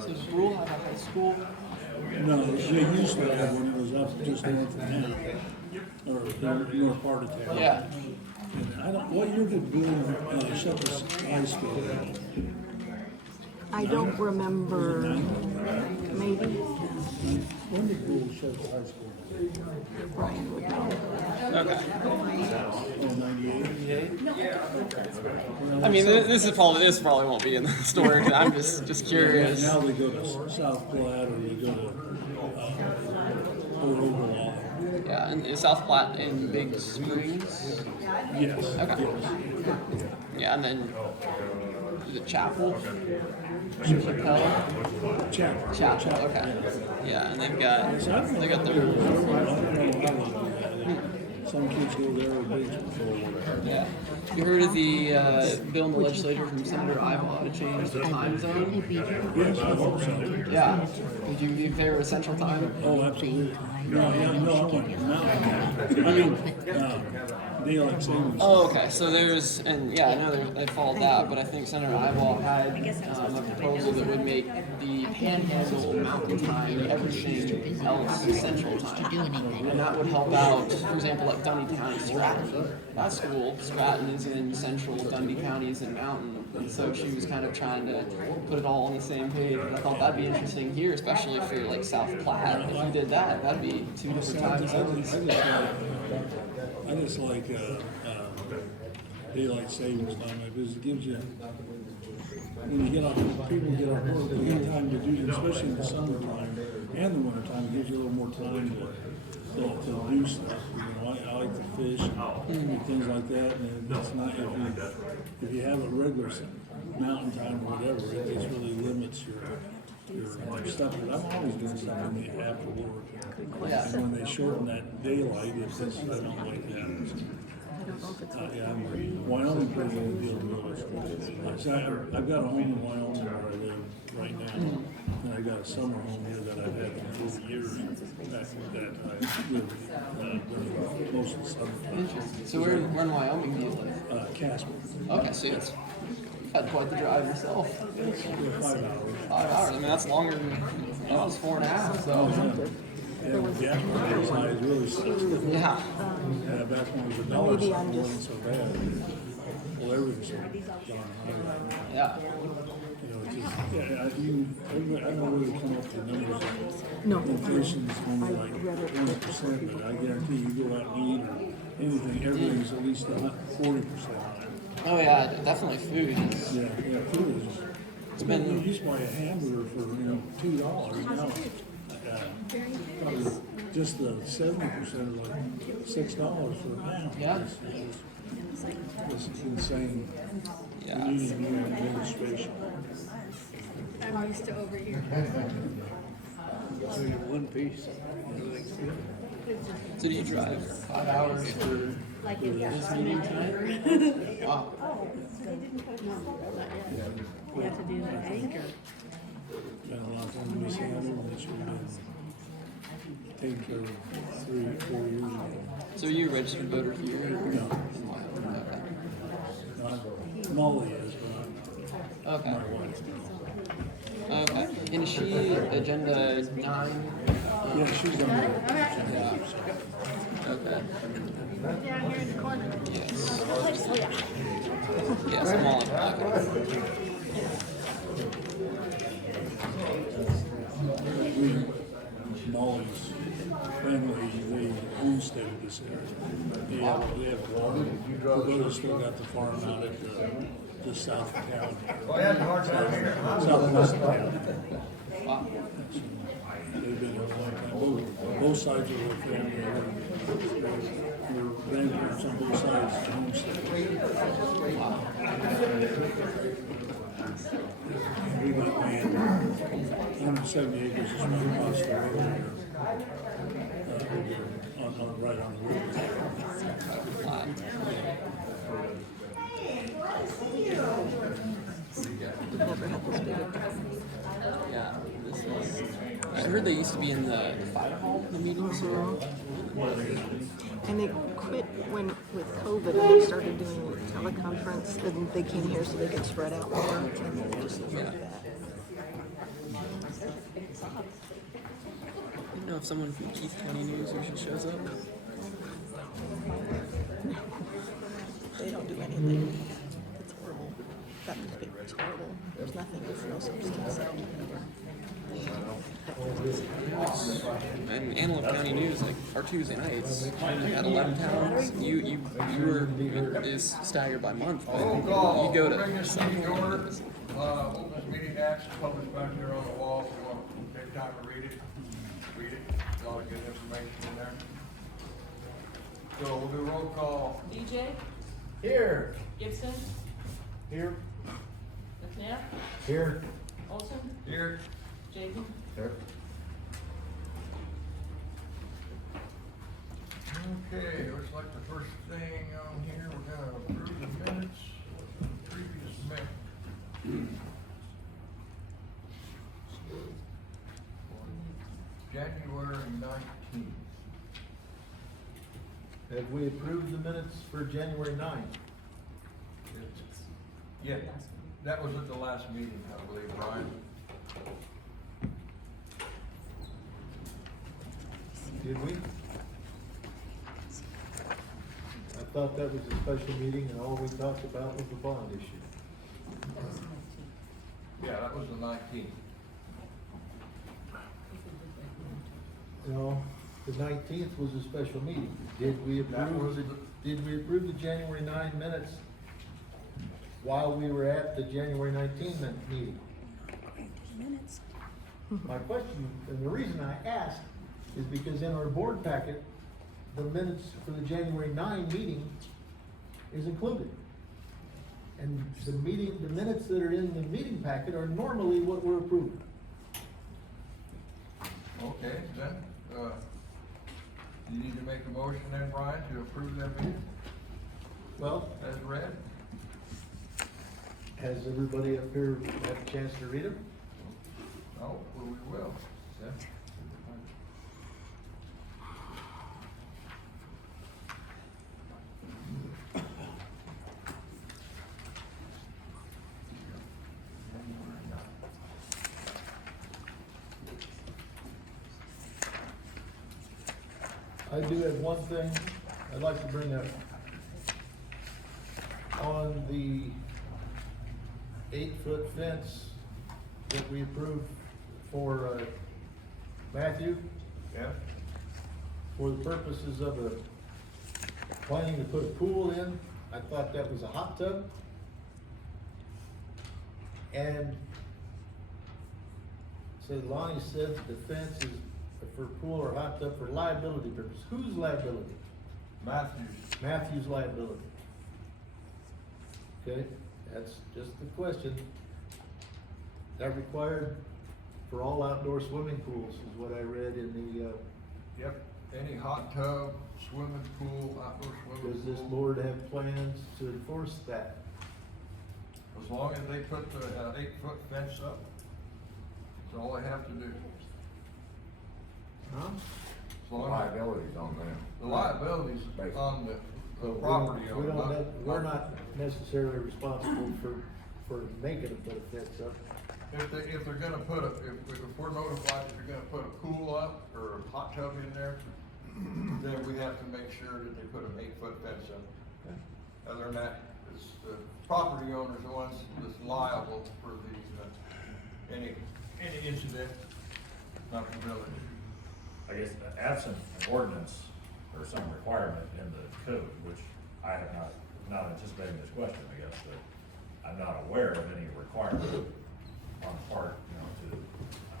So does Brule have a high school? No, they used to have one that was up just north of town, or the north part of town. Yeah. And I don't, what year did Brule shut this high school down? I don't remember. Maybe When did Brule shut the high school down? Brian would know. Okay. Oh, 98? I mean, this probably won't be in the story. 'Cause I'm just curious. Now they go to South Platte or they go to Port Oglala. Yeah, and is South Platte in Big Springs? Yes. Okay. Yes. Yeah, and then is it Chapel? Chappelle? Chapel. Okay. Yeah, and they've got I their. don't know how they do that. Some kids go there with baseball. Yeah. You heard of the bill in the legislature from Senator Iowa to change the time zone? Yes, I hope so. Yeah. Would you be in favor of Central Time? Oh, absolutely. No, I want mountain. I mean, daylight savings. Oh, okay. So there's, and yeah, I know they followed that, but I think Senator Ivall had a proposal that would make the Panhandle Mountain Time everything else Central Time, and that would help out. For example, like Dundee County, Stratton. That school, Stratton, is in Central. Dundee County is in Mountain, and so she was kind of trying to put it all on the same page. And I thought that'd be interesting here, especially for like South Platte. If you did that, that'd be two different time zones. I just like daylight savings time because it gives you, when you get off, people get off work, they get time to do, especially in the summertime and the wintertime, it gives you a little more time to do stuff. You know, I like to fish and things like that, and it's not, if you have a regular mountain time or whatever, it just really limits your stuff. But I'm always doing something after work. And when they shorten that daylight, I don't like that. Wyoming pretty good deal with so I've got a home in Wyoming where I live right now, and I've got a summer home here that I've had for 40 years that I live during most of the summer. Interesting. So where in Wyoming do you live? Casper. Okay, so you've had quite the drive yourself. 5 hours. 5 hours. I mean, that's longer than I was 4.5. So Yeah, the size really sucks. yeah. Yeah, back when it was $1, it wasn't so bad. Well, everything's so darn high. Yeah. You know, it's just, I don't really come up with numbers. No. Inflation's only like 20%, but I guarantee you go out and eat or anything, everything's at least 40% higher. Oh yeah, definitely food. Yeah, food is. It's been. You used to buy a hamburger for $2 now. Probably just the 70% of like $6 for a pound. Yeah. It's insane. Yeah. We need new administration. I'm used to over here. One piece. So do you drive 5 hours for this meeting tonight? Wow. We have to do the anchor. Got a lot of things mishandled, and it's been taken care of 3 or 4 years ago. So are you a registered voter here? Or? No. In Wyoming? Molly is, but Okay. my wife. Okay. And is she agenda 9? Yeah, she's on the. Yeah. Okay. Down here in the corner. Yes. Yes, I'm all in. Okay. Molly's family, they homesteaded this area. They have water. Her brother still got the farm out at the south of town. Southwest of town. Wow. They've been here a long time. Both sides of their family, their grandparents on both sides homesteaded. We got land, 170 acres is right across the road here. Right on the road. Yeah, this is I heard they used to be in the fire hall, the meetings. And they quit with COVID and they started doing teleconference. Then they came here so they could spread out more. And then they just moved that. I don't know if someone from Keith County News usually shows up. They don't do anything. It's horrible. That newspaper is horrible. There's nothing. There's no substance. And Antelope County News, like our Tuesday nights, at 11 towns, you were is staggered by month, but you go to Bring this meeting to order. Open this meeting acts published back there on the wall. If you want to take time to read it. A lot of good information in there. So we'll do a roll call. DJ, Here. Gibson, Here. McNabb, Here. Olson, Here. Jacob. Here. Okay, looks like the first thing on here, we're gonna approve the minutes of the previous meeting. January 19th. Have we approved the minutes for January 9th? Yeah, that was at the last meeting, I believe, Brian. Did we? I thought that was a special meeting and all we talked about was the bond issue. Yeah, that was the 19th. No, the 19th was a special meeting. Did we That was did we approve the January 9 minutes while we were at the January 19 meeting? My question, and the reason I asked, is because in our board packet, the minutes for the January 9 meeting is included. And the minutes that are in the meeting packet are normally what we're approving. Okay, then, you need to make a motion then, Brian, to approve that meeting Well, as read? has everybody up here had a chance to read them? No, well, we will. I do have one thing I'd like to bring up. On the 8-foot fence that we approved for, Matthew, Yeah? for the purposes of planning to put a pool in, I thought that was a hot tub. And so Lonnie said the fence is for pool or hot tub for liability purposes. Whose liability? Matthews. Matthew's liability. Okay, that's just the question. That required for all outdoor swimming pools is what I read in the, Yep, any hot tub, swimming pool, outdoor swimming does this pool. board have plans to enforce that? As long as they put the 8-foot fence up, that's all they have to do. Huh? As long as- Liabilities on them. The liabilities on the But property we owner. don't, we're not necessarily responsible for making them put a fence up. If they're gonna put if we're notified that they're gonna put a pool up or a hot tub in there, then we have to make sure that they put an 8-foot fence up. Other than that, it's the property owner's the ones that's liable for the, any incident, not the village. I guess absent an ordinance or some requirement in the code, which I have not anticipating this question, I guess, but I'm not aware of any requirement on the part, to,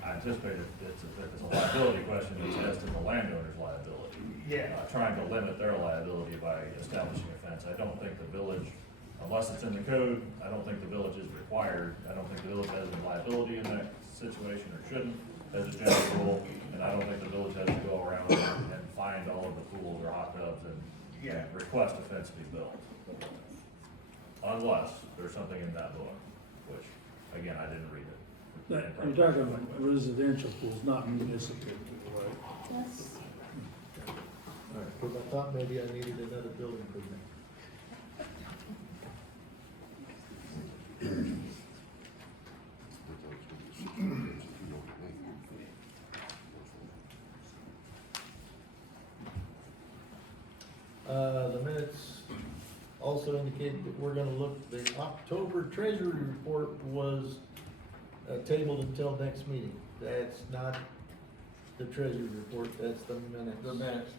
I anticipate if it's a liability question, it's as to the landowner's liability. Yeah. Trying to limit their liability by establishing a fence. I don't think the village, unless it's in the code, I don't think the village is required. I don't think the village has any liability in that situation or shouldn't, as a general rule. And I don't think the village has to go around and find all of the pools or hot tubs and request a fence be built. Unless there's something in that book, which, again, I didn't read it. You're talking about residential pools, not municipal pool, right? Yes. Alright, cause I thought maybe I needed another building permit. The minutes also indicate that we're gonna look, the October treasury report was tabled until next meeting. That's not the treasury report, that's the minutes. The minutes.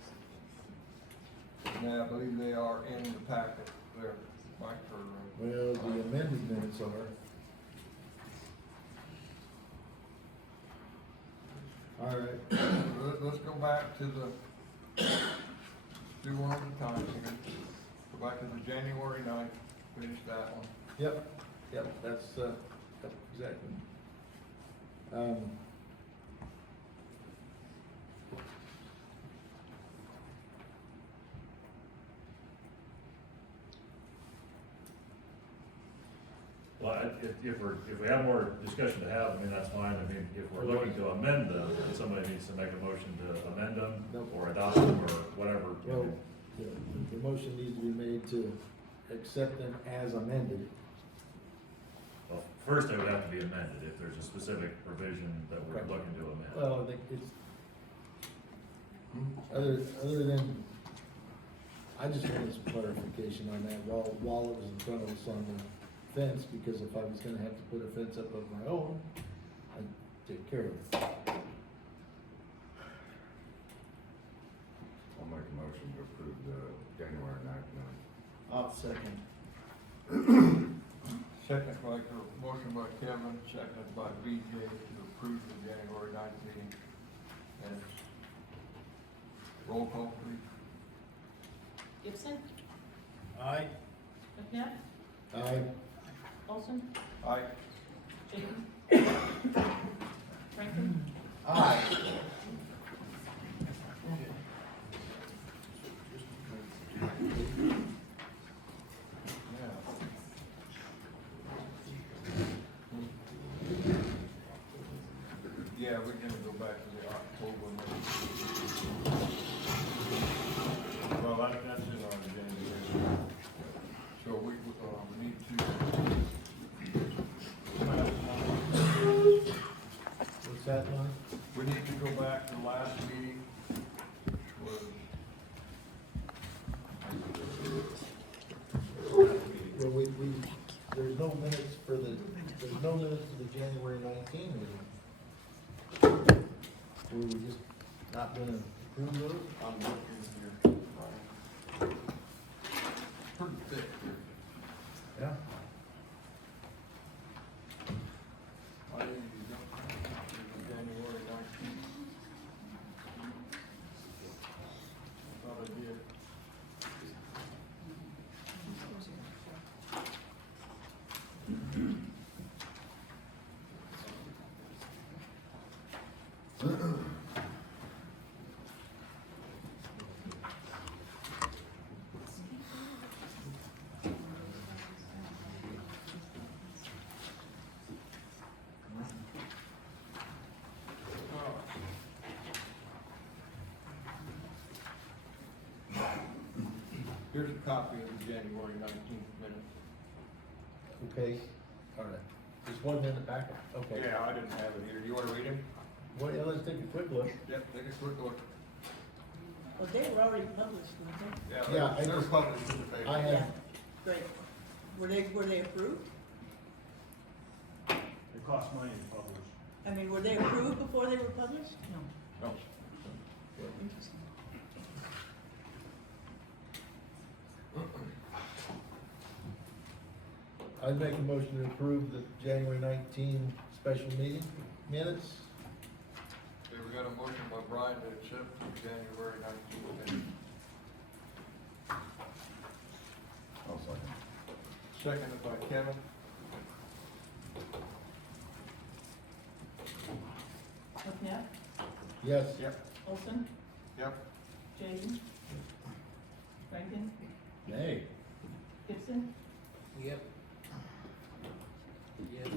And I believe they are in the packet there, Mike, or, Well, the amended minutes are. Alright, let's go back to the, do one at a time here. Go back to the January 9th, finish that one. yep, that's, exactly. Well, if we have more discussion to have, I mean, that's fine. I mean, if we're looking to amend them, then somebody needs to make a motion to amend them Nope. or adopt them or whatever. Well, the motion needs to be made to accept them as amended. Well, first, they would have to be amended if there's a specific provision that we're Okay. looking to amend. Well, I think it's, other than, I just wanted some clarification on that while it was in front of us on the fence, because if I was gonna have to put a fence up of my own, I'd take care of it. I'll make a motion to approve the January 9th minutes. I'll second. Second by, or motion by Kevin, seconded by BJ to approve the January 9th meeting. And roll call, please. Gibson, Aye. McNabb, Aye. Olson, Aye. Jaden, Franklin, Aye. Yeah, we're gonna go back to the October meeting. Well, that's in our agenda. So we need to. What's that one? We need to go back to last meeting, which was. Well, there's no minutes for the January 19 meeting. Were we just not gonna approve those? I'm looking here. Pretty thick here. Yeah. I didn't even know it was January 19th. Thought I did. Here's a copy of the January 19th minutes. Okay, all right. Just one minute back, okay. Yeah, I didn't have it here. Do you wanna read them? Well, yeah, let's take a quick look. Yep, take a quick look. Well, they were already published, weren't Yeah, Yeah, they're I- published in the paper. I they? have, Yeah, great. Were they approved? It costs money to publish. I mean, were they approved before they were published? No. No. Interesting. I'd make a motion to approve the January 19 special meeting minutes. Okay, we got a motion by Brian to accept the January 19th minutes. I'll second. Seconded by Kevin. McNabb, Yes. Yep. Olson, Yep. Jaden, Franklin, Nay. Gibson, Yep. Yes.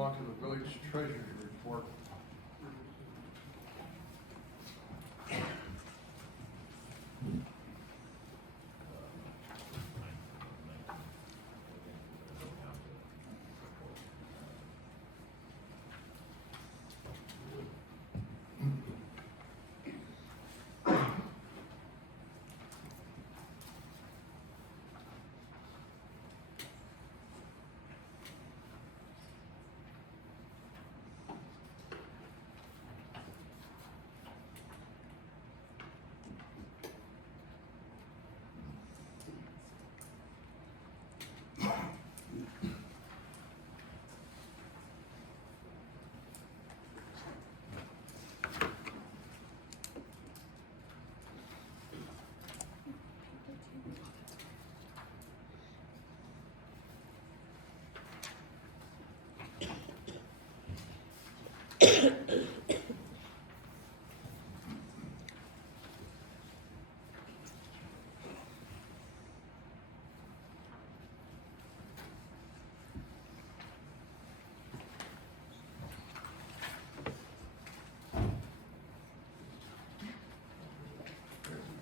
on to the village treasury report.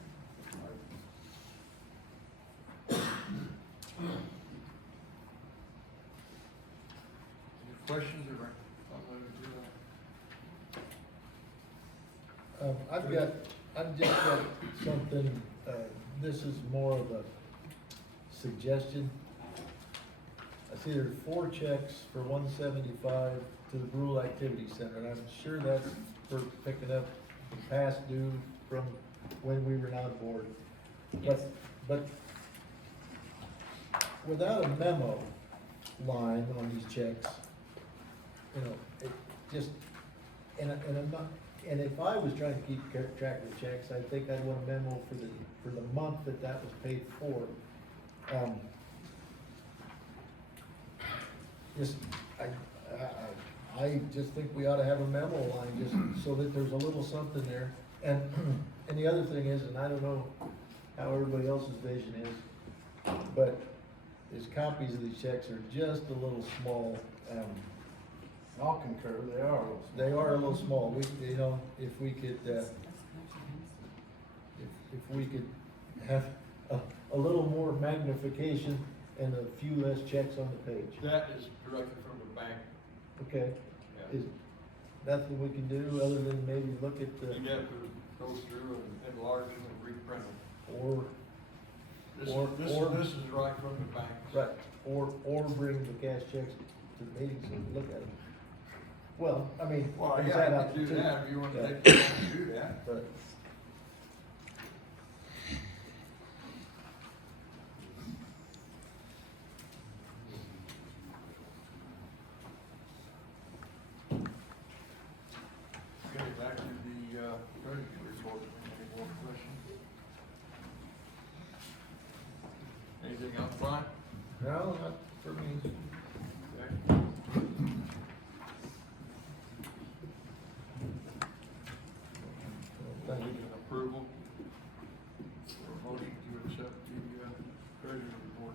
Any questions or something to do that? I've just got something, this is more of a suggestion. I see there's 4 checks for $175 to the Brule Activity Center, and I'm sure that's for picking up the past due from when we were not on board. But without a memo line on these checks, you know, it just, and I'm not, and if I was trying to keep track of the checks, I think I'd want a memo for the month that was paid for. Just, I just think we ought to have a memo line, just so that there's a little something there. And, and the other thing is, and I don't know how everybody else's vision is, but these copies of these checks are just a little small. I'll concur, they are. They are a little small. We, you know, if we could, if we could have a little more magnification and a few less checks on the page. That is directly from the bank. Okay, Yeah. is nothing we can do other than maybe look at the, You have to go through and enlarge them and reprint them. or, This is right from the bank. right, or bring the cash checks to the meeting so we can look at them. Well, I mean. Well, there's yeah, that you option can do too. that if you want to Yeah. take the time to do that. But Okay, back to the, treasury report. Any more questions? Anything else, Brian? no, not for me. Okay. Thank you. An approval or a motion to accept the, treasury report.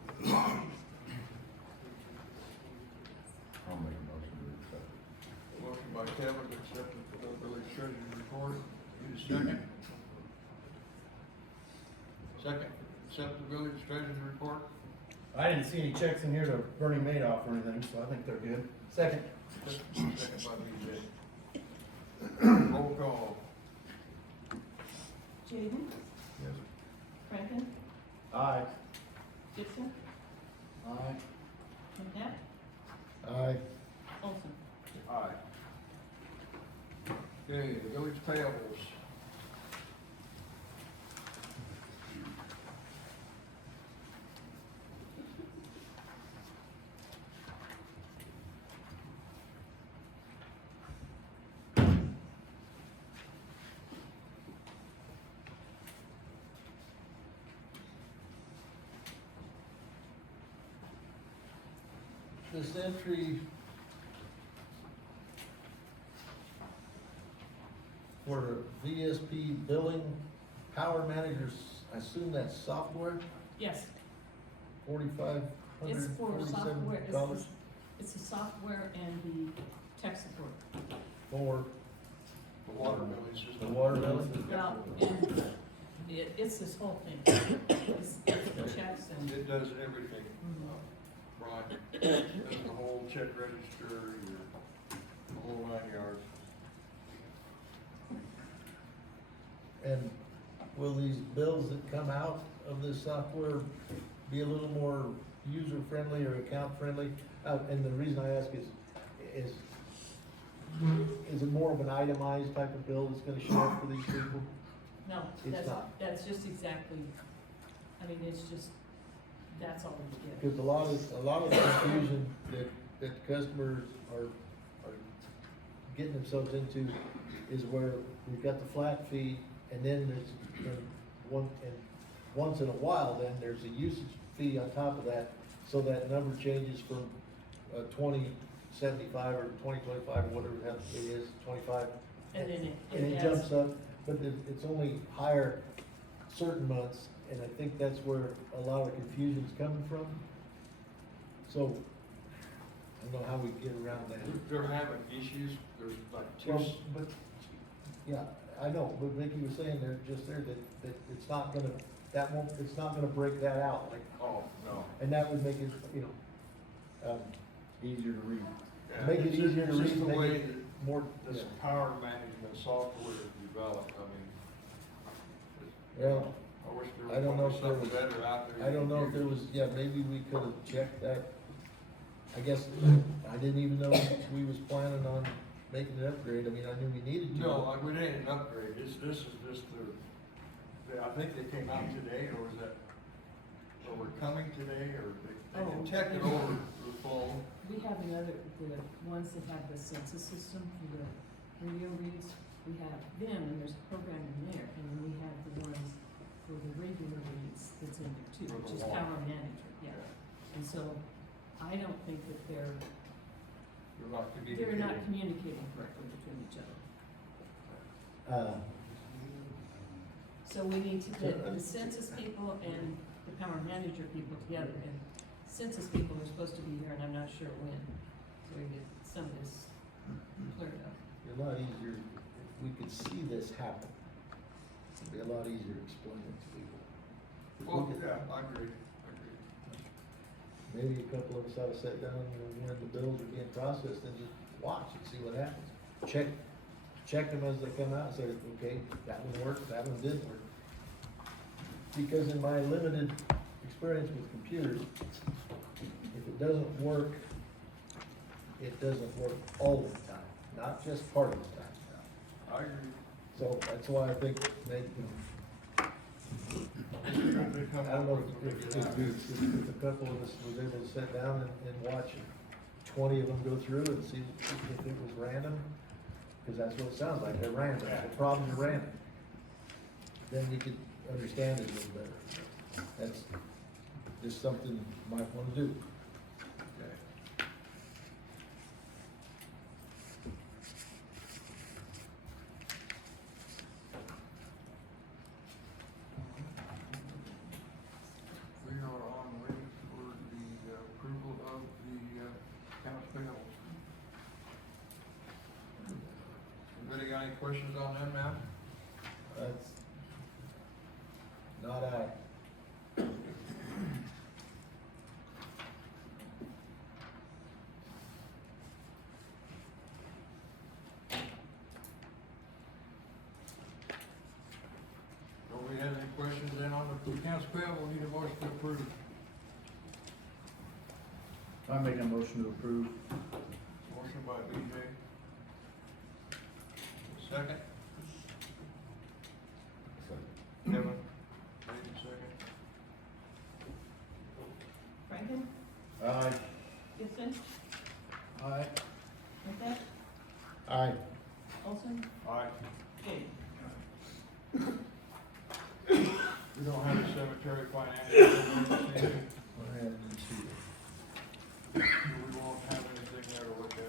I'll make a motion to accept. Motion by Kevin to accept the village treasury report. Need a second? Second, accept the village treasury report. I didn't see any checks in here to Bernie Madoff or anything, so I think they're good. Second. Second by BJ. Roll call. Jaden, Yes. Franklin, Aye. Gibson, Aye. McNabb, Aye. Olson. Aye. Okay, the village payables. This entry for VSP billing power managers, I assume that's software, Yes, $4,547. it's for software, It's the software and the tech support. For The water billing the system. water bill? Well, and it's this whole thing. It's the checks and. It does everything, Brian. It does the whole check register, the whole 9 yards. And will these bills that come out of this software be a little more user-friendly or account-friendly? And the reason I ask is it more of an itemized type of bill that's gonna show up for these people? No, It's not. that's just exactly, I mean, it's just, that's all we get. Because a lot of the confusion that customers are getting themselves into is where we've got the flat fee, and then there's, once in a while, then there's a usage fee on top of that, so that number changes from, 2075 or 2025 or whatever it is, 25. And then And it adds- jumps up, but it's only higher certain months, and I think that's where a lot of the confusion's coming from. So, I don't know how we get around that. They're having issues, there's like Well, but, yeah, I know, but Vicky was saying there, just there, that it's not gonna, it's not gonna break that out, like, oh, no. and that would make it, you know, Easier to read. Yeah, make it it's just- easier to it's just read, the make way it that more, this yeah. power management software is developed, I mean. Well, I wish I there don't was know probably if something there better out there. I don't know if there was, yeah, maybe we could have checked that. I guess, I didn't even know we was planning on making an upgrade, I mean, I knew we needed to. No, like, we didn't upgrade, this is just I think they came out today, or was that, or we're coming today, or they Oh. can check it over the phone. We have the ones that have the census system for the radio reads, we have them, and there's a program in there, and then we have the ones for the regular reads that's in there too, For the which is wall. Power Manager, yeah. And so, I don't think that they're not communicating correctly between each other. So we need to get the census people and the Power Manager people together, and census people are supposed to be here, and I'm not sure when, so we get some of this cleared up. It'd be a lot easier if we could see this happen. It'd be a lot easier to explain it to people. If we Well, could- yeah, I agree. Maybe a couple of us ought to sit down when the bills are being processed and just watch and see what happens. Check them as they come out, say, okay, that one worked, that one didn't work. Because in my limited experience with computers, if it doesn't work all the time, not just part of the time. I agree. So that's why I think maybe, I don't know if a couple of us was able to sit down and watch 20 of them go through and see if it was random, because that's what it sounds like, they're random, the problems are random. Then you could understand it a little better. That's just something you might want to do. Okay. We are on way for the approval of the accounts payable. Anybody got any questions on them now? That's not I. Don't we have any questions then on the accounts payable? We need a motion to approve. I make a motion to approve. Motion by BJ. Second? Kevin? Maybe second. Franken, Aye. Gibson, Aye. Smith, Aye. Olson, Aye. Kane. We don't have a cemetery financial. So we won't have anything there to look at.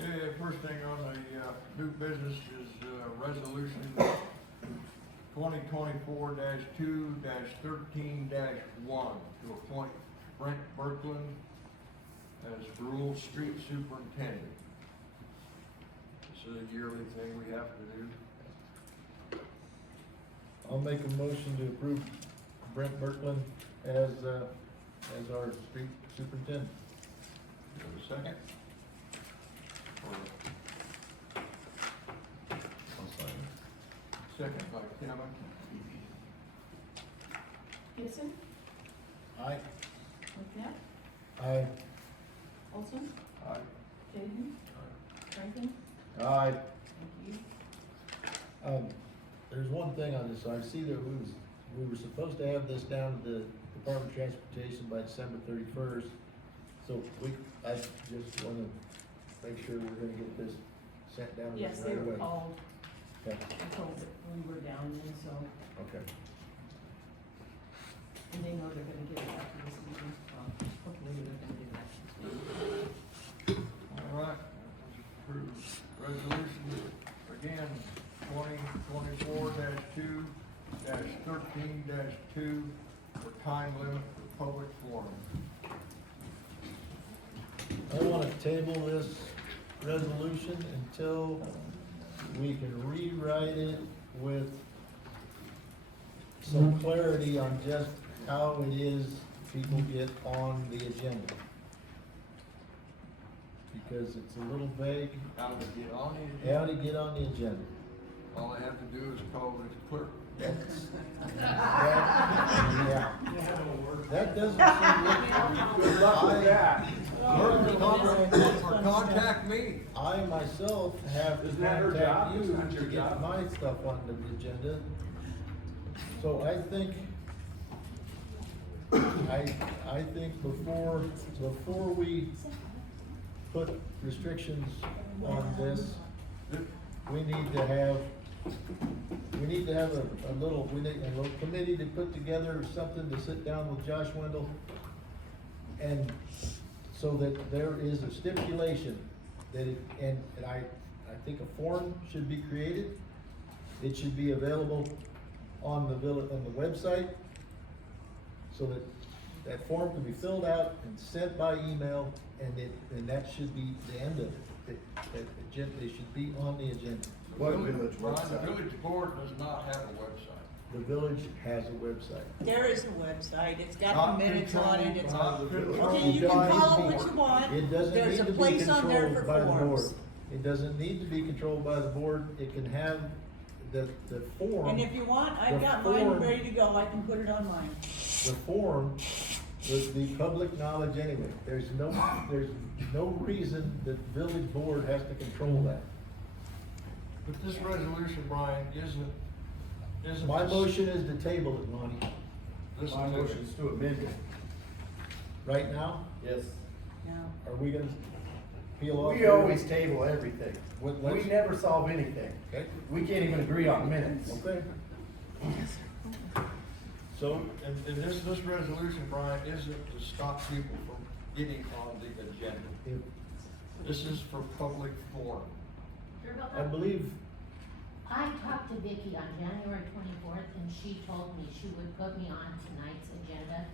Okay, first thing on the new business is resolution 2022-03. 2024-2-13-1 to appoint Brent Berkland as Brule Street Superintendent. This is a yearly thing we have to do. I'll make a motion to approve Brent Berkland as our street superintendent. Do you have a second? Or second by Kevin. Gibson, Aye. McNabb, Aye. Olson, Aye. Caden, Franklin, Aye. thank you. There's one thing on this, I see that we were supposed to have this down to the Department of Transportation by December 31st. So I just wanna make sure we're gonna get this sent down Yes, right they away. were called, Okay, I told that we were down there, so, okay. and they know they're gonna get it after this meeting, hopefully they're gonna get it after this meeting. All right, that was approved. Resolution, again, 2024-2-13-2 for time limit for public forum. I wanna table this resolution until we can rewrite it with some clarity on just how it is people get on the agenda. Because it's a little vague, How to get on the how agenda? to get on the agenda. All I have to do is call the clerk. That's, yeah. That doesn't seem like. Good luck with that. Or contact me. I myself have to Isn't that her contact job? you Isn't that to your get job? my stuff onto the agenda. So I think before we put restrictions on this, we need to have a little committee to put together something to sit down with Josh Wendell. And so that there is a stipulation that and I think a form should be created. It should be available on the website, so that form can be filled out and sent by email, and that should be the end of it. It should be on the agenda. What village Brian, the website? village board does not have a website. The village has a website. There is a website, it's got Not the minutes on it, it's controlled, on. not controlled. Okay, you can call it what you want, It doesn't there's need a to be place on there controlled for by the board. forms. It doesn't need to be controlled by the board. It can have the form. And if you want, I've The got mine form- ready to go, I can put it on mine. The form would be public knowledge anyway. There's no reason that village board has to control that. But this resolution, Brian, isn't. My motion is to table it, Lonnie. Listen My to motion me. is to amend it. Right now, Yes. Now, are we gonna peel off? We always table everything. What- We let's- never solve anything. Okay, We can't even agree on minutes. okay. So, And this resolution, Brian, isn't to stop people from getting on the agenda. if, This is for public forum. I believe, I talked to Vicky on January 24th, and she told me she would put me on tonight's agenda.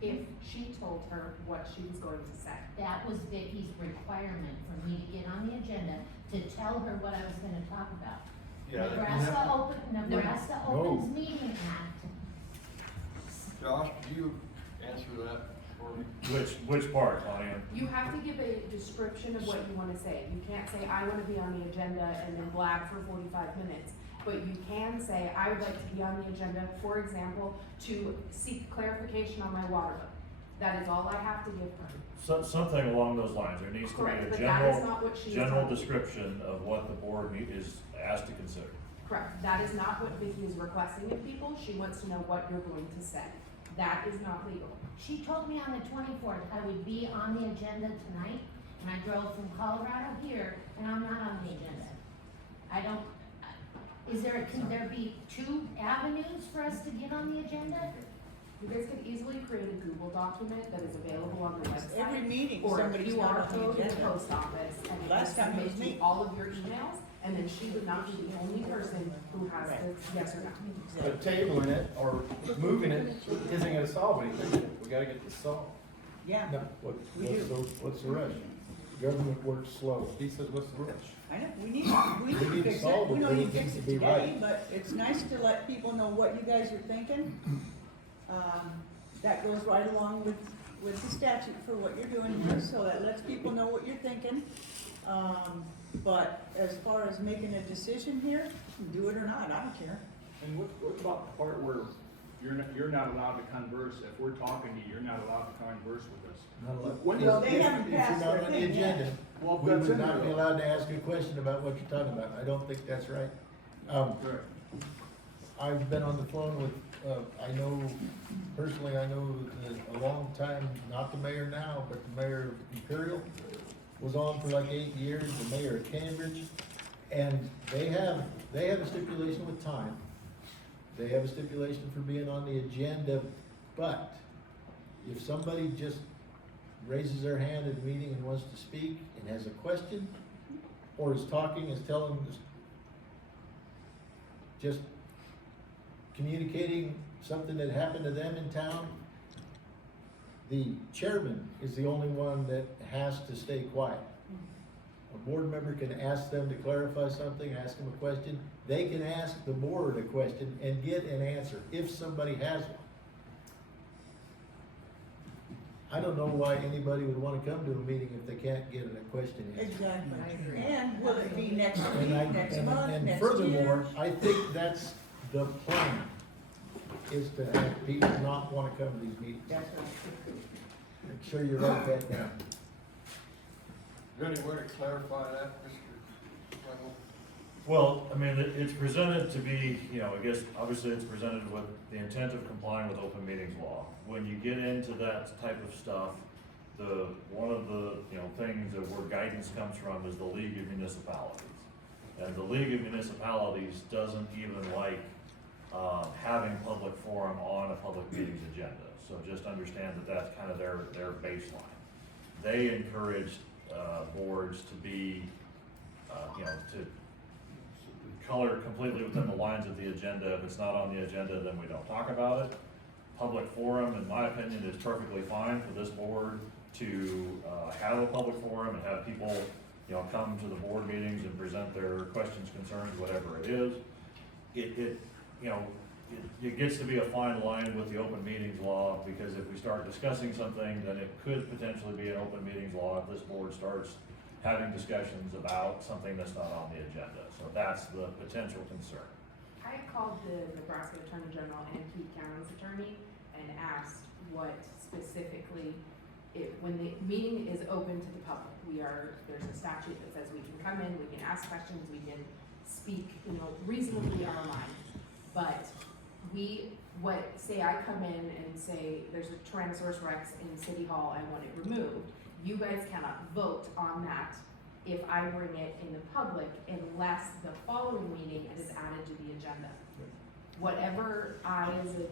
If she told her what she was going to say. That was Vicky's requirement for me to get on the agenda, to tell her what I was gonna talk about. Yeah, you Nebraska have Nebraska No. Opens Meeting Act. Josh, do you answer that for me? Which part, Lonnie? You have to give a description of what you wanna say. You can't say, I wanna be on the agenda and then blab for 45 minutes. But you can say, I would like to be on the agenda, for example, to seek clarification on my water bill. That is all I have to give her. Something along those lines. There needs to be Correct, a but that is not what she is general telling me. description of what the board is asked to consider. Correct, that is not what Vicky is requesting of people. She wants to know what you're going to say. That is not legal. She told me on the 24th I would be on the agenda tonight, and I drove from Colorado here, and I'm not on the agenda. Can there be two avenues for us to get on the agenda? You guys could easily create a Google document that is available on the website. every meeting, Or a somebody's QR not on the code in the agenda. post office, and Last time it was submit me. to all of your emails, and then she would not be the only person who has to yes or no. But tabling it or moving it isn't gonna solve anything. We gotta get this solved. Yeah, No, what's the rush? Government works slow. He said, what's the rush? I know, we We need need to to fix it, solve we it, know but you it fix needs it to be today, right. but it's nice to let people know what you guys are thinking. That goes right along with the statute for what you're doing here, so that lets people know what you're thinking. But as far as making a decision here, do it or not, I don't care. And what about the part where you're not allowed to converse, if we're talking to you, you're not allowed to converse with us? Not allowed- When Well, does- they haven't If you're passed not their on the thing yet. agenda, Well, we that's would in not there, be though. allowed to ask a question about what you're talking about. I don't think that's right. Correct. I've been on the phone with, I know, personally, I know a long time, not the mayor now, but the mayor of Imperial was on for like 8 years, the mayor of Cambridge. And they have a stipulation with time. They have a stipulation for being on the agenda, but if somebody just raises their hand at a meeting and wants to speak and has a question, or is talking, is telling, just communicating something that happened to them in town, the chairman is the only one that has to stay quiet. A board member can ask them to clarify something, ask them a question. They can ask the board a question and get an answer if somebody has one. I don't know why anybody would want to come to a meeting if they can't get a question answered. Exactly. And will it be next week, And next month, and next furthermore, year? I think that's the plan, is to have people not want to come to these meetings. That's right. Make sure you write that down. Is there any way to clarify that, Mr. Wendell? Well, I mean, it's presented to be, I guess, obviously it's presented with the intent of complying with open meetings law. When you get into that type of stuff, one of the, things that where guidance comes from is the League of Municipalities. And the League of Municipalities doesn't even like, having public forum on a public meetings agenda. So just understand that that's kind of their baseline. They encourage, boards to be, to color completely within the lines of the agenda. If it's not on the agenda, then we don't talk about it. Public forum, in my opinion, is perfectly fine for this board to have a public forum and have people, come to the board meetings and present their questions, concerns, whatever it is. It gets to be a fine line with the open meetings law, because if we start discussing something, then it could potentially be an open meetings law if this board starts having discussions about something that's not on the agenda. So that's the potential concern. I called the Nebraska Attorney General and Keith County's attorney and asked what specifically, when the meeting is open to the public, there's a statute that says we can come in, we can ask questions, we can speak, reasonably our mind. But say I come in and say there's a Tyrannosaurus Rex in City Hall, I want it removed. You guys cannot vote on that if I bring it in the public unless the following meeting is added to the agenda. Whatever I as a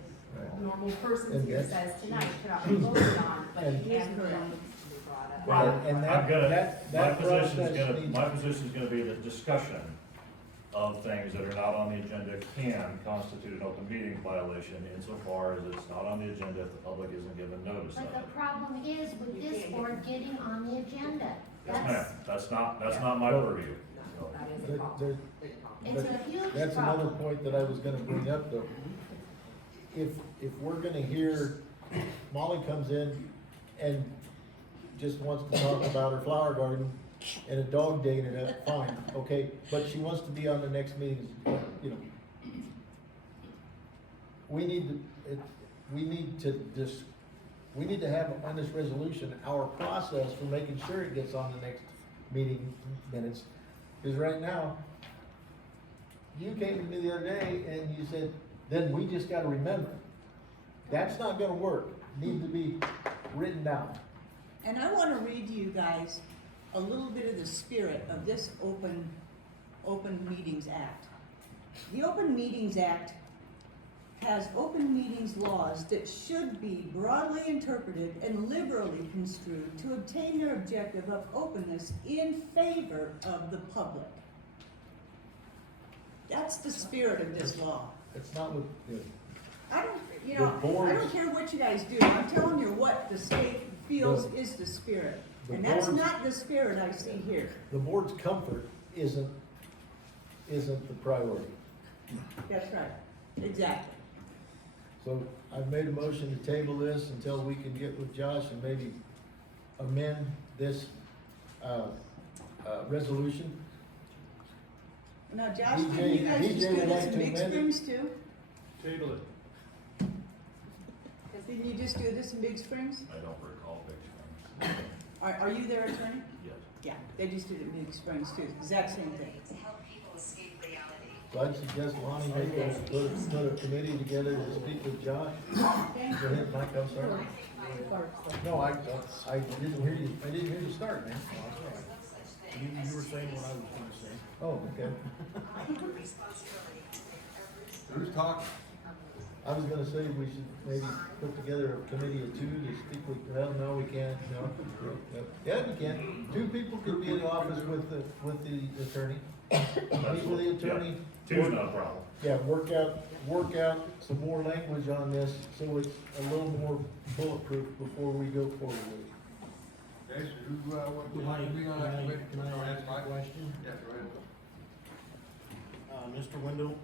normal person here says tonight cannot be voted on, but it can be brought up. Well, And my position's gonna be that discussion of things that are not on the agenda can constitute an open meeting violation insofar as it's not on the agenda if the public isn't given notice of But it. the problem is with this board getting on the agenda. Yes, ma'am, that's not my purview. So, That is a problem. It's a huge That's another problem. point that I was gonna bring up though. If we're gonna hear, Molly comes in and just wants to talk about her flower garden and a dog digging it up, fine, okay, but she wants to be on the next meeting, we need to have on this resolution, our process for making sure it gets on the next meeting minutes. Because right now, you came to me the other day and you said, then we just gotta remember. That's not gonna work, needs to be written down. And I wanna read to you guys a little bit of the spirit of this Open Meetings Act. The Open Meetings Act has open meetings laws that should be broadly interpreted and liberally construed to obtain their objective of openness in favor of the public. That's the spirit of this law. It's not what, yeah. I don't, you The know, I boards- don't care what you guys do, I'm telling you what the state feels is the spirit. the And that's boards- not the spirit I see here. The board's comfort isn't the priority. That's right, exactly. So I've made a motion to table this until we can get with Josh and maybe amend this, resolution. Now, Josh, DJ didn't you guys just DJ do would this like in to Big amend it? Springs too? Table it. Didn't you just do this in Big Springs? I don't recall Big Springs. Are you their attorney? Yes. Yeah, they just did it in Big Springs too, exact same thing. So I'd suggest Lonnie make us put a committee together to speak with Josh. Go ahead, Mike, I'm sorry. No, I didn't hear you, I didn't hear you start, man. You were saying what I was gonna say. Oh, okay. Who's talking? I was gonna say we should maybe put together a committee of two to speak with, well, no, we can't, no. Yeah, we can. Two people could be in the office with the attorney. Meet with the attorney. Two's not a problem. Yeah, work out some more language on this, so it's a little more bulletproof before we go forward with it. Okay, so who, would like to be on that committee? Can I Go ahead, ask a Mike. question? Yeah, go ahead. Mr. Wendell,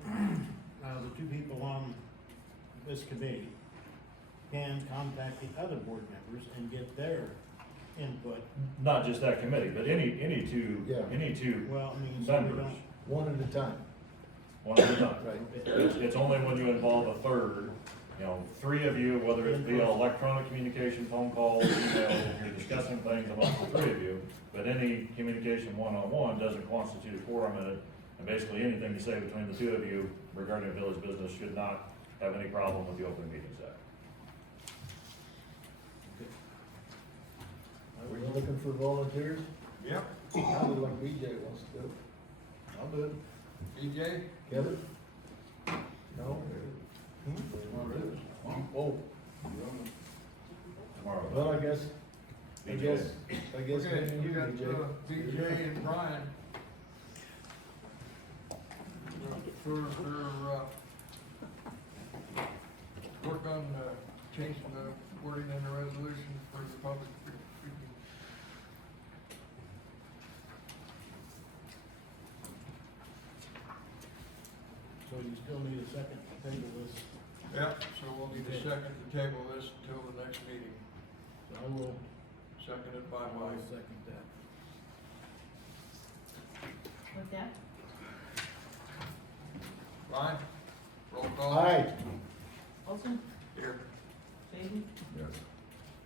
the two people on this committee can contact the other board members and get their input. Not just that committee, but any two, Yeah. Well, I mean, so we members, don't, One at a time. one at a time. Right. It's only when you involve a third, you know, three of you, whether it be electronic communication, phone calls, email, you're discussing things amongst the three of you, but any communication one-on-one doesn't constitute a quorum in it, and basically anything you say between the two of you regarding village business should not have any problem with the Open Meetings Act. We're looking for volunteers. Yep. I would like BJ wants to do. I'll do it. BJ? Kevin? No? Oh, Tomorrow. well, I guess Okay, maybe you got, BJ. BJ and Brian. For, work on, changing the wording in the resolution for the public speaking. so you still need a second to table this. Yep, so we'll need a second to table this until the next meeting. So I will, Seconded by I will Mike. second that. With that, Brian? Roll call. Aye. Olson, Here. Shaden, Yes.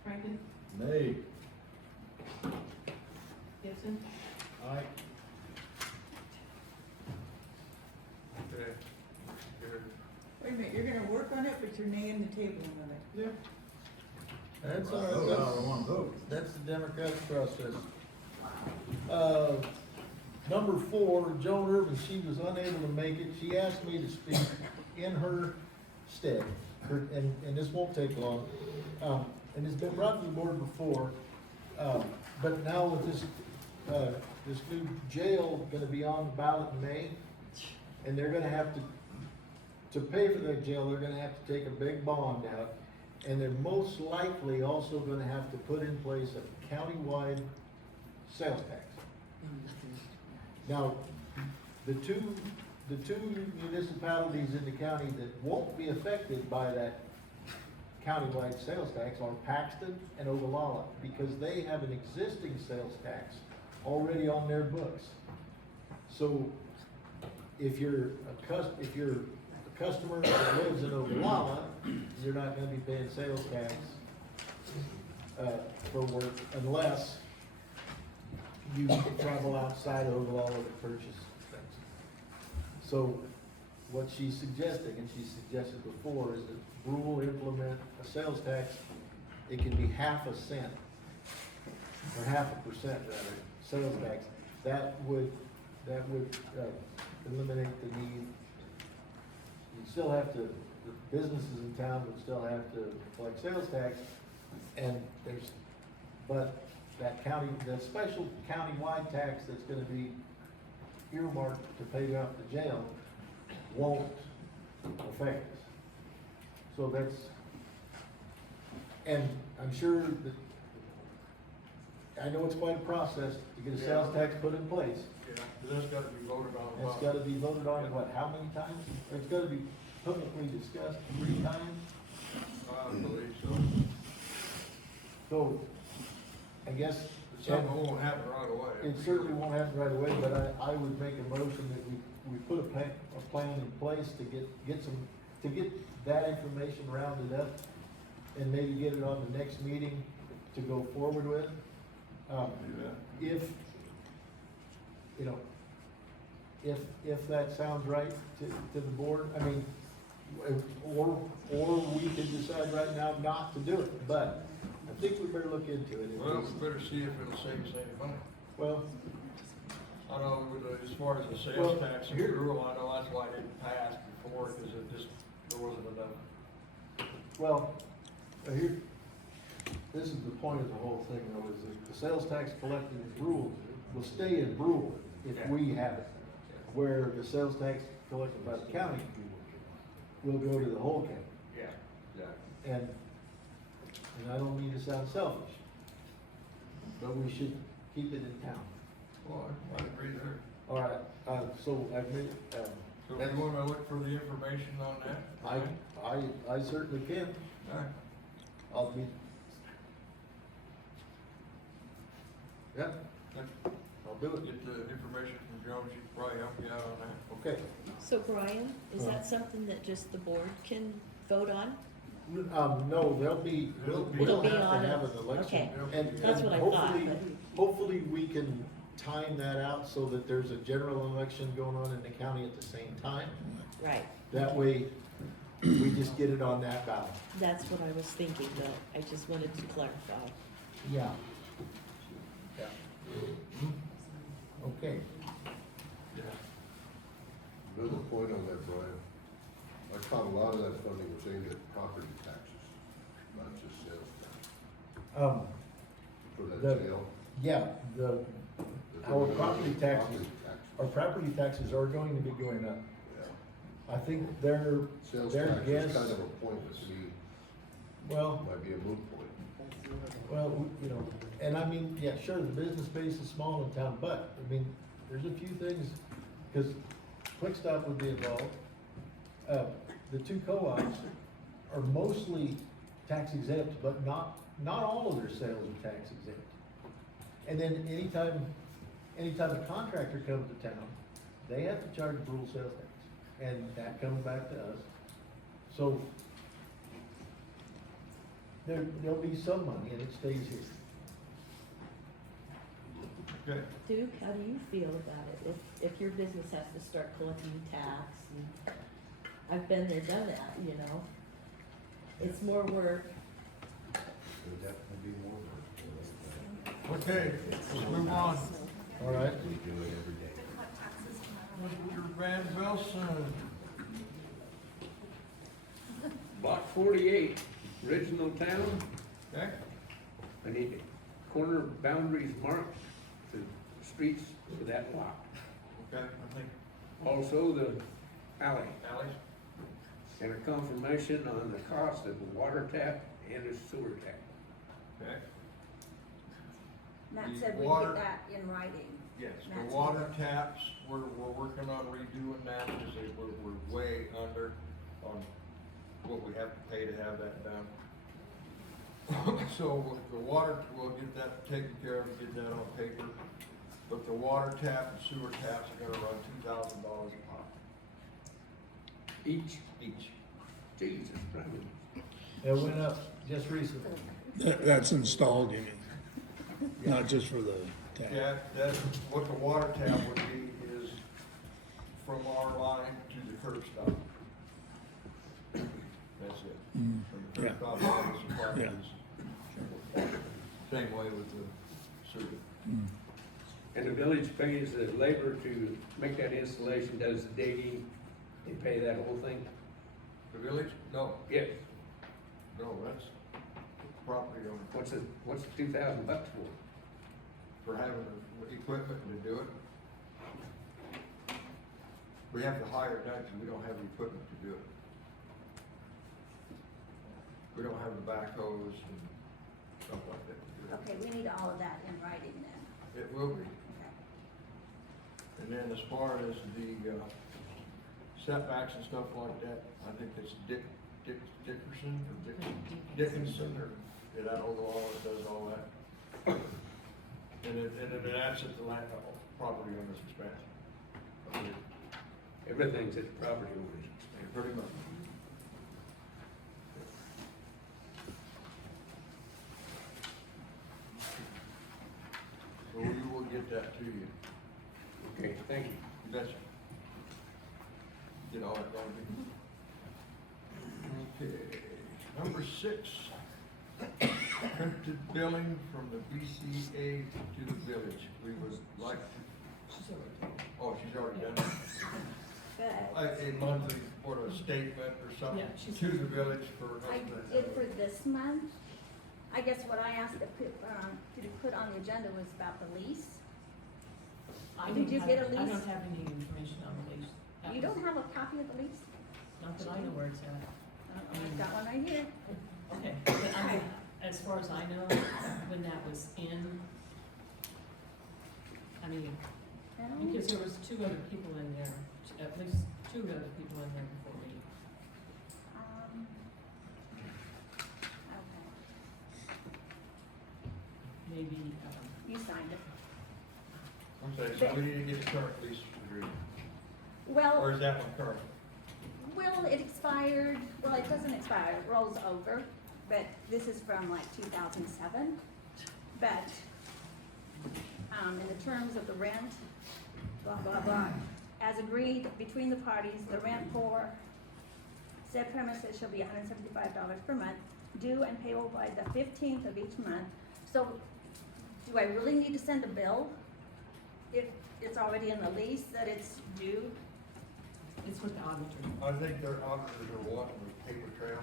Franken, Nay. Gibson, Aye. Okay. Here. Wait a minute, you're gonna work on it, but you're naying the table of it. Yeah. That's all Vote, right, I don't wanna vote. that's the democratic process. Number 4, Joan Irvin, she was unable to make it, she asked me to speak in her stead, and this won't take long. And it's been brought to the board before, but now with this new jail gonna be on the ballot in May, and they're gonna have to pay for that jail, they're gonna have to take a big bond out, and they're most likely also gonna have to put in place a countywide sales tax. Now, the two municipalities in the county that won't be affected by that countywide sales tax are Paxton and Ogallala, because they have an existing sales tax already on their books. So, if you're a customer that lives in Ogallala, you're not gonna be paying sales tax, for work unless you travel outside of Ogallala to purchase things. So, what she's suggesting, and she suggested before, is that Brule implement a sales tax. It can be 0.5 cent, or 0.5% rather, sales tax. That would eliminate the need. You'd still have to, the businesses in town would still have to collect sales tax, and but that special countywide tax that's gonna be earmarked to pay off the jail won't affect us. So that's, and I'm sure that, I know it's quite a process to get a sales tax put in place. Yeah, that's gotta be voted on. It's gotta be voted on, what, how many times? It's gotta be publicly discussed 3 times. I believe so. So, I guess. Something won't happen right away. It certainly won't happen right away, but I would make a motion that we put a plan in place to get that information rounded up and maybe get it on the next meeting to go forward with. If, you know, if that sounds right to the board, I mean, or we could decide right now not to do it, but I think we better look into it. Well, we better see if it'll save us any money. Well, I know as far as the Well, sales tax and here- rule, I know that's why it didn't pass before, because there wasn't enough. well, here, this is the point of the whole thing, though, is that the sales tax collected in Brule will stay in Brule if we have it. Where the sales tax collected by the county will go to the whole county. Yeah. And I don't mean to sound selfish, but we should keep it in town. Well, I agree there. All right, so I've made, So if you wanna look for the information on that? I certainly can. Alright. I'll be. Yeah, I'll do it. Get the information from Joan, she can probably help you out on that. Okay. So Brian, is that something that just the board can vote on? No, we'll It'll be have on to have it. an election. Okay, And that's what I thought, hopefully- Hopefully, we can time that out so that there's a general election going on in the county at the same time. Right, That way, we just get it on that ballot. that's what I was thinking, but I just wanted to clarify. Yeah. Yeah. Okay. Yeah. Another point on that, Brian, I caught a lot of that funding was aimed at property taxes, not just sales tax. For that The- jail. Yeah, our property taxes are going to be going up. Yeah. I think their Sales their tax guess, is kind of a pointless, to me, well, might be a moot point. you know, and I mean, yeah, sure, the business base is small in town, but, I mean, there's a few things, because Quick Stop would be involved. The 2 co-ops are mostly tax exempt, but not all of their sales are tax exempt. And then anytime a contractor comes to town, they have to charge Brule sales tax, and that comes back to us. So there'll be some money, and it stays here. Okay. Duke, how do you feel about it, if your business has to start collecting tax? And I've been there, done that, you know? It's more work. There'll definitely be more work. Okay, let's move on. All right? We do it every day. Mr. Van Velson. Block 48, original town. Okay? I need corner boundaries marked, the streets for that block. Okay, I think Also the alley, Ally? and a confirmation on the cost of the water tap and the sewer tap. Okay? Matt The said we water- get that in writing. Yes, Matt's the water taps, we're working on redoing that, because we're way under on what we have to pay to have that done. So with the water, we'll get that taken care of, get that on paper. But the water tap and sewer taps are gonna run $2,000 a pop. Each, Each. Jesus, Christ. It went up just recently. That's installed, you mean? Not just for the tap? Yeah, that's, what the water tap would be is from our line to the curb stop. That's it. From the curb stop line to the properties. Same way with the sewer. And the village pays the labor to make that installation, does the digging, they pay that whole thing? The village? No, Yes. no, that's property owner, What's the $2,000 for? for having the equipment to do it. We have to hire it done, 'cause we don't have the equipment to do it. We don't have the backhoes and stuff like that to do it. Okay, we need all of that in writing then. It will be. Okay. And then as far as the setbacks and stuff like that, I think it's Dickinson, or, yeah, that overall, it does all that. And it adds it to land, property owner's expense. Okay, Everything's at the property owner's expense. pretty much. So we will get that to you. Okay, thank you. You betcha. Get all that going. Okay, number 6. Printed billing from the BCA to the village. We would like to, oh, she's already done it. Good. A monthly, or a statement or something Yeah, she to said- the village for us I to. did for this month. I guess what I asked to put on the agenda was about the lease. I Did don't you have- get a I lease? don't have any information on the lease. That You was- don't have a copy of the lease? Not that I know where it's at. I've got one right here. Okay, but I mean, as far as I know, when that was in, I mean, because there was 2 other people in there, at least 2 other people in there before me. Okay. Maybe, You signed it. I'm saying, so we need to get the current lease agreement. Or Well, is that one current? it expired, well, it doesn't expire, it rolls over, but this is from like 2007. But, in the terms of the rent, blah, blah, blah, as agreed between the parties, the rent for said premises shall be $175 per month, due and payable by the 15th of each month. So, do I really need to send a bill if it's already in the lease that it's due? it's with the auditor. I think their auditors are wanting the paper trail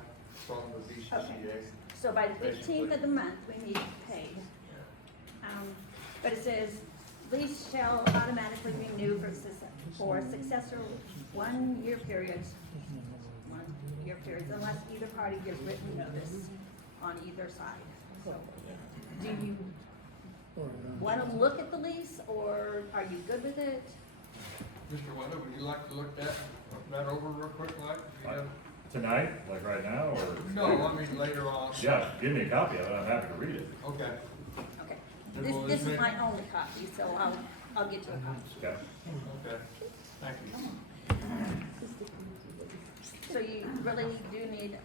from the BCCA. So by the 15th of the month, we need to pay. But it says, lease shall automatically renew for successor 1-year periods, unless either party gives written notice on either side. So, do you want to look at the lease, or are you good with it? Mr. Wendell, would you like to look that over real quick, like? Tonight, like right now, or? No, I mean later on. Yeah, give me a copy of it, I'm happy to read it. Okay. Okay. Then we'll This is make- my only copy, so I'll get you a copy. Okay. Okay, thank you. So you really do need,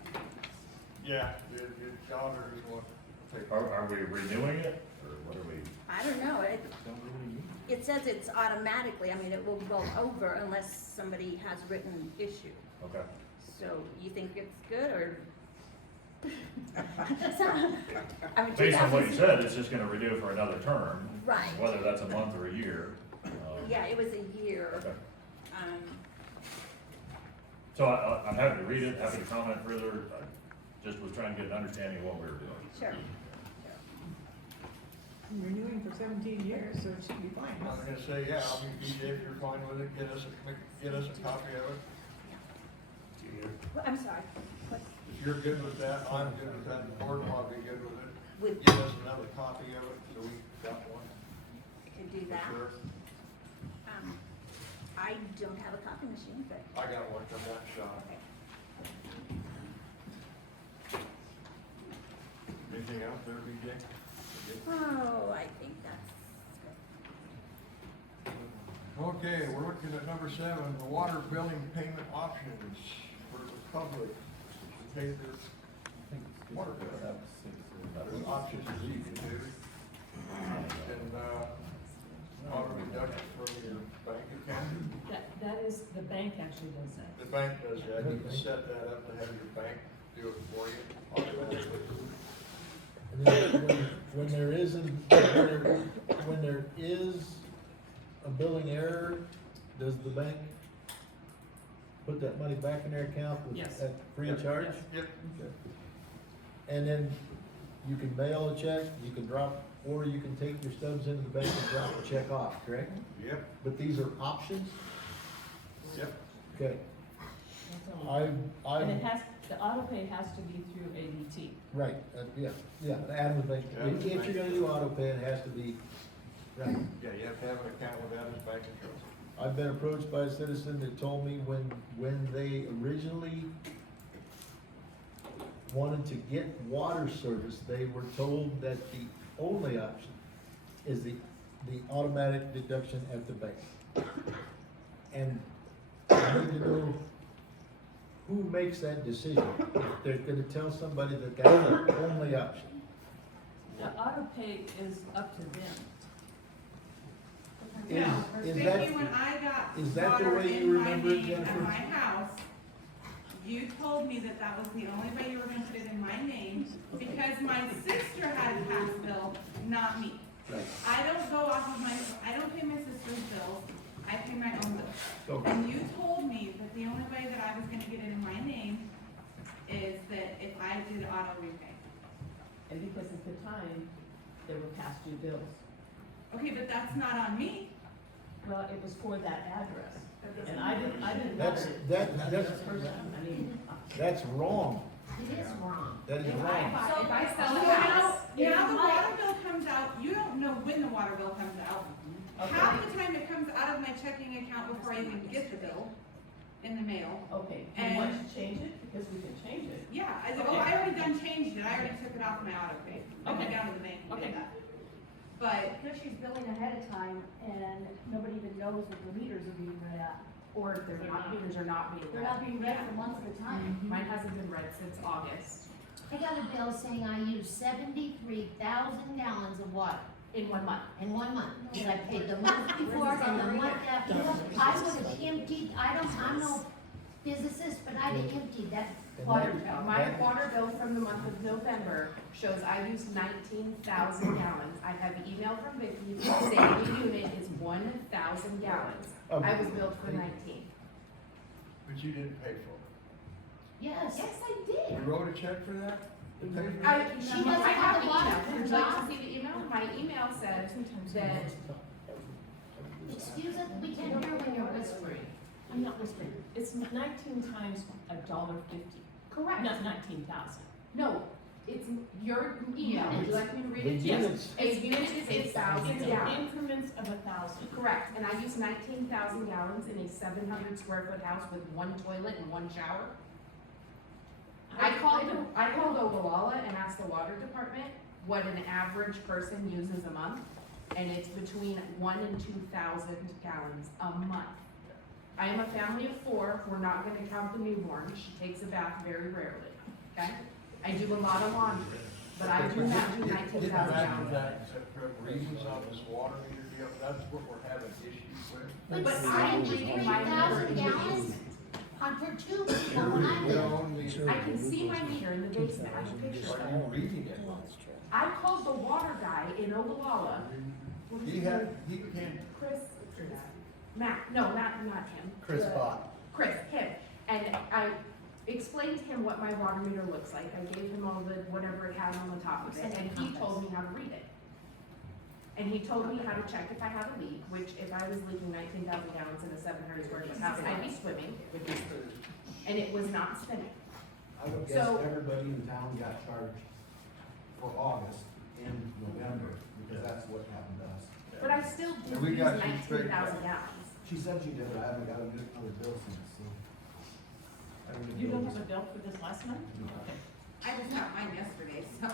Yeah, the auditors want to take. Are we renewing it, or what are we? I don't know, it says it's automatically, I mean, it will go over unless somebody has written issue. Okay. So you think it's good, or? I mean, Based on what you 2000 said, it's just gonna renew for another term. Right. Whether that's a month or a year. Yeah, it was a year. Okay. Um, So I'm happy to read it, happy to comment further, I just was trying to get an understanding of what we were doing. sure. I'm renewing for 17 years, so it should be fine. I was gonna say, yeah, I mean, DJ, if you're fine with it, get us a copy of it. Well, I'm sorry, what, If you're good with that, I'm good with that, the board will be good with it. with, Give us another copy of it, so we got one. to do For that? sure. I don't have a copy machine, but, I got one from that shop. okay. Anything else there, BJ? Oh, I think that's good. Okay, we're looking at number 7, the water billing payment options for the public to pay their water bill. There's options is easy to do. And, auto deduction from your bank account. That is, the bank actually does that. The bank does that, you can set that up to have your bank do it for you automatically. And then when there isn't, when there is a billing error, does the bank put that money back in their account Yes. at free of charge? Yep. And then you can mail a check, you can drop, or you can take your stubs into the bank and drop the check off, correct? Yep. But these are options? Yep. Okay, That's all. I, And it has, the auto pay has to be through ADT. right, yeah, the Adams Bank, if you're gonna do auto pay, it has to be, right. Yeah, you have to have an account with Adams Bank and Trust. I've been approached by a citizen that told me when they originally wanted to get water service, they were told that the only option is the automatic deduction at the bank. And I need to know who makes that decision. If they're gonna tell somebody that that's the only option. The auto pay is up to them. No, Is Vicky, that- when I got is that the water way in you my remember it, name Jennifer? at my house, you told me that that was the only way you were gonna put it in my name, because my sister had a tax bill, not me. Right. I don't go off of I don't pay my sister's bills, I pay my own bills. Okay. And you told me that the only way that I was gonna get it in my name is that if I did auto repay. And because at the time, there were past due bills. Okay, but that's not on me. Well, it was for that address. And I didn't know That's, it. that's, I mean, that's wrong. It is wrong. That is If wrong. I sell So a now- house, if now the my- water bill comes out, you don't know when the water bill comes out. Half the time it comes out of my checking account before I even get the bill in the mail. okay, do you want And- to change it? Because we can change it. Yeah, I Okay. I already done changed it, I already took it off my auto pay. I went Okay. down to the bank and Okay. did that. But, Because she's billing ahead of time and nobody even knows what the meters are being read at. or if they're not, meters are not being They're read. not being read for months at a time. Mine hasn't been read since August, I got a bill saying I used 73,000 gallons of water in 1 month. in 1 month. And I paid the month before and the month after. I would have emptied, I'm no physicist, but I'd have emptied that water bill. My water bill from the month of November shows I used 19,000 gallons. I have email from Vicky saying the unit is 1,000 gallons. I was billed for 19. But you didn't pay for it. Yes. Yes, I You did. wrote a check for that? You paid for I, it? She doesn't I have have the the water email. Would you like to turned see the email? My email said that, Excuse us, we can't hear when you're whispering. I'm not whispering. It's 19 times $1.50. correct. Not 19,000. No, it's your email. Would you like me to read it? The Yes. units. A unit is 1,000 It's gallons. in increments of 1,000. Correct, and I use 19,000 gallons in a 700 square foot house with 1 toilet and 1 shower. I called Ogallala and asked the water department what an average person uses a month, and it's between 1 and 2,000 gallons a month. I am a family of 4, we're not gonna count the newborn, she takes a bath very rarely, okay? I do a lot of laundry, but I do not do 19,000 gallons. That reasons of this water meter deal, that's what we're having issues with. But I'm reading my number 73,000 in the gallons basement. for 2 people when I We live. own these. I can see my meter in the basement, I have a picture of Are it. you reading it? I called the water guy in Ogallala. What is He his had, name? he can't, Chris, Matt, no, not him. Chris Bott. Chris, him. And I explained to him what my water meter looks like. I gave him all the, whatever it had on the top of it, and he told me how to read it. And he told me how to check if I have a leak, which if I was leaking 19,000 gallons in a 700 square foot house, I'd be swimming. And it was not spinning. I would guess So- everybody in town got charged for August in November, because that's what happened to us. But I still And did we use got you straight 19,000 back. gallons. She said she did, but I haven't got another bill since, so. I haven't You been don't have billed. a bill for this last month? Okay. I just got mine yesterday, so.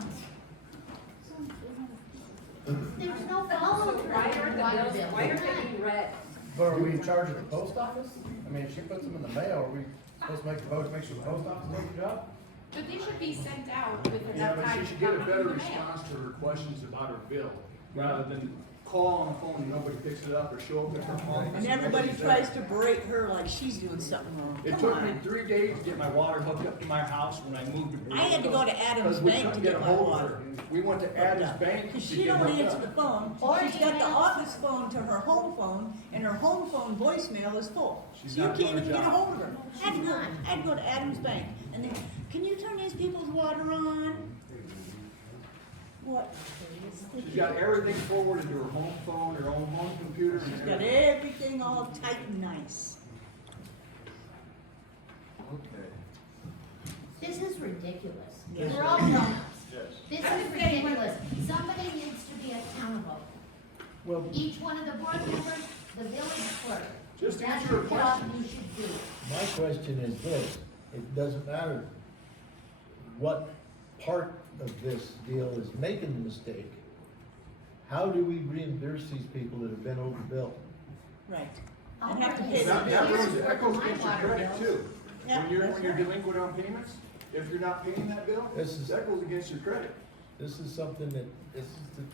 There's no follow through. Why are the bills, why are they being read? But are we in charge of the post office? I mean, if she puts them in the mail, are we supposed to make the vote to make sure the post office does the job? But they should be sent out with Yeah, enough but time she to should get come a through better the mail. response to her questions about her bill, rather than call on the phone and nobody picks it up, or show up at her office. And everybody nobody's tries there. to berate her like she's doing something wrong. It Come took me on. 3 days to get my water hooked up to my house when I moved to Brule. I had to go to Adams Because we Bank to couldn't get a my hold of water. her. We went to Adams Bank Cause to she get don't hooked answer up. the phone, Or she's got the email. office phone to her home phone, and her home phone voicemail is full. She's So you not can't doing even a get a job. hold of her. I had to go to Adams Bank, and then, can you turn these people's water on? What? She's got everything forwarded to her home phone, her own home computer. and She's got everything. everything all tight and nice. ridiculous. Yes. We're all grown-ups. Yes. This is ridiculous. Somebody needs to be accountable. Well, Each one of the board members, the village clerk. Just That's answer a the job question. you should do. my question is this, it doesn't matter what part of this deal is making the mistake. How do we reimburse these people that have been overbilled? Right. I'll And have to write pay you them. That years goes, worth that of goes my against your water credit bills. too. Yeah, When you're that's right. delinquent on payments, if you're not paying that bill, This is- that goes against your credit. This is something that, this is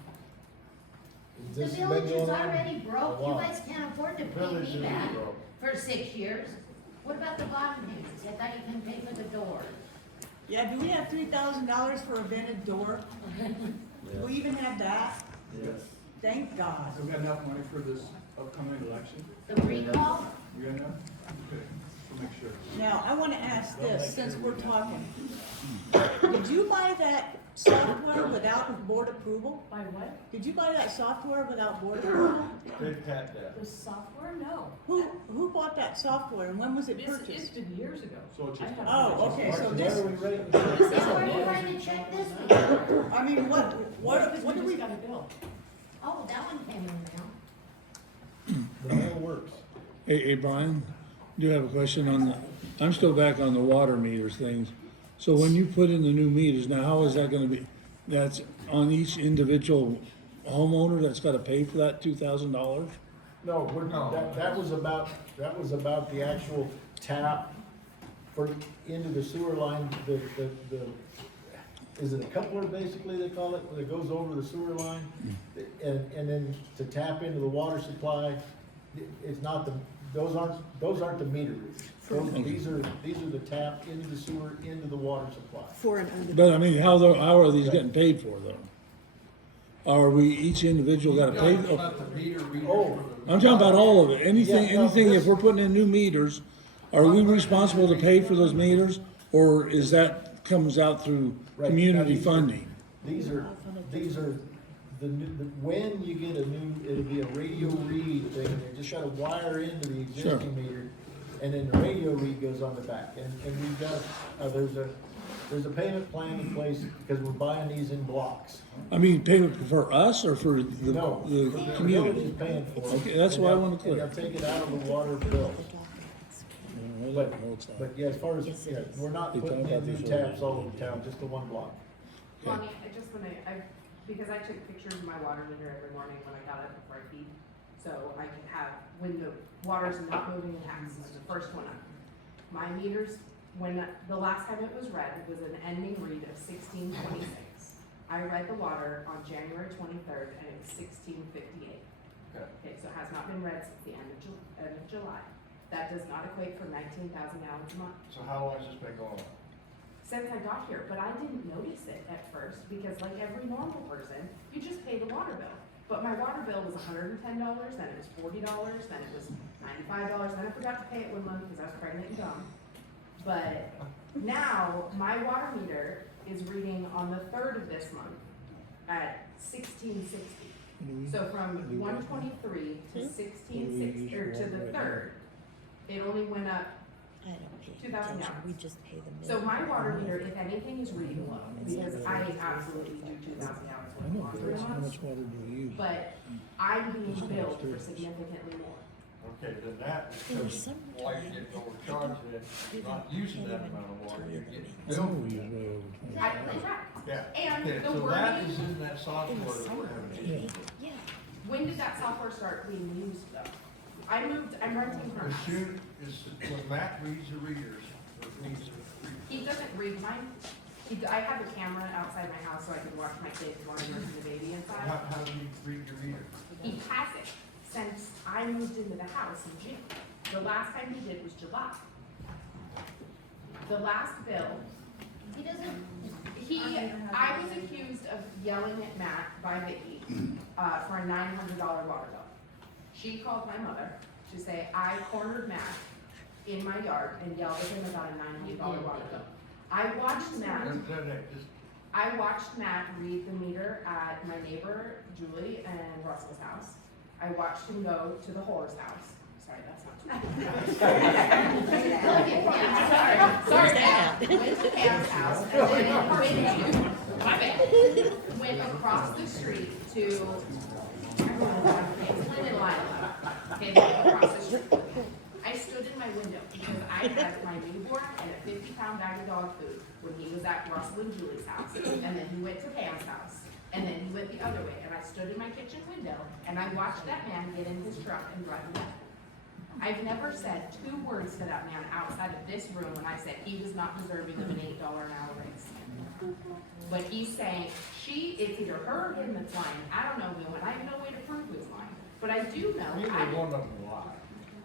The this has been village is going on already a broke. You while. guys can't afford to pay Village me is back broke. for 6 years. What about the bottom payments? I thought you can pay for the door. Yeah, do we have $3,000 for a vented door? Do we even have that? Yes. Thank God. We got enough money for this upcoming election? The recall? We got enough? Okay, we'll make sure. Now, I wanna ask this, since we're talking. Did you buy that software without board approval? By what? Did you buy that software without board approval? They've had that. The software? No. Who bought that software and when was it It's purchased? been years ago. So it's just- I have- Oh, okay, so Why this, are we writing Then this? where are you writing a check this week? I mean, what Because do we we? just got a bill. Oh, that one came in now. The mail works. Hey, Brian, do have a question on the, I'm still back on the water meters things. So when you put in the new meters, now how is that gonna be, that's on each individual homeowner that's gotta pay for that $2,000? No, No. that was about the actual tap for, into the sewer line, is it a coupler basically they call it, where it goes over the sewer line? And then to tap into the water supply, it's not the, those aren't the meter readers. These are the tap into the sewer, into the water supply. For an under. But I mean, how are these getting paid for though? Are we, each individual gotta pay? Not the meter reader Oh. for the. I'm talking about all of it, anything, Yeah, no, anything, if this- we're putting in new meters, are we responsible to pay for those meters? Or is that comes out through Right, community now these are- funding? These are when you get a new, it'll be a radio read thing, and they just gotta wire into the Sure. existing meter, and then the radio read goes on the back, and we've got, there's a payment plan in place, because we're buying these in blocks. I mean, payment for us or for the No, the the village community? is paying for it. Okay, that's why I wanna And clear. they'll take it out of the water bill. But, But yeah, as far as, yeah, we're not They putting talk in about new this taps already. all over town, just the one block. Lonnie, I just wanna, because I took pictures of my water meter every morning when I got up before I feed, so I can have when the water's not moving in taps, is the first one up. My meters, when, the last time it was read, it was an ending read of 1626. I read the water on January 23rd, and it was 1658. Okay, so it has not been read since the end of July. That does not equate for 19,000 gallons a month. So how long has this been going on? Since I got here, but I didn't notice it at first, because like every normal person, you just pay the water bill. But my water bill was $110, then it was $40, then it was $95, then I forgot to pay it one month because I was pregnant and dumb. But now, my water meter is reading on the 3rd of this month at 1660. So from 123 to 1660, or to the 3rd, it only went up I don't pay 2,000 attention. gallons. We just pay the. So my water meter, if anything, is reading low, because I absolutely do 2,000 gallons I worth know, of but laundry a how month, much water do we use? but I'm being billed for significantly more. Okay, then that is There was because some why time you're getting overcharged, then not using that amount of water, you're getting I know billed. we use way over 20. Exactly, correct. Yeah. And Okay, the so that wording- is in that software that we're having issues with. Yeah. When did that software start being used though? I'm renting her As house. soon as, when Matt reads the readers, or reads the He doesn't read mine. I have a camera outside my house so I can watch my kids while I'm nursing the baby inside. how do you read your reader? He has it since I moved into the house in June. The last time he did was July. The last bill, He doesn't, I was accused of yelling at Matt by Vicky, for a $900 water bill. She called my mother to say I cornered Matt in my yard and yelled at him about a $900 water bill. I watched Matt read the meter at my neighbor Julie and Russell's house. I watched him go to the whore's house, sorry, that's not true. Sorry, Pam. Went to Pam's house, and then my bad, went across the street to, Linden Line, okay, across the street. I stood in my window because I had my newborn and a 50-pound bag of dog food when he was at Russell and Julie's house, and then he went to Pam's house, and then he went the other way, and I stood in my kitchen window, and I watched that man get in his truck and drive away. I've never said 2 words to that man outside of this room when I said he was not deserving of an $8 an hour raise. But he's saying it's either her or him that's lying. I don't know who, and I have no way to prove who's lying. But I do know. Neither one of them lie.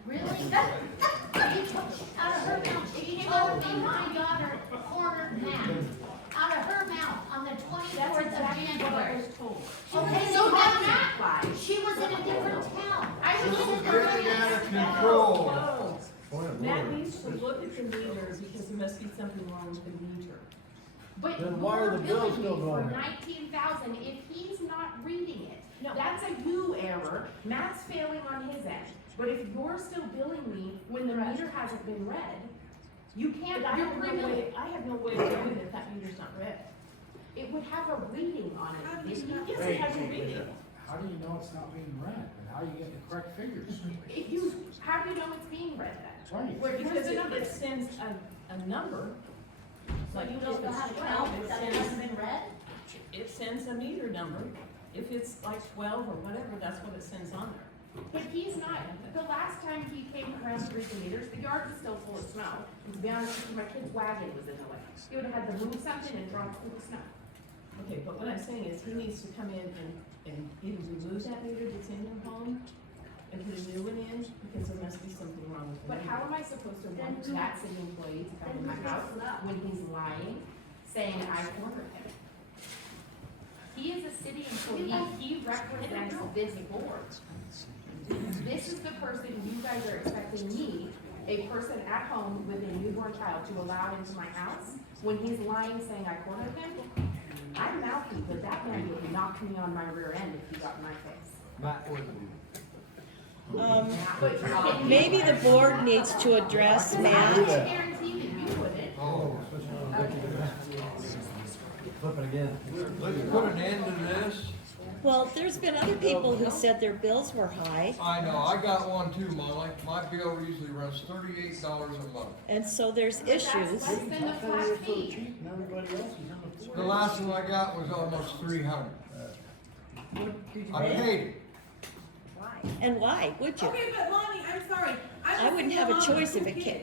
Really? Out of her mouth, she told me my daughter cornered Matt. Out of her mouth on the 24th of January. Okay, So so that's that's not lie. she was in a different town. I was in Getting out of control. Matt needs to look at the meter because there must be something wrong with the meter. But Then why are the bills still for going up? 19,000 if he's not reading it. No. That's a you error. Matt's failing on his end. But if you're still billing me when the meter hasn't been read, you can't, But I you're have no pre-billing. way, I have no way of knowing that that meter's not read. It would have a reading on it. If you- Yes, it has a reading. How do you know it's not being read, and how you get the correct figures? If you, how do you know it's being read then? Right. Where, Because because the it number, sends a number, like You if don't know it's how to 12, count, it that it sends, hasn't been read? it sends a meter number. If it's like 12 or whatever, that's what it sends on there. but he's not, the last time he came around to read the meters, the yard was still full of snow. And to be honest with you, my kid's wagon was in the way. He would have had to move something and drop through the snow. Okay, but what I'm saying is he needs to come in and either remove that meter that's in your home and put a new one in, because there must be something wrong with the But meter. how am I supposed to want that city employee to come to my house when he's lying, saying I cornered him? He is a city employee, he represents this board. This is the person you guys are expecting me, a person at home with a newborn child, to allow into my house when he's lying saying I cornered him? I'm mouthy, but that man would knock me on my rear end if he got in my face. But Maybe the board needs to address I Matt. would guarantee that you wouldn't. Oh, Flip it again. let's put an end to this. Well, there's been other people who said their bills were high, I know, I got one too, Molly. My bill usually runs $38 a month. and so there's That's issues. less than the flat fee. And everybody else is on the floor. The last one I got was almost 300. I paid it. And why, would you? Okay, but Lonnie, I'm sorry. I wouldn't have a choice if it came.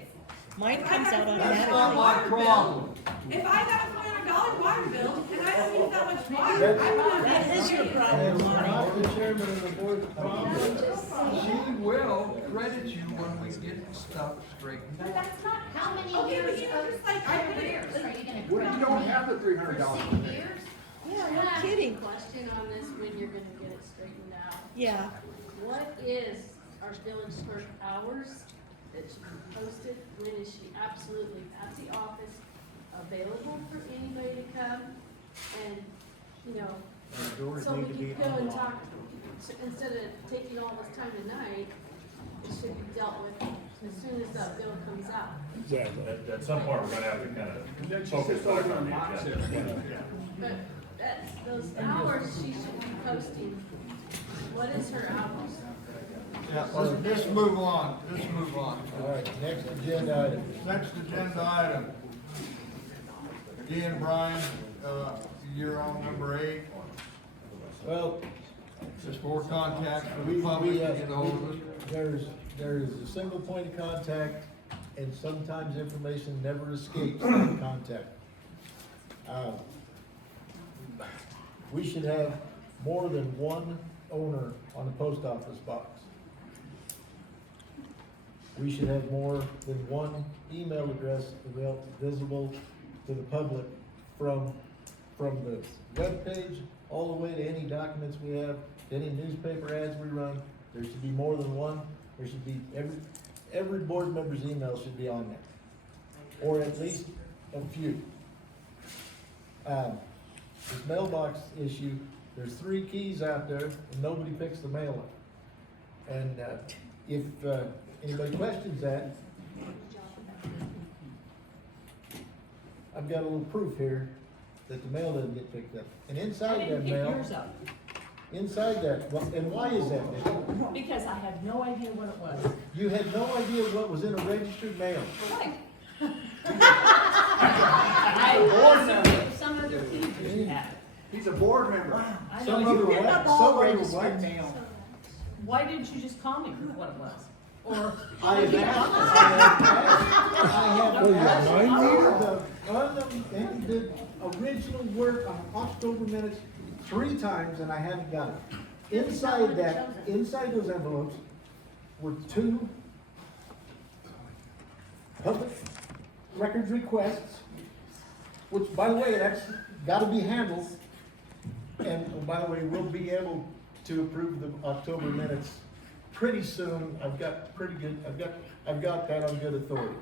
Mine comes out That's not my automatically. problem. If I got a $400 water bill and I don't use that much water, I would not. That is your problem, That's Lonnie. not the chairman of the board's problem. She will credit you when we get stuff straightened But out. that's not How many Okay, years but you know, just like I did. arrears are you gonna Well, you don't have the for $300. 6 years? Yeah, no kidding. Question on this, when you're gonna get it straightened out. Yeah. What is our village clerk hours that should be posted? When is she absolutely at the office, available for anybody to come? And, you know, so we can go and talk, instead of taking all this time tonight, it should be dealt with as soon as that bill comes out. At some point, we're gonna have to kind Then of she focus sits back over on on the box agenda. But that's, those hours she should be posting. What is her hours? Yeah, let's move on, let's move on. All right, next agenda item. Next agenda item. Again, Brian, you're on number 8. Well, Just more contacts for we, the public we, to get hold of us. there is a single point of contact, and sometimes information never escapes that contact. We should have more than one owner on the post office box. We should have more than one email address visible to the public from the webpage all the way to any documents we have, any newspaper ads we run. There should be more than one. There should be, every board member's email should be on there, or at least a few. This mailbox issue, there's 3 keys out there and nobody picks the mail up. And anybody questions that, I've got a little proof here that the mail doesn't get picked up. And I inside didn't that pick mail, yours up, inside that, and why is that, Nick? because I had no idea what it was. You had no idea what was in a registered mail. Right. board I some other people had. He's a board member. I Some know, other Pick what? up all Some other registered what? mail. why didn't you just call me what it was? Or. I have asked the unamended original work on October minutes 3 times and I haven't got it. Inside that, inside those envelopes were 2 public records requests, which, by the way, that's gotta be handled. And oh, by the way, we'll be able to approve the October minutes pretty soon. I've got that on good authority.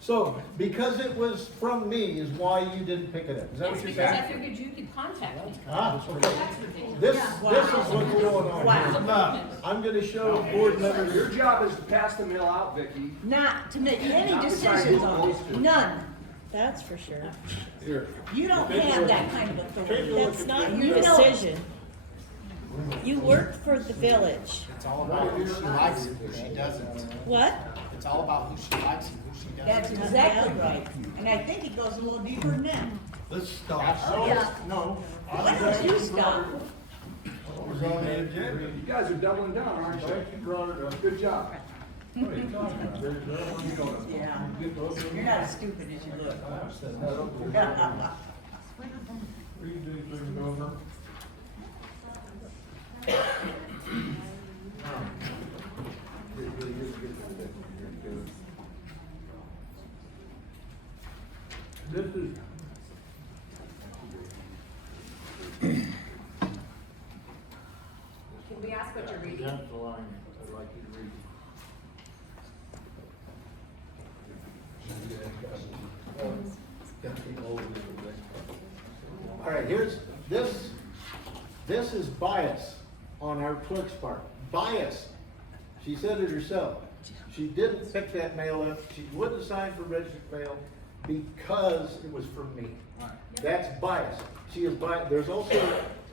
So, because it was from me is why you didn't pick it up. Is that That's what you're because I saying? figured you could contact me. Ah, okay. That's ridiculous. This is what's going on here. Wow. I'm gonna show board members. Your job is to pass the mail out, Vicki. Not to make any Not decide decisions who on goes it, to. none. That's for sure. Here. You don't have that kind of authority. That's not You your know it. decision. You work for the village. It's all about who she likes and who she doesn't. What? It's all about who she likes and who she doesn't. That's exactly right. And I think it goes a little deeper than that. Let's stop. Oh, yeah. No. Why don't you stop? What was on the agenda? You guys are doubling down, aren't you? Good job. Yeah. You're not as stupid as you look. Redo things over. This is, Can we ask what you're reading? that's the line I'd like you to read. All right, here's, this is bias on our clerk's part. Bias. She said it herself. She didn't pick that mail up. She wouldn't sign for registered mail because it was from me. That's bias. She is biased. There's also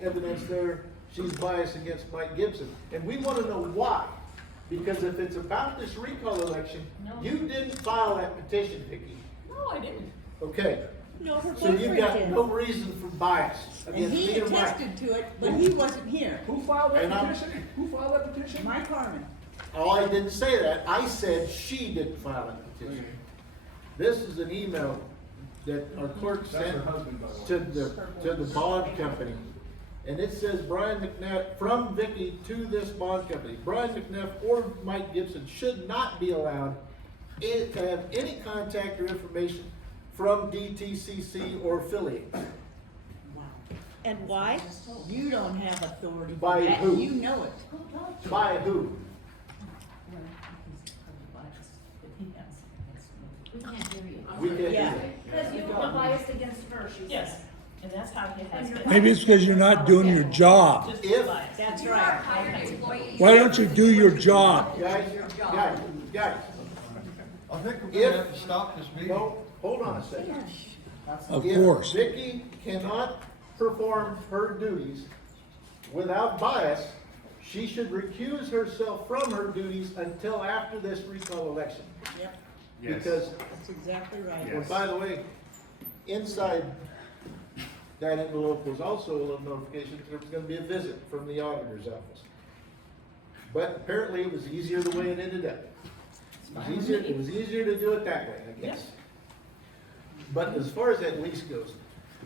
evidence there. She's biased against Mike Gibson. And we want to know why. Because if it's about this recall election, No. you didn't file that petition, Vicki. No, I didn't. Okay. No, her So you've boyfriend got did. no reason for bias And against he me and Mike. attested to it, but he wasn't here. Who filed that And I'm- petition? Who filed that petition? Mike Harmon. Oh, I didn't say that. I said she didn't file a petition. This is an email that our clerk That's her sent husband, by the way. to the bond company. And it says Brian McNeff, from Vicky to this bond company. Brian McNeff or Mike Gibson should not be allowed to have any contact or information from DTCC or affiliates. Wow. And why? You don't have authority for By that. who? You know it. By who? Well, he's biased, but he has. We can't hear you. We can't do Yeah. that. Because you are biased against her, she said. Yes, and that's how he has been. maybe it's because you're not doing your job. Just If- biased. That's You are right. hired employees. Why don't you do your job? Guys, I think we're gonna If- have to stop this meeting. no, hold on a second. Of If course. Vicky cannot perform her duties without bias, she should recuse herself from her duties until after this recall election. Yep, Because, that's exactly right. well, by the way, inside that envelope was also a little notification that there was gonna be a visit from the auditor's office. But apparently it was easier the way it ended up. It was easier to do it that way, I guess. But as far as that lease goes,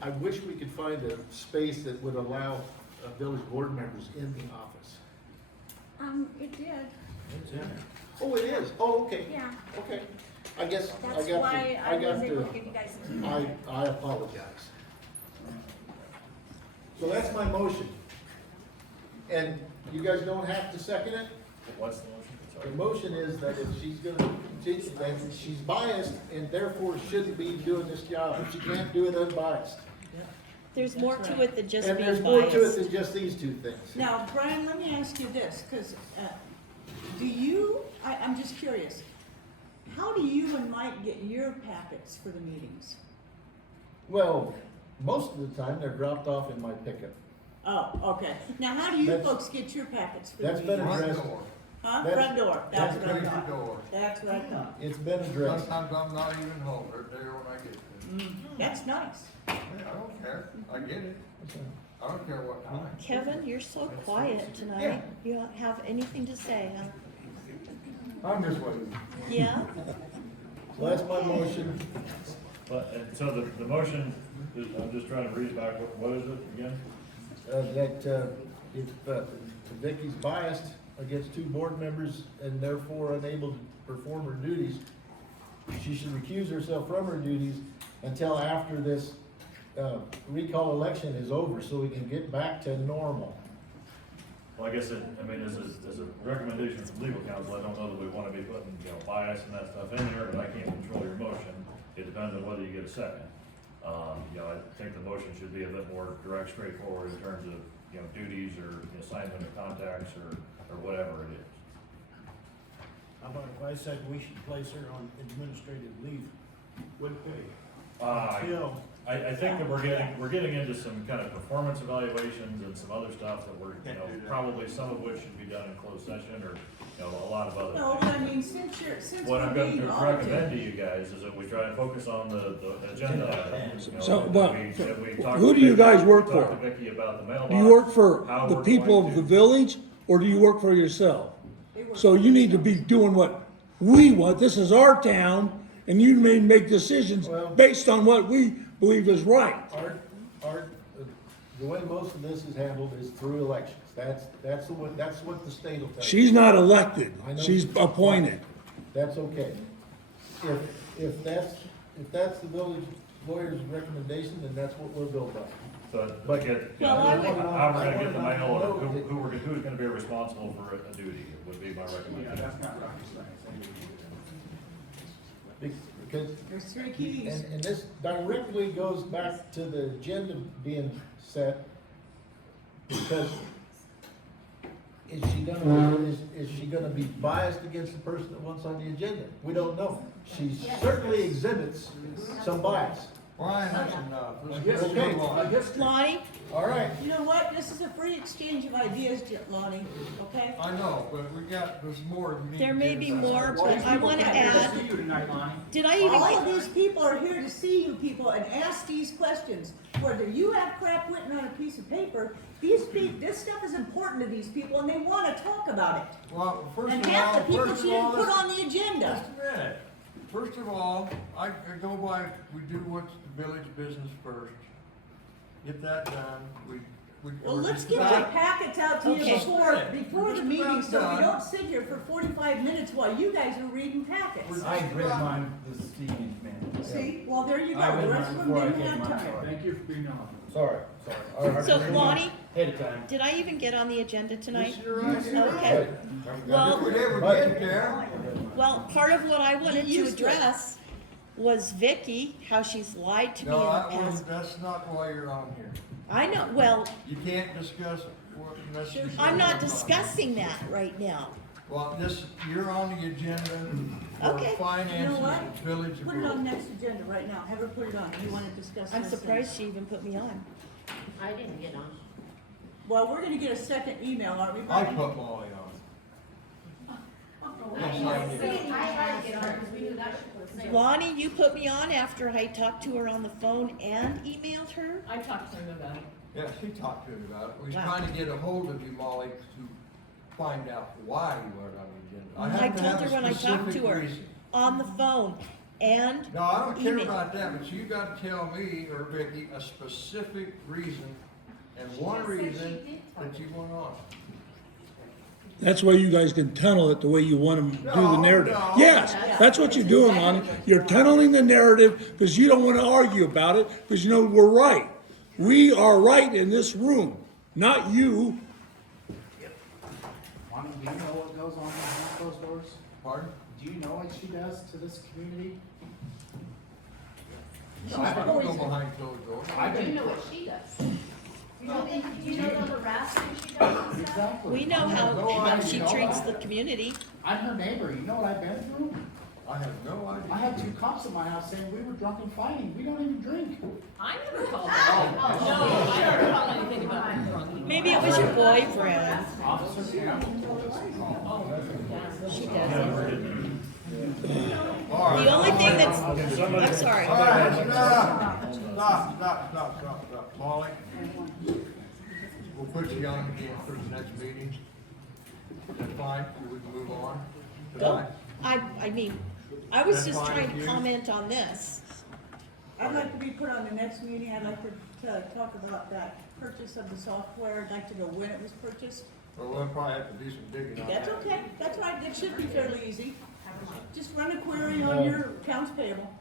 I wish we could find a space that would allow village board members in the office. It did, Oh, it is? Oh, okay. yeah. Okay. I guess I That's got why to, I was able to give you guys a key. I apologize. So that's my motion. And you guys don't have to second it? What's the motion? The motion is that if she's gonna, that she's biased and therefore shouldn't be doing this job, if she can't do it unbiased. There's more to it than just And being there's more to it biased. than just these 2 things. Now, Brian, let me ask you this, because do you, I'm just curious, how do you and Mike get your packets for the meetings? Well, most of the time, they're dropped off in my pickup. Oh, okay. Now, how do you That's- folks get your packets for the That's meetings? been addressed. Huh? That's- Front door, that's what I Crazy thought. door. That's what I thought. It's been addressed. Sometimes I'm not even home, they're there when I get there. That's nice. Yeah, I don't care, I get it. I don't care what time. Kevin, you're so quiet tonight. You don't have anything to say, huh? I'm just waiting. Yeah? So that's my motion. But, and so the motion, is, I'm just trying to read it back, what is it again? That if Vicky's biased against two board members and therefore unable to perform her duties, she should recuse herself from her duties until after this recall election is over, so we can get back to normal. Well, I guess as a recommendation from legal counsel, I don't know that we wanna be putting, bias and that stuff in there, but I can't control your motion. It depends on whether you get a second. I think the motion should be a bit more direct, straightforward in terms of, duties or assignment of contacts or whatever it is. How about if I said we should place her on administrative leave with pay? Until, I think that we're getting into some kind of performance evaluations and some other stuff that we're, probably some of which should be done in closed session or, a lot of other things. No, but I mean, since What I'm we're going being to recommend to audited. you guys is that we try and focus on the agenda items. So, that well, we talk who to do you Vicky- guys work talk for? to Vicky about the mailbox. Do you work for how the we're people going of the to- village, or do you work for yourself? So you need to be doing what we want. This is our town, and you may make decisions based on what we believe is right. The way most of this is handled is through elections. That's what the state will tell you. She's not elected, I know. she's appointed. That's okay. If that's the village lawyer's recommendation, then that's what we'll go by. But, But- how we're gonna get the mail, or who's gonna be responsible for a duty, would be my recommendation. That's not rocket science. Because, There's three keys. and this directly goes back to the agenda being set, because is she gonna be biased against the person that wants on the agenda? We don't know. She certainly exhibits some bias. Brian, that's enough. Let's Okay. move on. Lonnie? All right. You know what? This is a free exchange of ideas, Lonnie, okay? I know, but there's more. we need There to may get be us- more, but I wanna add, See you tonight, Lonnie. did I even All of get, these people are here to see you people and ask these questions. Whether you have crap written on a piece of paper, this stuff is important to these people and they wanna talk about it. Well, first And of half all, the people first she of all, didn't put let's- on the agenda. just a minute. First of all, I go by, we do what's the village business first. Get that done, Well, we're let's just get your about- packets out to you Okay. before the Just meeting, about so we done. don't sit here for 45 minutes while you guys are reading packets. I read mine this evening, man. See, well, there you I go, the read rest of mine them before I didn't came have on. time. Thank you for being on. Sorry. All right. so Lonnie, Ahead of time. did I even get on the agenda tonight? Yes, you're right. Okay. Well, If we ever get there, well, part of what I wanted to used to it. address was Vicky, how she's lied to me in no, the that past. wasn't, that's not why you're on here. I know, well, You can't discuss what, unless you. I'm not discussing that right now. Well, you're on the agenda Okay. for finances You know what? of Village of Put it on Brule. next agenda right now, have her put it on, you wanna discuss I'm this surprised she even put me on. I didn't get on. Well, we're gonna get a second email, aren't we, I Brian? put Molly on. Yes, I did. I tried to get on because we knew that was the same. Lonnie, you put me on after I talked to her on the phone and emailed her? I talked to him about it. Yeah, she talked to me about it. We was Wow. trying to get a hold of you, Molly, to find out why you weren't on the agenda. I have to told have her a when I talked specific to her reason. on the phone and No, I don't care email. about that, but you gotta tell me or Vicky a specific reason and one reason that you went on. That's why you guys can tunnel it the way you want to do the No, narrative. no. Yes, that's what you're doing, Lonnie. You're tunneling the narrative because you don't want to argue about it because you know we're right. We are right in this room, not you. Lonnie, do you know what goes on behind closed doors? Pardon? Do you know what she does to this community? No, I don't go behind closed doors. I've Do you been, know what she does? Do you know the harassment she does and stuff? Exactly. We know how she treats the community. I'm her neighbor, you know what I've been through? I have no idea. I had 2 cops at my house saying we were drunk and fighting, we don't even drink. I never called that. No, I never called anything about drunk. Maybe it was your boyfriend. Officer Campbell told us to call. She doesn't. All right. The only thing that's, I'm sorry. All right, stop. Molly, we'll put you on again for the next meeting. That's fine, we can move on tonight. I mean, I was That's just fine trying with to you? comment on this. I'd like to be put on the next meeting, I'd like to talk about that purchase of the software, I'd like to know when it was purchased. Well, we'll probably have to do some digging on that. That's okay, that's right, it should be fairly easy. Just run a query on your accounts payable.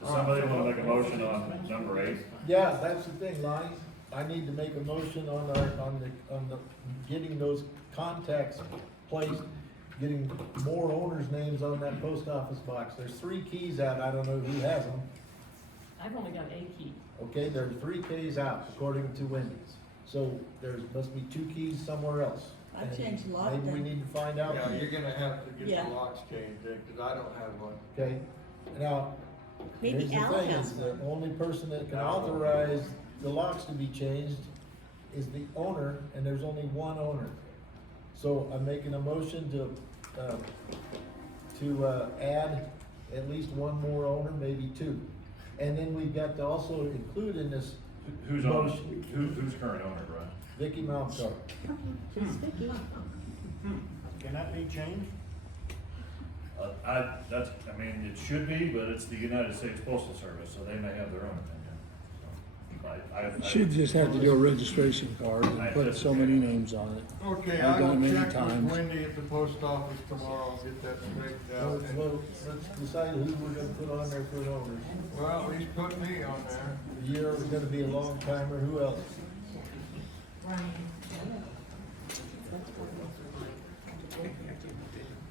Does somebody wanna make a motion on number 8? Yeah, that's the thing, Lonnie. I need to make a motion on the, getting those contacts placed, getting more owners' names on that post office box. There's 3 keys out, I don't know who has them. I've only got a key. Okay, there's 3 keys out according to Wendy's. So there's, must be 2 keys somewhere else. I've And changed a lot Maybe we then. need to find out. Yeah, you're gonna have to get Yeah. the locks changed, cause I don't have one. Okay, now, Maybe here's the Al thing, has is the only person that can authorize the locks to be changed is the owner, and there's only one owner. So I'm making a motion to add at least one more owner, maybe 2. And then we've got to also include in this Who's on, motion, who's current owner, Brian? Vicky Mountcart. She's Vicky. Can that be changed? I mean, it should be, but it's the United States Postal Service, so they may have their own opinion. So, She'd just have to do a registration card and put so many names on it. Okay, I've I done it will many check with times. Wendy at the post office tomorrow, get that straightened out. And- Well, let's decide who we're gonna put on there for owners. Well, he's put me on there. You're gonna be a long timer, who else?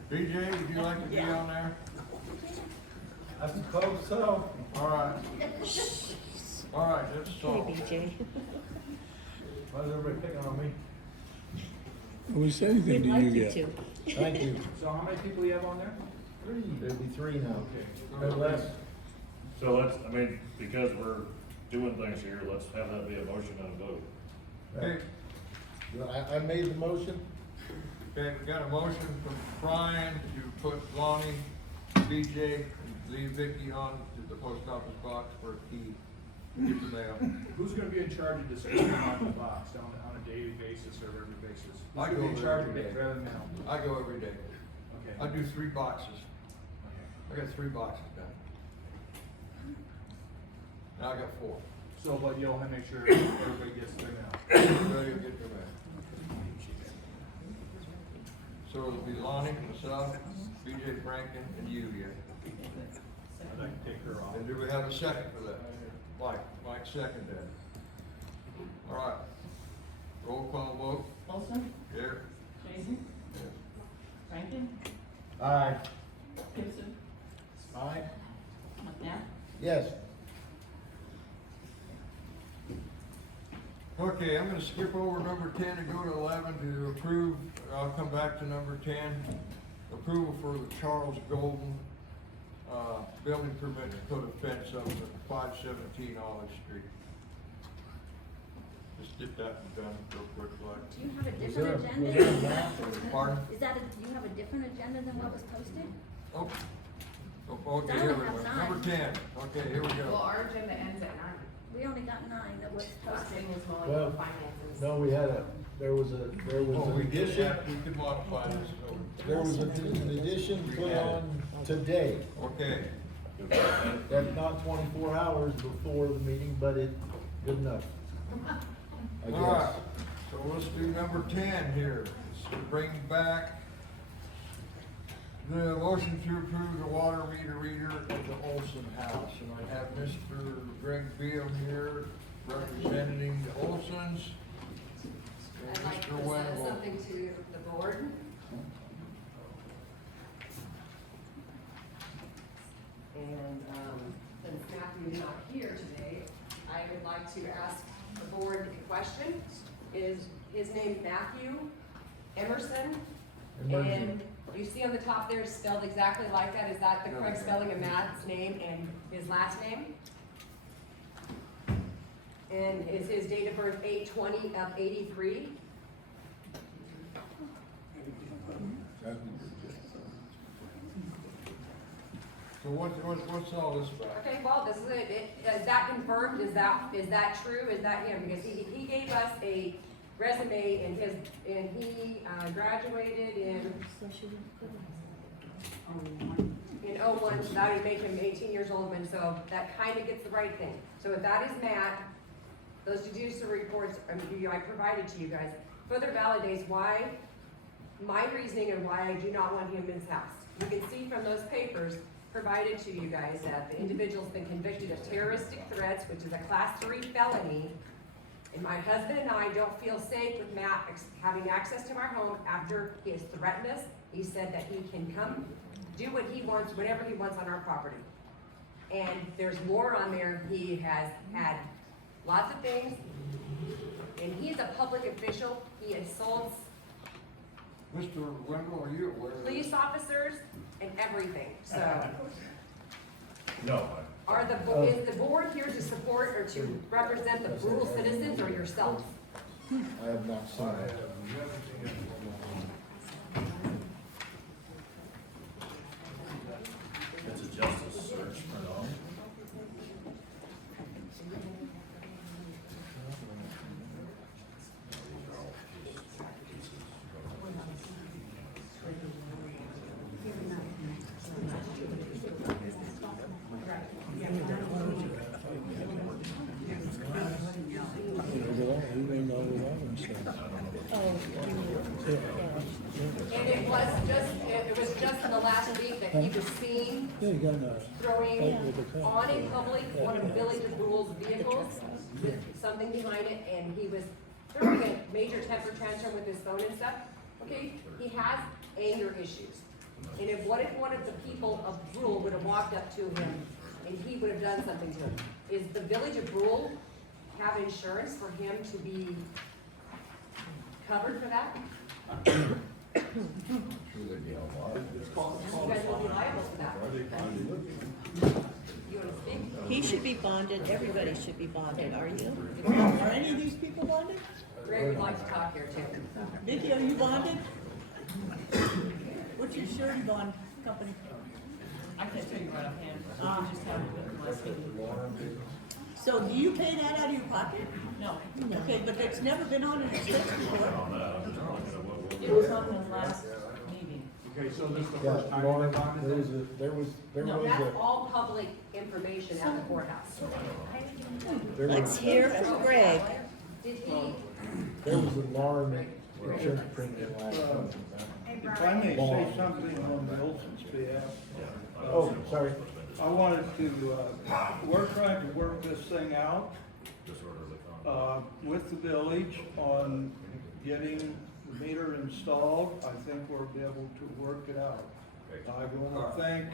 BJ, would you like to be on there? I suppose so. All right. All right, that's Hey, solved. BJ. Why is everybody picking on me? Have we said anything We'd to like you you yet? to. Thank you. So how many people you have on there? 3, there'll be 3 now. Okay. No less. So let's, I mean, because we're doing things here, let's have that be a motion and a vote. Okay, I made the motion. okay, we got a motion from Brian to put Lonnie, BJ, and leave Vicky on to the post office box for a key. Get the mail. Who's gonna be in charge of distributing on the box on a daily basis or every basis? Who's I gonna be go in charge of every it day. rather than mail? I go every day. Okay. I do 3 boxes. I got 3 boxes done. Now I got 4. So, but you'll make sure everybody gets their mail. Everybody will get their mail. So it'll be Lonnie, myself, BJ Franklin, and you, yeah. I'd like to take her off. And do we have a second for that? Mike seconded that. All right. Roll call vote. Olson, Here. Jason, Yes. Rankin, Aye. Gibson, Aye. McNabb. Yes. Okay, I'm gonna skip over number 10 and go to 11 to approve, I'll come back to number 10. Approval for the Charles Golden, building permit to put a fence up at 517 Olive Street. Just get that done real quick, like. Do you have a Was different there- agenda? was there a than map? what was Pardon? Is that, do you have a different agenda than what was posted? Oh, okay, I here only we have go. 9. Number 10, okay, here we Well, go. our agenda ends at 9. We only got 9 that was Last posted. thing was mowing Well, the finances. no, there was Oh, an we could addition, have, we could modify this. there was an addition put on today. Okay, That's not 24 hours before the meeting, but it, good enough. I all right, guess. so let's do number 10 here. Let's bring back the motion to approve the water meter reader at the Olson house. And I have Mr. Greg Beal here representing the Olsons. And I'd like to Mr. present Wenzel. something to the board. And, since Matthew's not here today, I would like to ask for board question. Is his name Matthew Emerson? And you see on the top there, spelled exactly like that. Is that the correct spelling of Matt's name and his last name? And is his date of birth 8/20/83? So what's all this about? Okay, well, this is it. Is that confirmed? Is that true? Is that him? Because he gave us a resume and he graduated in 01, so that would make him 18 years old, and so that kind of gets the right thing. So if that is Matt, those deducer reports I provided to you guys further validates why my reasoning and why I do not want him in his house. You can see from those papers provided to you guys that the individual's been convicted of terroristic threats, which is a class 3 felony. And my husband and I don't feel safe with Matt having access to our home after he has threatened us. He said that he can come do what he wants, whatever he wants on our property. And there's more on there. He has had lots of things. And he's a public official. He assaults Mr. Wendell, are you aware of this? police officers and everything, so. No. Is the board here to support or to represent the Brule citizens or yourselves? I have not seen it. It's a justice search for all. And it was just in the last week that he was seen throwing on in public one of Village of Brule's vehicles with something behind it, and he was throwing a major temper tantrum with his phone and stuff. Okay, he has anger issues. And what if one of the people of Brule would have walked up to him and he would have done something to him? Is the Village of Brule have insurance for him to be covered for that? You guys will be liable for that. You wanna speak? He should be bonded, everybody should be bonded, are you? Are any of these people bonded? Ray would like to talk here too. Vicki, are you bonded? What's your surety bond company? I can't tell you right offhand, we just haven't been last meeting. So do you pay that out of your pocket? No. Okay, but it's never been on an expense report. It was on the last meeting. Okay, so this is the Yeah, first time Lauren, you've been on there was this? That's all public information at the courthouse. Let's hear from Greg. Did he, There was an alarm insurance premium last month. If I may say something on Wilson's behalf. Oh, sorry. I wanted to, we're trying to work this thing out, with the village on getting the meter installed. I think we'll be able to work it out. I want to thank,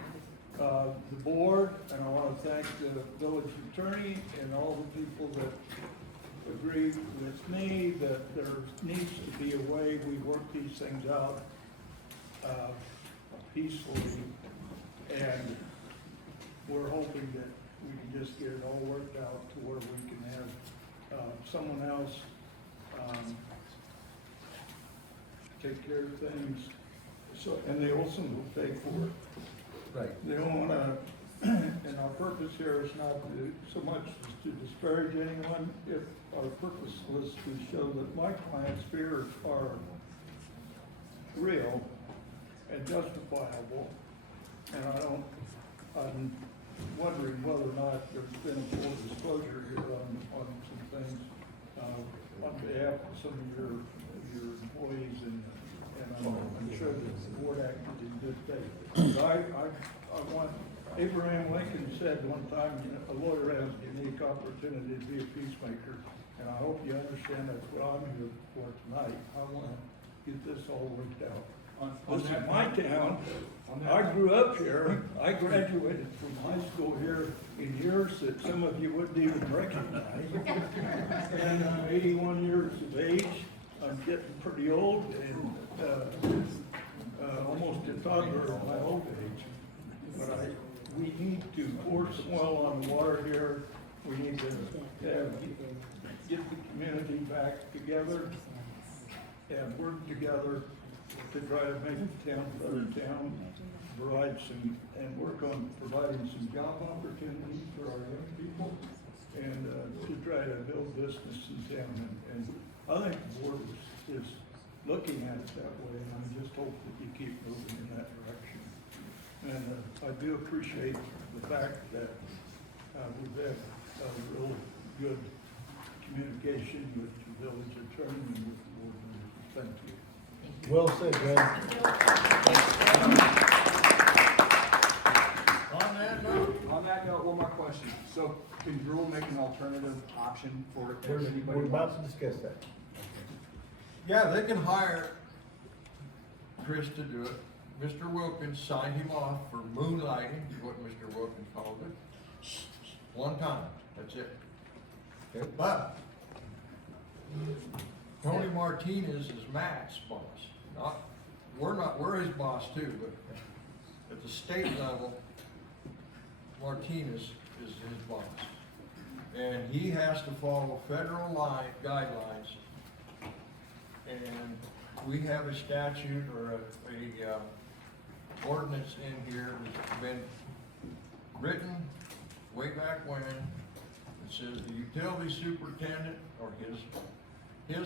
the board, and I want to thank the village attorney and all the people that agree with me that there needs to be a way we work these things out, peacefully. And we're hoping that we can just get it all worked out to where we can have, someone else, take care of things, so, and they also will pay for it. Right. They don't wanna, and our purpose here is not to, so much as to discourage anyone. If our purpose was to show that my client's fears are real and justifiable, and I'm wondering whether or not there's been a full disclosure here on some things, on behalf of some of your employees, and I'm sure that the board acted in good faith. I want, Abraham Lincoln said one time, a lawyer has a unique opportunity to be a peacemaker, and I hope you understand that's what I'm here for tonight. I want to get this all worked out. This is my town. I grew up here. I graduated from high school here in your course, that some of you wouldn't even recognize. And I'm 81 years of age. I'm getting pretty old and almost a toddler at my old age. But we need to pour some oil on the water here. We need to get the community back together and work together to try to make the town a better town, provide some, and work on providing some job opportunities for our young people, and to try to build business in town. And I think the board is looking at it that way, and I just hope that you keep moving in that direction. And I do appreciate the fact that we've had a real good communication with the village attorney and with the board members. Thank you. Well said, Greg. On that note, one more question. So can Brule make an alternative option for anybody? We're about to discuss that. Yeah, they can hire Chris to do it. Mr. Wilkins signed him off for moonlighting, is what Mr. Wilkins called it. One time, that's it. But Tony Martinez is Matt's boss. We're his boss too, but at the state level, Martinez is his boss. And he has to follow federal guidelines. And we have a statute or a ordinance in here that's been written way back when. It says the utility superintendent or his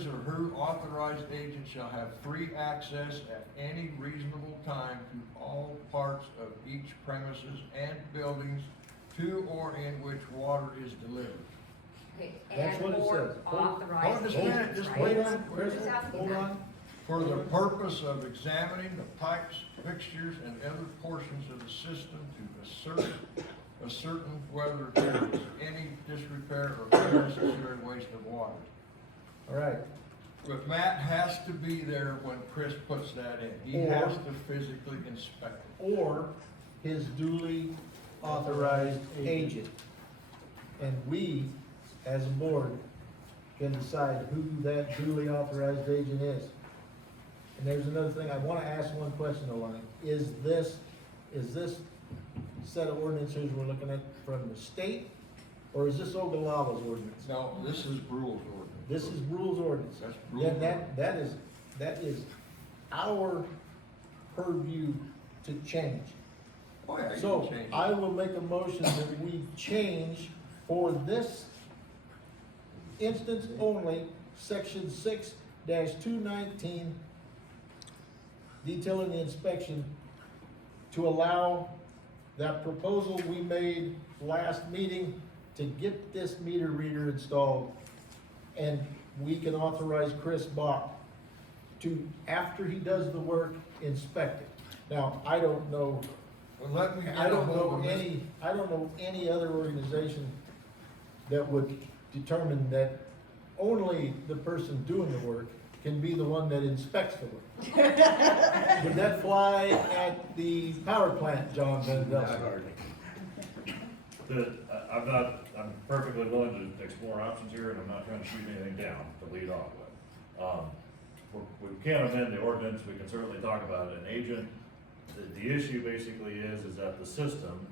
or her authorized agent shall have free access at any reasonable time to all parts of each premises and buildings to or in which water is delivered. Okay, That's and what it or says. authorized Just a minute, agents, just right? wait on, We're just asking Hold that. on. for the purpose of examining the pipes, fixtures, and other portions of the system to ascertain whether there is any disrepair or unnecessary waste of water. All right. But Matt has to be there when Chris puts that in. He has to physically inspect it. Or his duly authorized agent. And we, as a board, can decide who that duly authorized agent is. And there's another thing, I wanna ask one question, Alani. Is this set of ordinances we're looking at from the state, or is this Ogallala's ordinance? No, this is Brule's ordinance. This is Brule's ordinance. That's Brule's Then that is our purview to change. Oh, yeah, you So can change it. I will make a motion that we change for this instance only, section 6-219, detailing the inspection, to allow that proposal we made last meeting to get this meter reader installed. And we can authorize Chris Bach to, after he does the work, inspect it. Now, I don't know, Well, let me get I a don't hold know of this. any other organization that would determine that only the person doing the work can be the one that inspects the work. Would that fly at the power plant, John Van Velsen? I'm perfectly willing to explore options here, and I'm not trying to shoot anything down to lead off with. We can't amend the ordinance, we can certainly talk about an agent. The issue basically is that the system,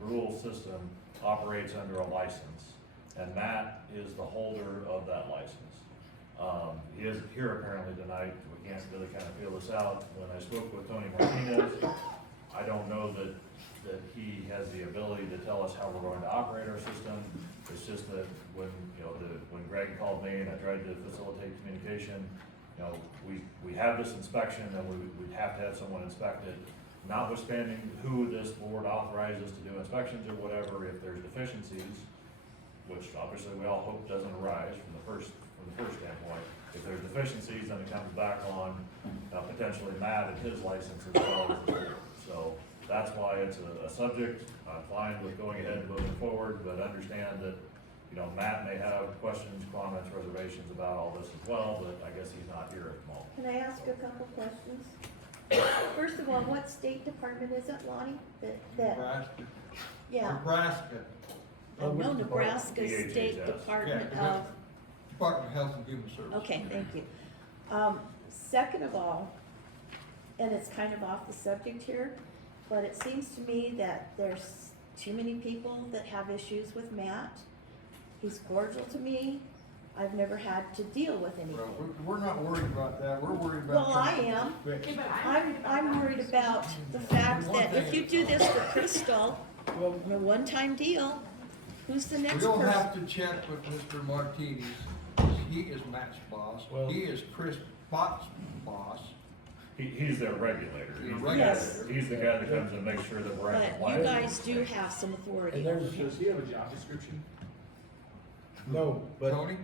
Brule system operates under a license, and Matt is the holder of that license. He isn't here apparently tonight, we can't really kind of feel this out. When I spoke with Tony Martinez, I don't know that he has the ability to tell us how we're going to operate our system. It's just that when Greg called me and I tried to facilitate communication, we have this inspection and we'd have to have someone inspect it, notwithstanding who this board authorizes to do inspections or whatever. If there's deficiencies, which obviously we all hope doesn't arise from the first standpoint, if there's deficiencies, then it comes back on potentially Matt and his license as well as the board. So that's why it's a subject. I'm fine with going ahead and moving forward, but understand that, Matt may have questions, comments, reservations about all this as well, but I guess he's not here at the moment. Can I ask a couple questions? First of all, what state department is it, Lonnie? That, Nebraska. yeah, Nebraska. I know which department? Nebraska DHHS. State Department Yeah, of, Department of Health and Human Services. Okay, thank you. Second of all, and it's kind of off the subject here, but it seems to me that there's too many people that have issues with Matt. He's cordial to me. I've never had to deal with anything. Well, we're not worried about that, we're worried about. Well, I am. Okay, but I'm I'm worried about the fact that if you do this for Crystal, a one-time deal, who's the next We'll person? have to check with Mr. Martinez, he is Matt's boss, Well- he is Chris Bot's boss. He's their regulator. He's He's the Yes. He's the guy that comes and makes sure that we're in But you compliance. guys do have some authority And over there's, him. Does he have a job description? no, but, Tony,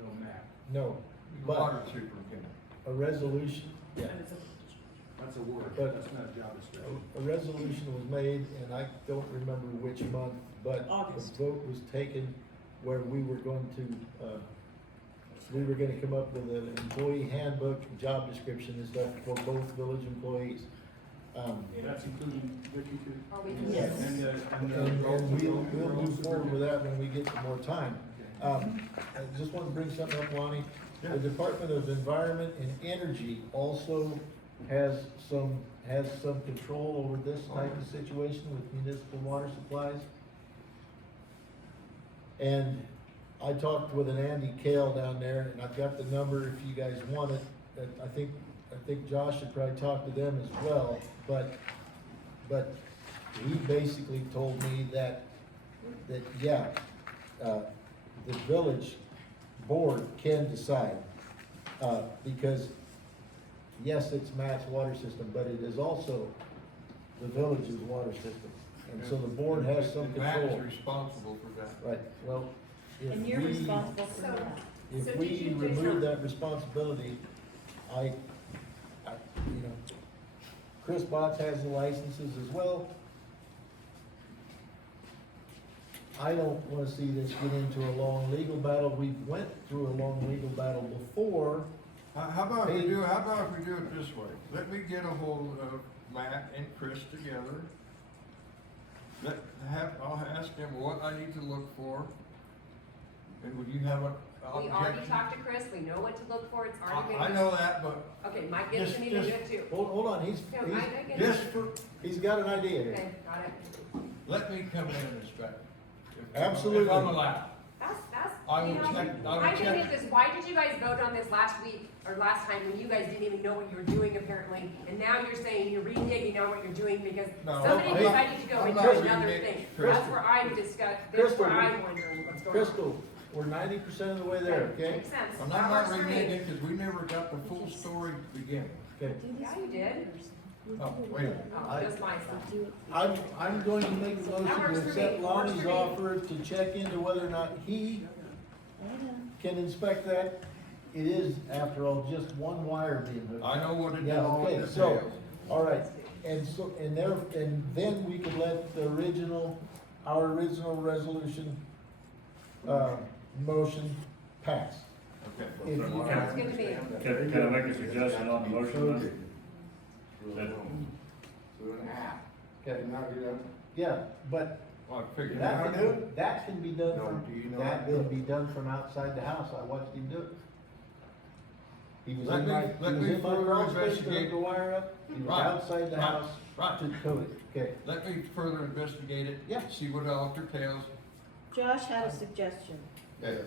No, Matt. no, the but water superintendent. a resolution, yeah. That's a word, But- that's not a job description. A resolution was made, and I don't remember which month, but August. a vote was taken where we were going to, come up with an employee handbook, job description and stuff for both village employees. That's including Ricky too? Are we Yes. And And we'll move forward with that when we get some more time. I just want to bring something up, Lonnie. The Department of Environment and Energy also has some control over this type of situation with municipal water supplies. And I talked with an Andy Kale down there, and I've got the number if you guys want it. I think Josh should probably talk to them as well, but he basically told me that yeah, the village board can decide, because yes, it's Matt's water system, but it is also the village's water system. And so the board has some Matt control. is responsible for that. Right, well, And you're responsible for that. if So we did you remove that responsibility, you know, Chris Botts has the licenses as well. I don't wanna see this get into a long legal battle. We went through a long legal battle before. How about if we do it this way? Let me get a hold of Matt and Chris together. I'll ask them what I need to look for. And would you have an We already objection? talked to Chris, we know what to look for, it's already been. I know that, but Okay, Mike gives Just- me to do just- it too. Hold on, No, I get just it. for, he's got an idea here. Okay, got it. let me come in and inspect. Absolutely. If I'm allowed. That's, I you will know, check- I will my thing check. is this, why did you guys vote on this last week, or last time, when you guys didn't even know what you were doing apparently? And now you're saying you're reneging on what you're doing because No, somebody I'm not- decided to go I'm and not do another reneging. thing. Crystal. That's where I'm that's Crystal, where I'm wondering what's going on. Crystal, we're 90% of the way there, okay? Makes sense. I'm That not works for me. reneging, because we never got the full story to begin with. Okay. Yeah, you did. Oh, wait a minute. Oh, just my stuff. I'm going to make a motion That works to for accept me. Works Lonnie's for me. offer to check into whether or not he can inspect that. It is, after all, just one wire being hooked. I know what it Yeah, okay, entails. so, all right, and then we could let our original resolution, motion pass. Okay. If you- Sounds good to me. Can I make a suggestion on the motion then? That- Okay. Yeah, but Well, I figured that out. can be done No, from, do you know that how to do can it? be done from outside the house. I watched him do it. He was Let in me- my, let he was me in my further crawl space to hook investigate. the wire up. He was Right, outside the right, house right. to code it. Okay. Let me further investigate it. Yeah. See what it all entails. Josh had a suggestion. Yes.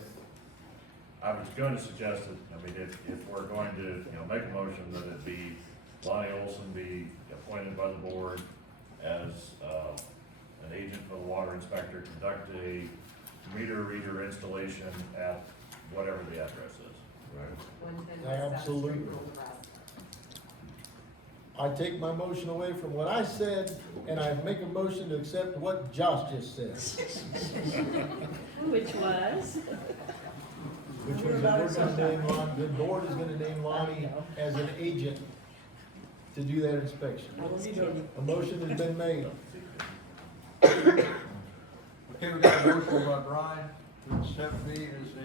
I was going to suggest that, I mean, if we're going to, make a motion that it be Lonnie Olson be appointed by the board as, an agent for the water inspector, conduct a meter reader installation at whatever the address is. Right. 110 West South Absolutely. Street, Nebraska. I take my motion away from what I said, and I make a motion to accept what Josh just said. Which was? Which was that we're gonna name the board is gonna name Lonnie as an agent to do that inspection. A motion has been made. Okay, we got a motion by Brian to accept me as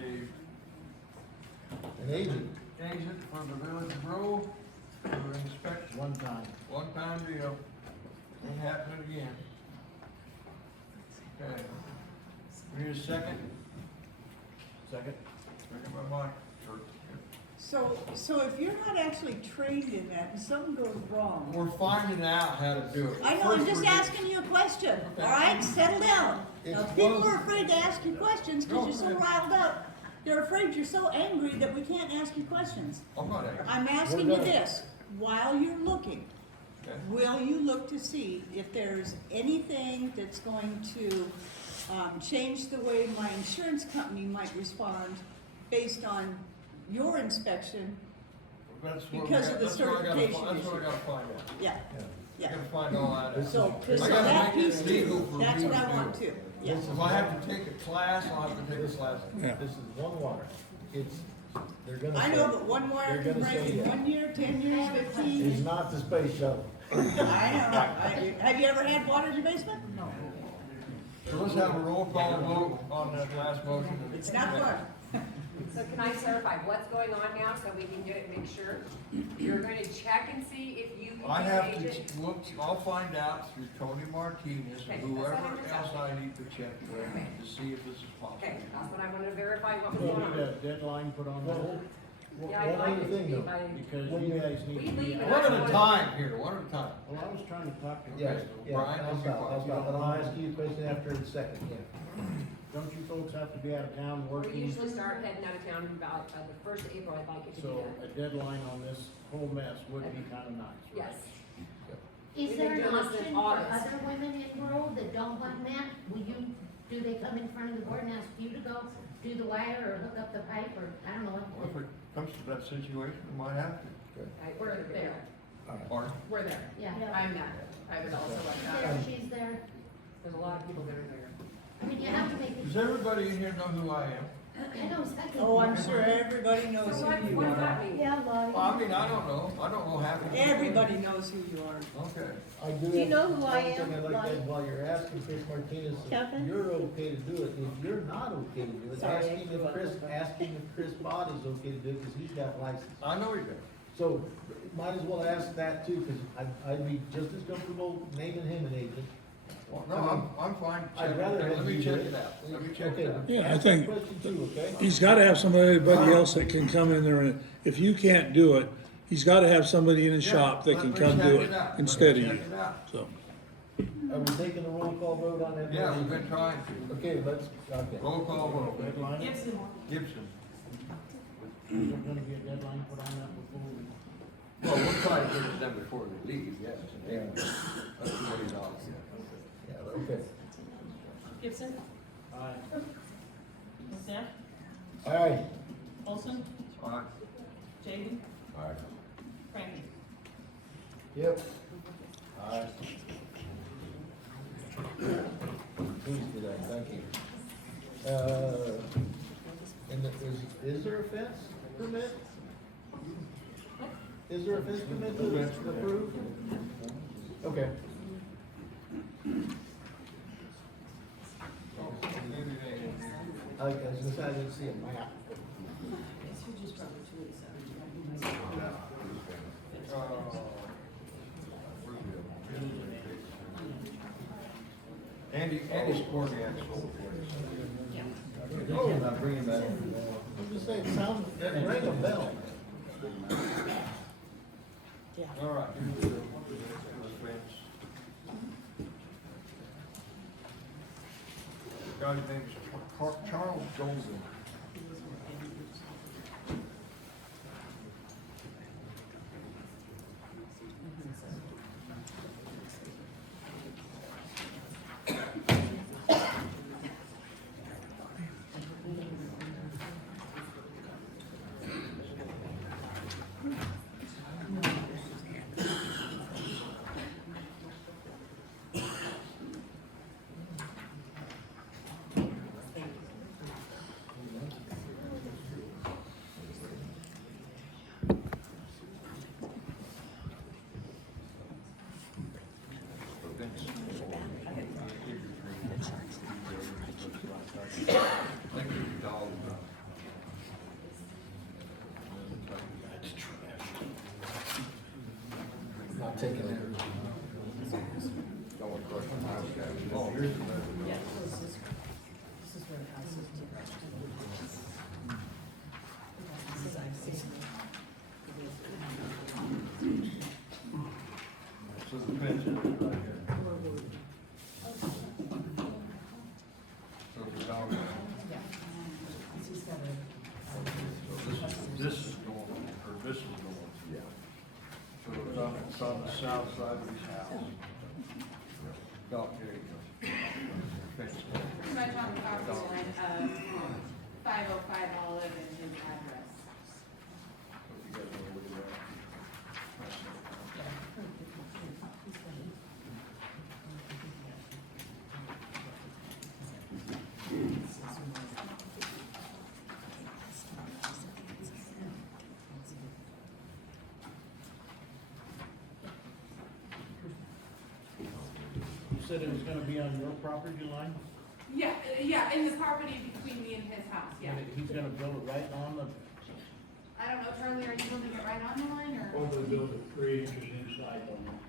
An agent. agent for the village of Brule to inspect One time. one-time deal. Ain't happening again. Okay. We need a second? Second? Second by Mike. So if you're not actually trained in that and something goes wrong, We're finding out how to do it. I know, I'm First just we're just- asking you a question, Okay. all right? Settle down. It's Now, people one- are afraid to ask you questions because you're so riled up. They're afraid you're so angry that we can't ask you questions. I'm not angry. I'm asking you this, while you're looking, Okay. will you look to see if there's anything that's going to, change the way my insurance company might respond based on your inspection? That's what we Because got- of the that's what I gotta certification fi- That's what I issue. gotta find out. Yeah, yeah. Gotta find all that out. So, I so gotta that make it piece legal too, for that's me what I to want do. too, yeah. If I have to take a class, I'll have to take a class. Yeah. This is one water. It's, they're gonna I say. know, but one wire they're can gonna break say in yeah. 1 year, 10 years, 15. It's not the space shuttle. I know. Have you ever had water in your basement? No. So let's have a roll call vote on that last motion. It's not fun. So can I clarify what's going on now so we can get it, make sure? You're gonna check and see if you can I have engage it? to look, I'll find out through Tony Martinez Okay, and that's what whoever I'm else saying. I need to check with to see if this is possible. Okay, that's what I wanted to verify what was We going need on. a deadline put on that. Yeah, I'd One like other it to thing be though, by- because you guys need We to be. leave it. One at a time here, one at a time. Well, I was trying to talk to you. Yes, yeah, Brian, I'll if you stop, want, I'll if you stop, don't and I'll mind. ask you a question after in a second, yeah. Don't you folks have to be out of town We working? usually start heading out of town about, the first of April, I'd like it to be So done. a deadline on this whole mess would be kind of nice, right? Yes. Is We've there been an doing this option since for August. other women in rural that don't want that? Do they come in front of the board and ask you to go do the wire or hook up the pipe or, I don't know Well, if what? it comes to that situation, we might have to. We're there, Pardon? we're there. Yeah. I'm there. I would also like She's that. there, she's there. There's a lot of people that are there. I mean, you have to make it. Does everybody in here know who I am? I know, second. Oh, I'm sure everybody knows So who you what does are. that mean? Yeah, Lottie. Well, I mean, I don't know. I don't know half of you. Everybody knows who you are. Okay. I Do you have know who I one thing am, I'd like to Lonnie? add while you're asking Chris Martinez, Kevin? if you're okay to do it, if you're not okay to do it, Sorry, ask I him threw if up Chris, real quick. ask him if Chris Bott is okay to do it, cause he's got license. I know you do. So, might as well ask that too, cause I'd be just as comfortable naming him an agent. Well, no, I'm fine. I'd rather Let have me you check do it out. Let me check Okay. it out. Yeah, I ask think- that Question too, okay? He's gotta have somebody else that can come in there and, if you can't do it, he's gotta have somebody in his Yeah, shop that let can me come check do it it out. instead of Let me you, check it out. so. Are we taking a roll call vote on that? Yeah, motion? we've been trying to. Okay, let's, okay. Roll call vote. Deadline, is Gibson, Gibson. there gonna be a deadline put on that before we? Well, we'll try to get it done before we leave, yes. Yeah. That's $40, Yeah, okay. Gibson, Aye. Neff, All right, Olson, All right. Jaden, All right. Frankie. yep. Aye. Please do that, thank you. And is there a fence permit? Is there a fence permit to approve? Okay. I was gonna say, I didn't see a map. He just probably two weeks out. Andy's Cordiak sold Oh, not bringing that in. I'm just saying, sound, that rang a bell. Yeah. All right. Guy's name's Charles Golden. the fence is right here. So the dog. So this is going, or this is going. Yeah. So it's on the south side of his house. Dog, there you go. Fence. Pretty much on the property line of 505 Olive and his address. So you guys know where they're at. You said it was gonna be on your property line? Yeah, yeah, in the property between me and his house, yeah. And he's gonna build it right on the, I don't know, Charlie, are you building it right on the line or? Over build it 3 inches inside on them.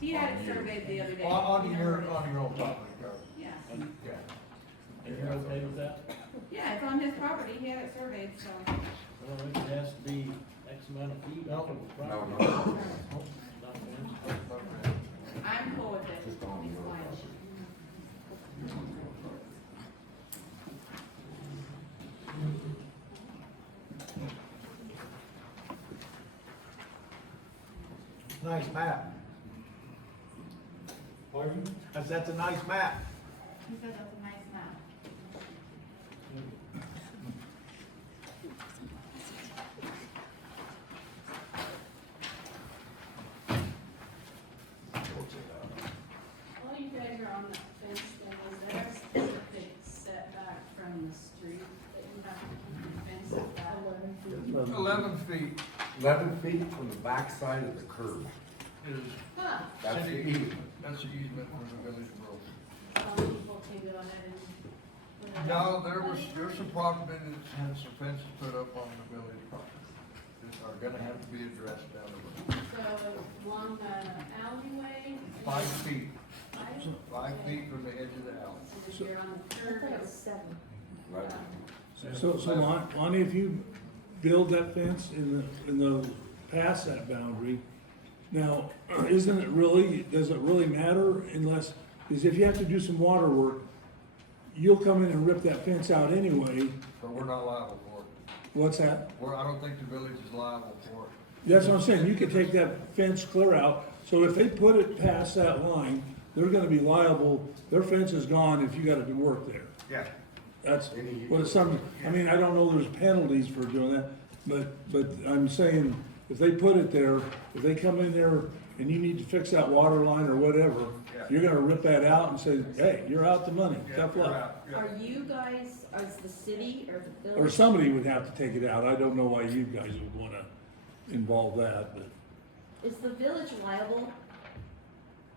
He had it surveyed the other day. On your own property, Carl. Yeah, Yeah. and you're okay with that? yeah, it's on his property, he had it surveyed, so. Well, it has to be X amount of feet off of the property. No. Not fenced. I'm cool with it. It's fine. Nice map. Pardon? That's a nice map. He said that's a nice map. While you guys are on the fence thing, is there a specific setback from the street that you have to keep your fence at that? 11 feet 11 feet from the backside of the curb. is, Huh, That's the easement. that's the easement for the village road. some people can go ahead and. put it No, up. there's some property that's had some fences put up on the village property that are gonna have to be addressed down the road. So along the alleyway. 5 feet, Five? 5 feet from the edge of the alley. And if you're on the curb, it's 7. Right. So Lonnie, if you build that fence in the, past that boundary, now, does it really matter unless, because if you have to do some water work, you'll come in and rip that fence out anyway. But we're not liable for it. What's that? I don't think the village is liable for it. That's what I'm saying, you could take that fence clear out, so if they put it past that line, they're gonna be liable, their fence is gone if you gotta do work there. Yeah. That's what it's some, I mean, I don't know there's penalties for doing that, but I'm saying, if they put it there, if they come in there and you need to fix that water line or whatever, Yeah. you're gonna rip that out and say, hey, you're out the money, tough you're luck. out. Yeah. Are you guys, as the city or the Or village? somebody would have to take it out, I don't know why you guys would wanna involve that, but. Is the village liable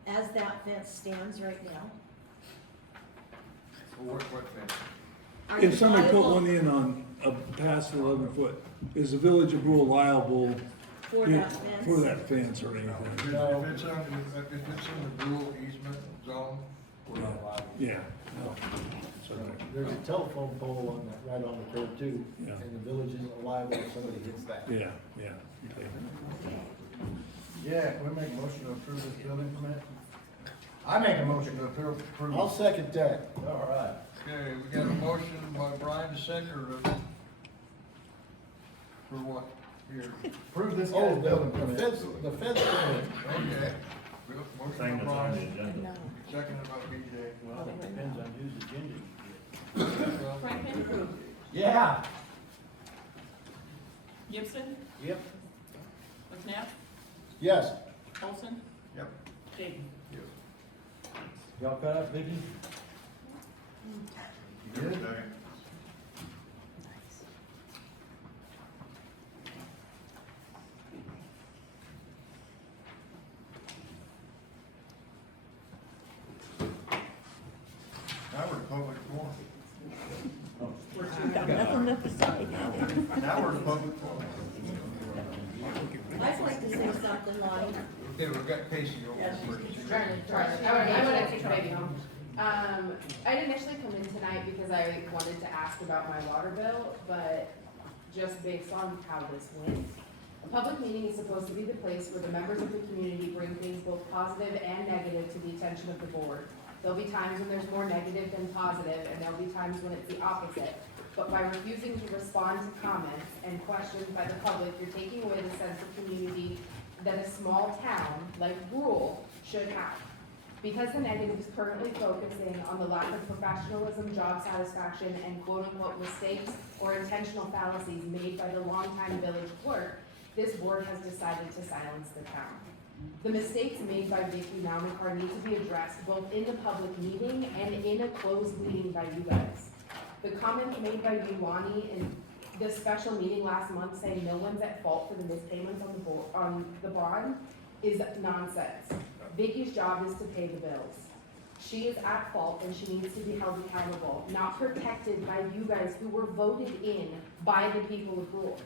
as that fence stands right now? What fence? Are you If somebody put liable one in on a past 11 foot, is the village of Brule liable For you know, that fence? for that fence or anything? If it's in the dual easement zone, we're not liable. Yeah. There's a telephone pole on that, right on the curb too, Yeah. and the village isn't liable if somebody hits that. Yeah, yeah. Okay. Yeah, can we make a motion to approve this building permit? I make a motion to approve. I'll second that. All right. Okay, we got a motion by Brian to second, for what? Here, Approve this Oh, guy's building the permit. the fence permit. okay. Motion Thing by that's on the Brian, agenda. seconded by BJ. Well, it depends on whose agenda you get. Franklin? Yeah. Gibson, Yep. McNabb, Yes. Olson, Yep. Dayton. Y'all caught up, Vicky? Good. Now we're in public forum. Got nothing to say. Now we're in public forum. I'd like to say something, Lonnie. Okay, we've got Casey over there. Charlie, I wanna take the baby home. I didn't initially come in tonight because I wanted to ask about my water bill, but just based on how this went, A public meeting is supposed to be the place where the members of the community bring things both positive and negative to the attention of the board. There'll be times when there's more negative than positive, and there'll be times when it's the opposite. But by refusing to respond to comments and questions by the public, you're taking away the sense of community that a small town like Brule should have. Because the negative is currently focusing on the lack of professionalism, job satisfaction, and quote-unquote mistakes or intentional fallacies made by the longtime village clerk, this board has decided to silence the town. The mistakes made by Vicky Malnicar need to be addressed both in the public meeting and in a closed meeting by you guys. The comments made by you, Lonnie, in the special meeting last month saying no one's at fault for the mispayments on the bond is nonsense. Vicky's job is to pay the bills. She is at fault and she needs to be held accountable, not protected by you guys who were voted in by the people of Brule.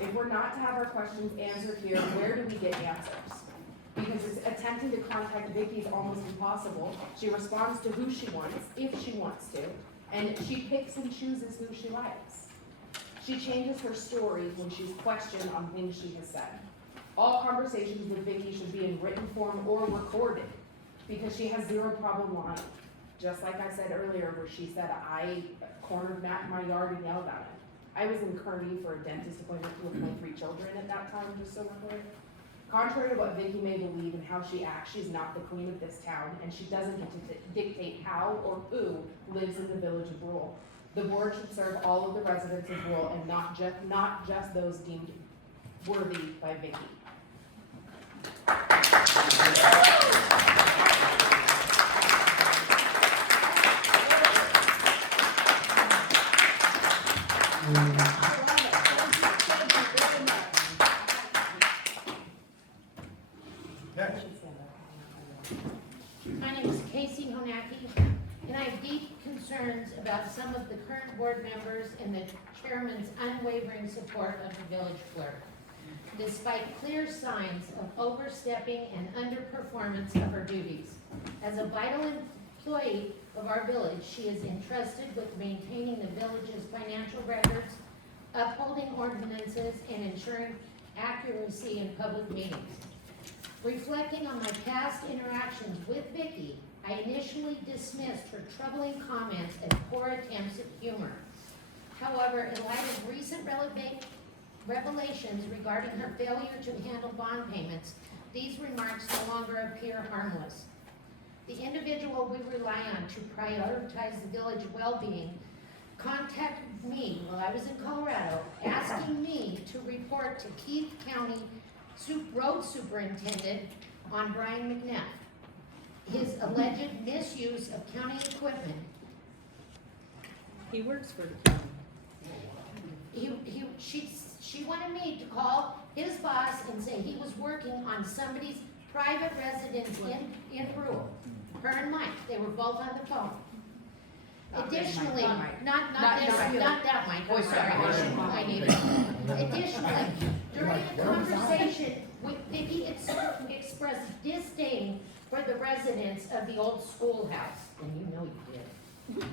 If we're not to have our questions answered here, where do we get answers? Because it's attempting to contact Vicky is almost impossible. She responds to who she wants, if she wants to, and she picks and chooses who she likes. She changes her stories when she's questioned on things she has said. All conversations with Vicky should be in written form or recorded, because she has zero problem lying. Just like I said earlier, where she said, I cornered Matt in my yard and yelled at him. I was in Kearney for a dentist appointment with my 3 children at that time, just so we're clear. Contrary to what Vicky may believe and how she acts, she's not the queen of this town, and she doesn't get to dictate how or who lives in the village of Brule. The board should serve all of the residents of Brule and not just those deemed worthy by Vicky. My name is Casey Honaki, and I have deep concerns about some of the current board members and the chairman's unwavering support of the village clerk. Despite clear signs of overstepping and underperformance of her duties. As a vital employee of our village, she is entrusted with maintaining the village's financial records, upholding ordinances, and ensuring accuracy in public meetings. Reflecting on my past interactions with Vicky, I initially dismissed her troubling comments as poor attempts at humor. However, in light of recent revelations regarding her failure to handle bond payments, these remarks no longer appear harmless. The individual we rely on to prioritize the village well-being contacted me while I was in Colorado, asking me to report to Keith County Road Superintendent on Brian McNeff, his alleged misuse of county equipment. He works for the county. She wanted me to call his boss and say he was working on somebody's private residence in Brule. Her and Mike, they were both on the phone. Additionally, not that Mike, oh sorry, I shouldn't have my name. Additionally, during a conversation with Vicky expressed disdain for the residents of the old schoolhouse, and you know you did.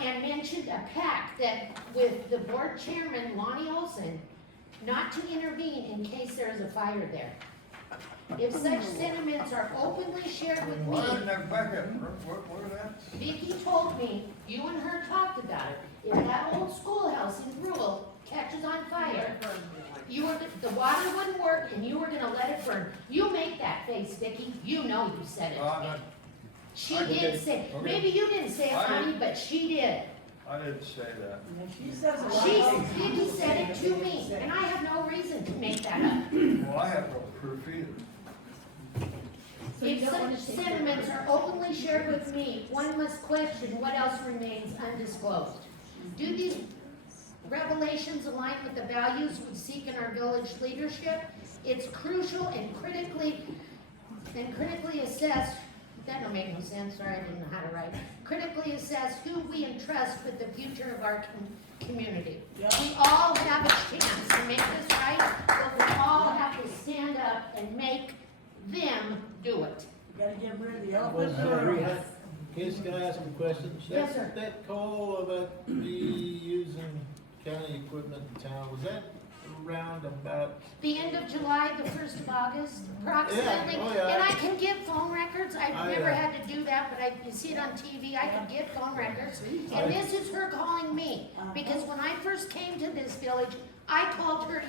And mentioned a pact that with the board chairman, Lonnie Olson, not to intervene in case there is a fire there. If such sentiments are openly shared with me, Vicky told me, you and her talked about it. If that old schoolhouse in Brule catches on fire, the water wouldn't work and you were gonna let it burn. You make that face, Vicky. You know you said it to me. She did say, maybe you didn't say it, honey, but she did. I didn't say that. Vicky said it to me, and I have no reason to make that up. Well, I have no proof either. If such sentiments are openly shared with me, one must question what else remains undisclosed. Do these revelations align with the values we seek in our village leadership? It's crucial and critically assess. That don't make no sense. Sorry, I didn't know how to write. Critically assess who we entrust with the future of our community. We all have a chance to make this right, but we all have to stand up and make them do it. You gotta get rid of the elephant in the room. Can I ask a question? Yes, sir. That call about me using county equipment in town, was that around about, The end of July, the 1st of August, approximately. Oh, yeah. And I can get phone records. I've I, never had to do that, but you see it on TV. I can get phone records. And this is her calling me. Because when I first came to this village, I called her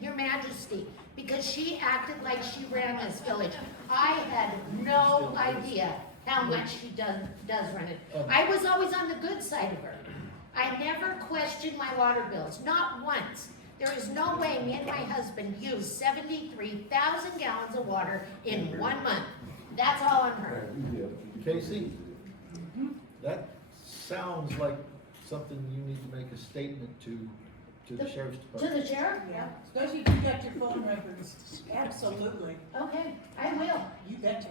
Your Majesty because she acted like she ran this village. I had no idea how much she does run it. I was always on the good side of her. I never questioned my water bills, not once. There is no way me and my husband used 73,000 gallons of water in 1 month. That's all on her. Casey, that sounds like something you need to make a statement to the sheriff's To department. the sheriff? Yeah, especially if you got your phone records. Absolutely. Okay, I will. You betcha.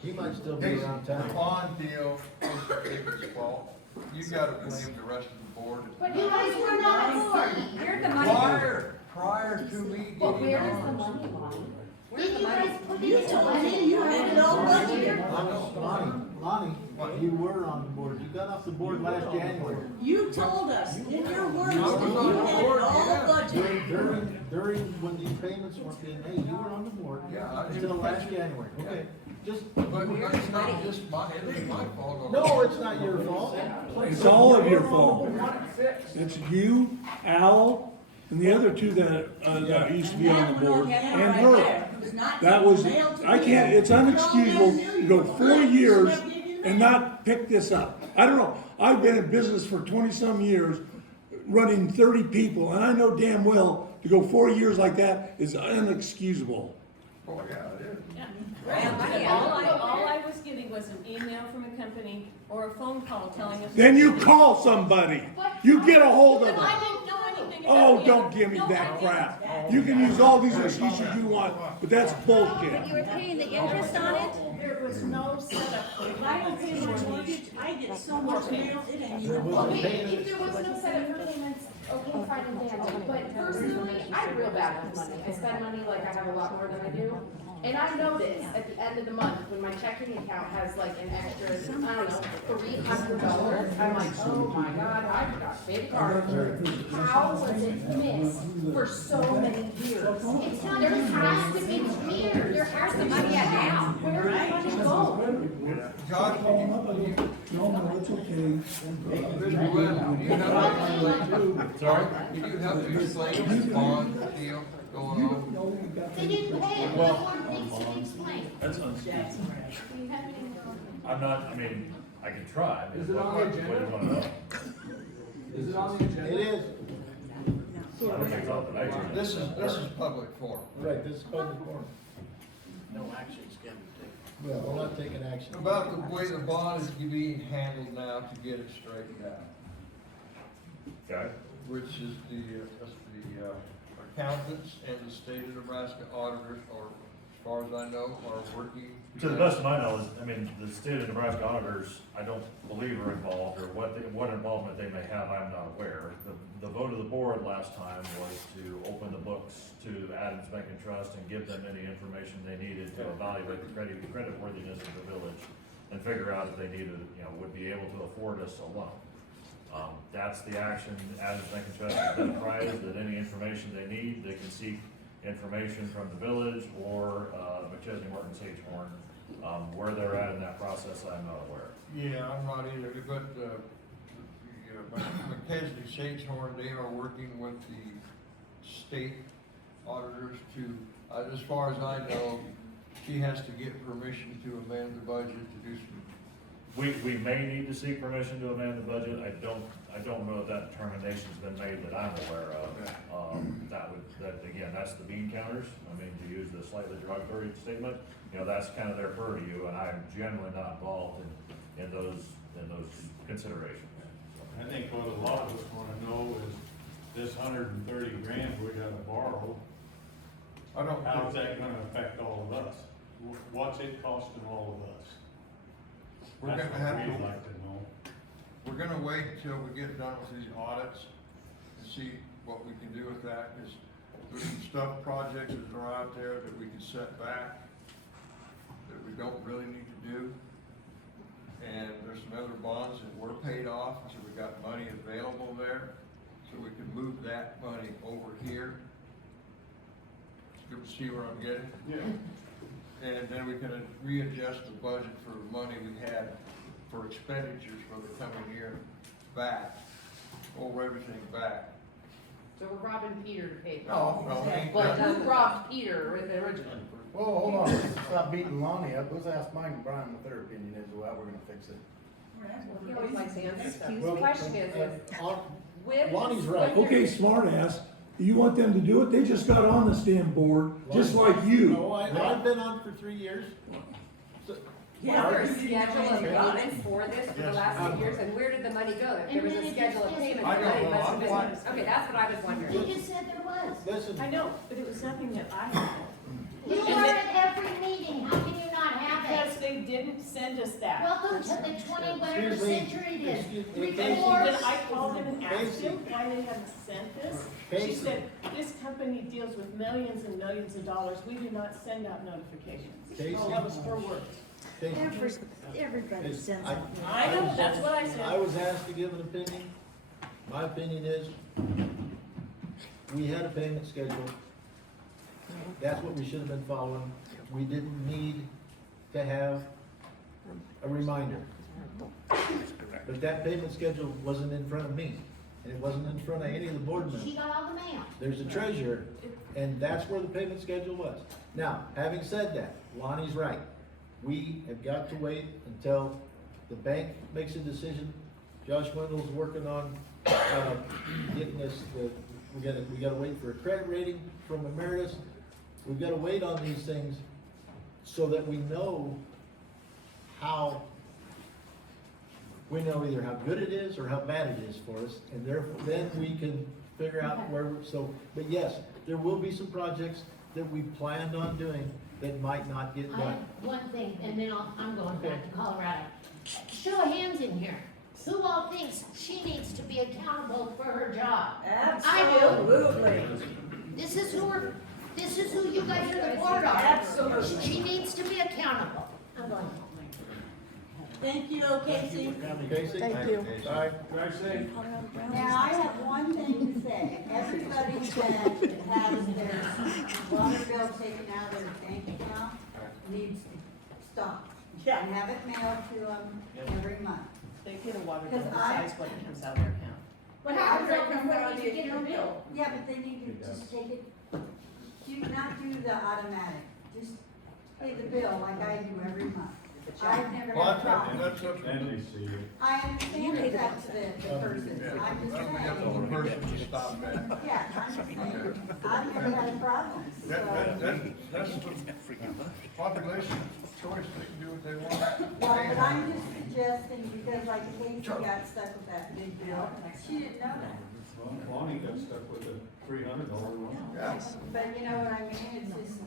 He might still be Casey, around the town. bond deal is David's fault. You gotta blame the rest of the board. But you guys were not bored. Where's the money? Prior to me But getting where is the on. money, Lonnie? Where's Did the you money? guys put You it in told the me you had it all budgeted. Lonnie, you were on the board. You got off the board last January. You told us in your words I that was you on the had board, it all yeah. budgeted. During when these payments weren't being made, you were on the board Yeah, I until didn't- last January. Okay, just, But it's not just my, it ain't my fault. no, it's not your fault. It's all of your fault. It's you, Al, and the other two that used to be on the board, and her. That was, I can't, it's unexcusable to go 4 years and not pick this up. I don't know, I've been in business for 20-some years, running 30 people, and I know damn well to go 4 years like that is unexcusable. Oh, yeah, it is. All I was getting was an email from a company or a phone call telling us. Then you call somebody, you get a hold of them. I didn't know anything about Oh, it. don't give me No, I that didn't. crap. You can use all these excuses you want, but that's bullshit. You were paying the interest on it? There was no setup. I don't pay my mortgage, I get so much mail, it ain't even Well, funny. If there was no setup for payments, okay, fine and dandy, but personally, I'm real bad with money. I spend money like I have a lot more than I do. And I notice at the end of the month, when my checking account has like an extra, I don't know, $300, I'm like, oh my God, I forgot to pay the card. How was it missed for so many years? It's not, there has to be years. There has to be money at now. Where did the money go? John, No, it's okay. Mr. Webb, you have sorry, can you help me explain this bond deal going on? They didn't pay it. The board needs to be explained. That's unexcusable. I'm not, I mean, I can try, but Is it what on the what do you agenda? wanna know? Is it on the agenda? It is, I don't think it's on the next. This is public forum. right, this is public forum. No actions can be taken. Well, we're not taking action. About the way the bond is being handled now to get it straightened out, Okay, which is the accountants and the state of Nebraska auditors are, as far as I know, are working. to the best of my knowledge, I mean, the state of Nebraska auditors, I don't believe are involved, or what involvement they may have, I'm not aware. The vote of the board last time was to open the books to Adams Bank and Trust and give them any information they needed to evaluate the creditworthiness of the village and figure out if they needed, would be able to afford us a loan. That's the action Adams Bank and Trust has been apprised that any information they need, they can seek information from the village or, McChesney Martin Sagehorn. Where they're at in that process, I'm not aware. Yeah, I'm not either, but, McKesney Sagehorn, they are working with the state auditors to, as far as I know, she has to get permission to amend the budget to do some. We may need to seek permission to amend the budget. I don't know if that determination's been made that I'm aware of. Again, that's the bean counters. I mean, to use the slightly derogatory statement, that's kind of their purview, and I'm generally not involved in those considerations. I think what a lot of us wanna know is this $130,000 we gotta borrow, how's that gonna affect all of us? What's it costing all of us? We're That's gonna what have we'd to, like to know. we're gonna wait until we get done with these audits and see what we can do with that, because there's some stuff, projects that are out there that we can set back that we don't really need to do. And there's some other bonds that were paid off, so we got money available there. so we can move that money over here. You see where I'm getting? Yeah. And then we can readjust the budget for money we had for expenditures for the coming year back, over everything back. So we're robbing Peter to pay. No, no, ain't But that- who robbed Peter originally? Whoa, hold on, let's stop beating Lonnie up, let's ask Mike and Brian what their opinion is, of how we're gonna fix it. He always likes to answer stuff. Well, The question is with. Lonnie's right. Okay, smartass, you want them to do it? They just got on this damn board, just like you. No, I've been on for 3 years. So- Was there a schedule of payments for this for the last 2 years, and where did the money go? If there was a schedule of payments, I the don't money know. must have I'm been. fine. Okay, that's what I was wondering. He just said there was. Listen, I know, but it was nothing that I had. You And are they- at every meeting, how can you not have Because it? they didn't send us that. Welcome to the 20 whatever Excuse me. century it is. Excuse me. And Reports. then I called him and asked him Casey. why they hadn't sent this. She Casey. said, this company deals with millions and millions of dollars, we do not send out notifications. Casey. All that was for words. Everybody sends I- out. I know, that's what I I said. was asked to give an opinion. My opinion is, we had a payment schedule. That's what we should have been following. We didn't need to have a reminder. But that payment schedule wasn't in front of me, and it wasn't in front of any of the board members. She got all the mail. There's a treasurer, and that's where the payment schedule was. Now, having said that, Lonnie's right. We have got to wait until the bank makes a decision. Josh Wendell's working on, getting us we gotta wait for a credit rating from Emeritus. We've gotta wait on these things so that we know we know either how good it is or how bad it is for us, and therefore, then we can figure out but yes, there will be some projects that we planned on doing that might not get I done. have one thing, and then I'm going back to Colorado. Show of hands in here. Who all thinks she needs to be accountable for her job? Absolutely. This is who you guys are the board of. Absolutely. She needs to be accountable. I'm going home. Thank you, Casey. Casey? Thank you. Bye. Drive safe. Now, I have one thing to say. Everybody that has their water bill taken out of their bank account needs to stop. Yeah. And have it mailed to them every month. They get a water bill Because I- besides what comes out of their account. What happens when you get her bill? Yeah, but they need to just take it, not do the automatic, just pay the bill like I do every month. I've never Well, had a that's problem. up to, Then they see it. I understand it's up to the person, yeah, I'm just that'll be up to the saying. person to stop that. Yeah, I'm just saying, I've never had a problem, That's the population choice, they can do what they want. Well, but I'm just suggesting, because like Casey got stuck with that big bill, she didn't know that. Well, Lonnie got stuck with a $300 one. Yeah. But you know what I mean, it's just,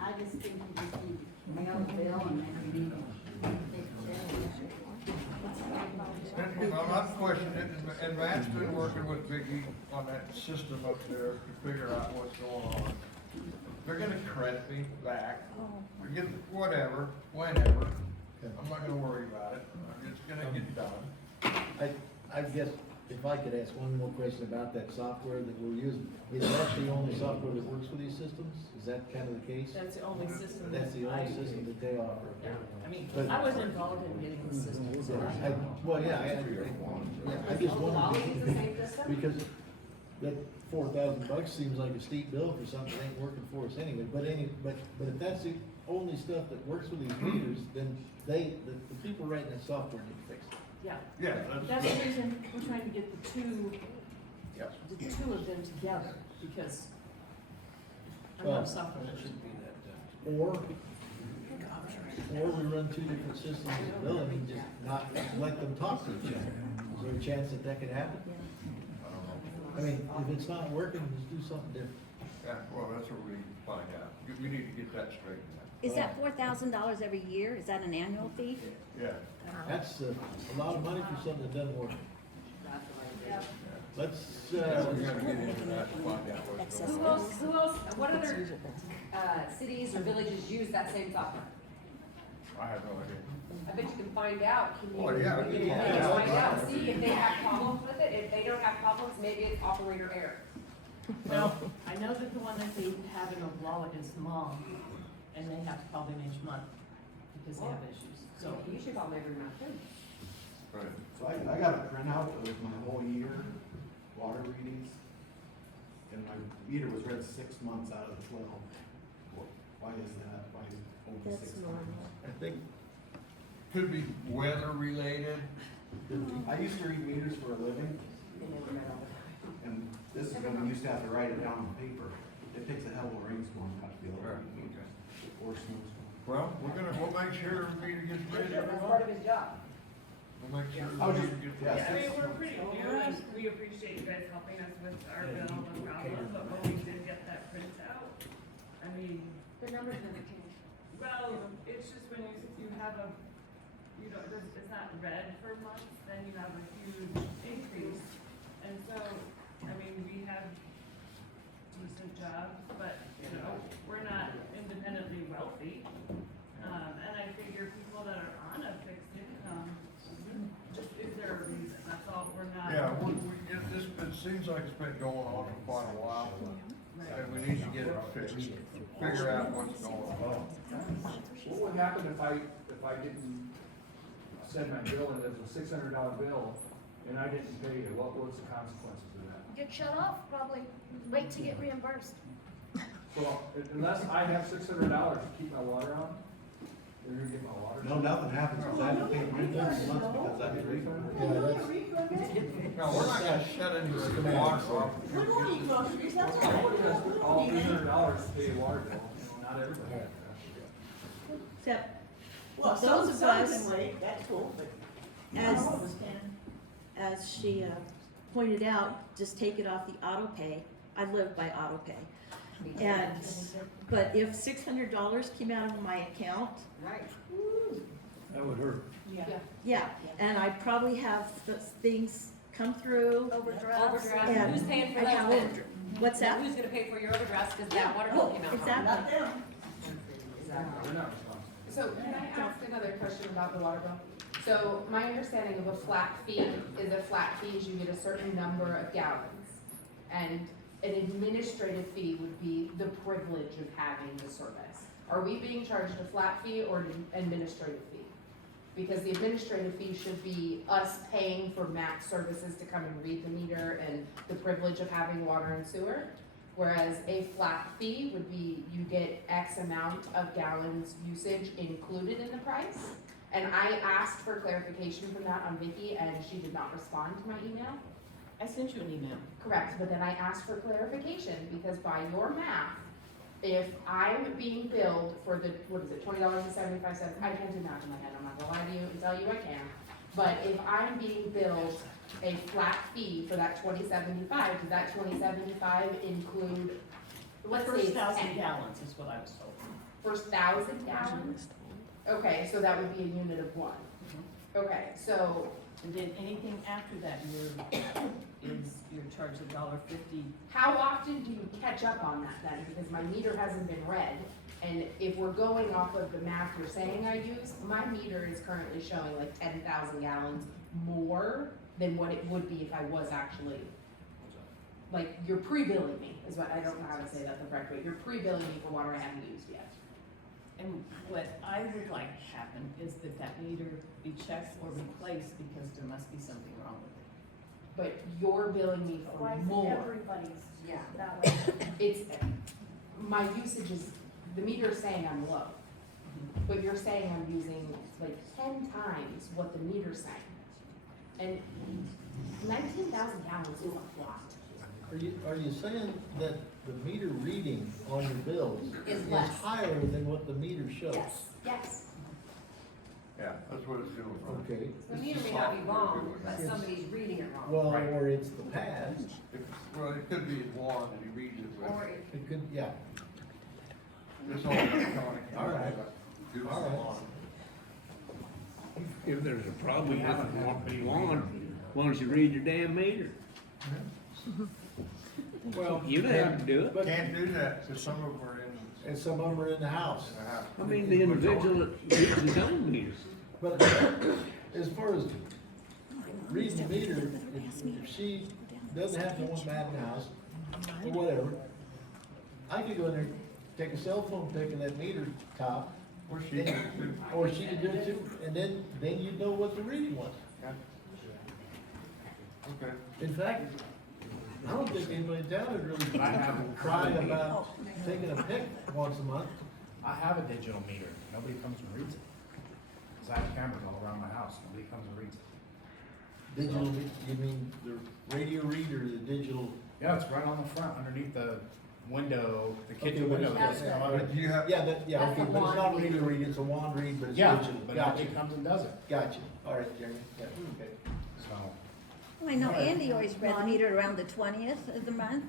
I just think you just need to mail the bill and then you need to take care of it. Well, my question is, and Matt's been working with Vicky on that system up there to figure out what's going on. They're gonna credit me back, get whatever, whenever, I'm not gonna worry about it, it's gonna get done. I guess if I could ask one more question about that software that we're using, is that the only software that works for these systems? Is that kind of the case? That's the only system. That's the I only use. system that they offer? Yeah, I mean, But- I was involved in getting the system. so I know. Well, yeah, I just wondered, because that $4,000 seems like a steep bill for something that ain't working for us anyway, but if that's the only stuff that works with these meters, then the people writing that software need to fix it. Yeah. Yeah, That's the reason we're trying to get the two Yes. of them together, because I Well, love software that shouldn't be that. Or we run two different systems of billing and just not let them talk to each other. Is there a chance that that could happen? I mean, if it's not working, just do something different. Yeah, well, that's what we need to find out, we need to get that straightened out. Is that $4,000 every year? Is that an annual fee? Yeah. That's a lot of money for something that doesn't work. Let's, We gotta get into that to find out what's going on. Who else, what other, cities or villages use that same software? I have no idea. I bet you can find out, can you? Oh, yeah, can we you can find out. find out, see if they have problems with it, if they don't have problems, maybe it's operator error. Well, I know that the one that they have in Oglala is long, and they have to call them each month because they have issues, so. You should call them every month too. Right. So I got a printout with my whole year, water readings, and my meter was read 6 months out of the 12. Why is that? Why is it only That's 6 normal. months? I think, Could be weather related. I used to read meters for a living, They never met all the time. and this is when we used to have to write it down on paper. It takes a hell of a rainstorm not to be able to read meters, or snowstorm. Well, we'll make sure the meter gets ready every That's part month. of his job. We'll make sure I'll the just- meter gets yeah, ready. I mean, we're pretty new, and we appreciate you guys helping us with our bill, no problem, but when we did get that printout, I mean, The numbers never change. well, it's just when you have a, you know, it's not red for months, then you have a huge increase. And so, I mean, we have decent jobs, but, you know, we're not independently wealthy. And I figure people that are on a fixed income, just, is there a reason, that's all, we're not. Yeah, this, it seems like it's been going on for quite a while, and we need to get it fixed, figure out what's going on. What would happen if I didn't send my bill and it was a $600 bill and I didn't pay it? What was the consequences of that? Get shut off, probably. Wait to get reimbursed. So unless I have $600 to keep my water on, they're gonna get my water? No, nothing happens, because I haven't paid rent in months because I get refunded. No, we're not gonna shut any water off. Good morning, groceries, that's all Nobody has right. all $300 to pay a water bill, not everybody. Except, Well, those of some us, can wait, that's cool, but as, not all of us can. as she pointed out, just take it off the auto pay. I live by auto pay. And, but if $600 came out of my account, Right. That would hurt. Yeah. yeah, and I probably have things come through. Overdraft, And who's paying for I that have then? over- What's that? Who's gonna pay for your overdraft, cause that water bill came out? Exactly. Not them. Exactly. They're not responsible. So can I ask another question about the water bill? So my understanding of a flat fee is a flat fee is you get a certain number of gallons. And an administrative fee would be the privilege of having the service. Are we being charged a flat fee or an administrative fee? Because the administrative fee should be us paying for MAP services to come and read the meter and the privilege of having water and sewer. Whereas a flat fee would be you get X amount of gallons usage included in the price. And I asked for clarification from that on Vicky and she did not respond to my email. I sent you an email. Correct, but then I asked for clarification because by your math, if I'm being billed for the, what is it, $20.75, I can't do math in my head, I'm not gonna lie to you and tell you I can. But if I'm being billed a flat fee for that $20.75, does that $20.75 include, let's say First it's 1,000 10? gallons is what I was told. First 1,000 gallons? Okay, so that would be a unit of one. Okay, so, And then anything after that, you're charged $1.50. how often do you catch up on that then? Because my meter hasn't been read, and if we're going off of the math you're saying I use, my meter is currently showing like 10,000 gallons more than what it would be if I was actually, like, you're pre-billing me, is what, I don't know how to say that the correct way, you're pre-billing me for water I haven't used yet. And what I would like to happen is that that meter be checked or replaced because there must be something wrong with it. But you're billing me for Why is more. everybody's Yeah. that way? It's, my usage is, the meter is saying I'm low, but you're saying I'm using like 10 times what the meter's saying. And 19,000 gallons is a lot. Are you saying that the meter reading on your bills Is is less. higher than what the meter shows? Yes. Yeah, that's what it's doing. Okay. The meter may not be wrong, but somebody's reading it wrong. Well, Right. or it's the pad, Well, it could be one that he reads it with. Or it, it could, yeah. It's all electronic. All right. Do All right. If there's a problem with lawn, why don't you read your damn meter? Well, You don't have to do it. but, Can't do that, because some of them are in and some of them are in the house. the house. I mean, the individual that reads his own meters. But as far as reading the meter, if she doesn't have to want Madden House, or whatever, I could go in there, take a cell phone pic of that meter top, Or she can do. or she could do it too, and then you'd know what the reading was. Okay. In fact, I don't think anybody in town would really I have- cry about taking a pic once a month. I have a digital meter, nobody comes and reads it. Cause I have cameras all around my house, nobody comes and reads it. Digital, you mean the radio read or the digital? Yeah, it's right on the front, underneath the window, the Okay, kitchen but window. it's- But do you have? Yeah, yeah, That's okay, a but it's wand not read. radio read, it's a wand read, but it's Yeah, digital. but Gotcha, nobody comes and does it, gotcha, all right, Jeremy, yeah, okay. so. Well, I know Andy always read the meter around the 20th of the month,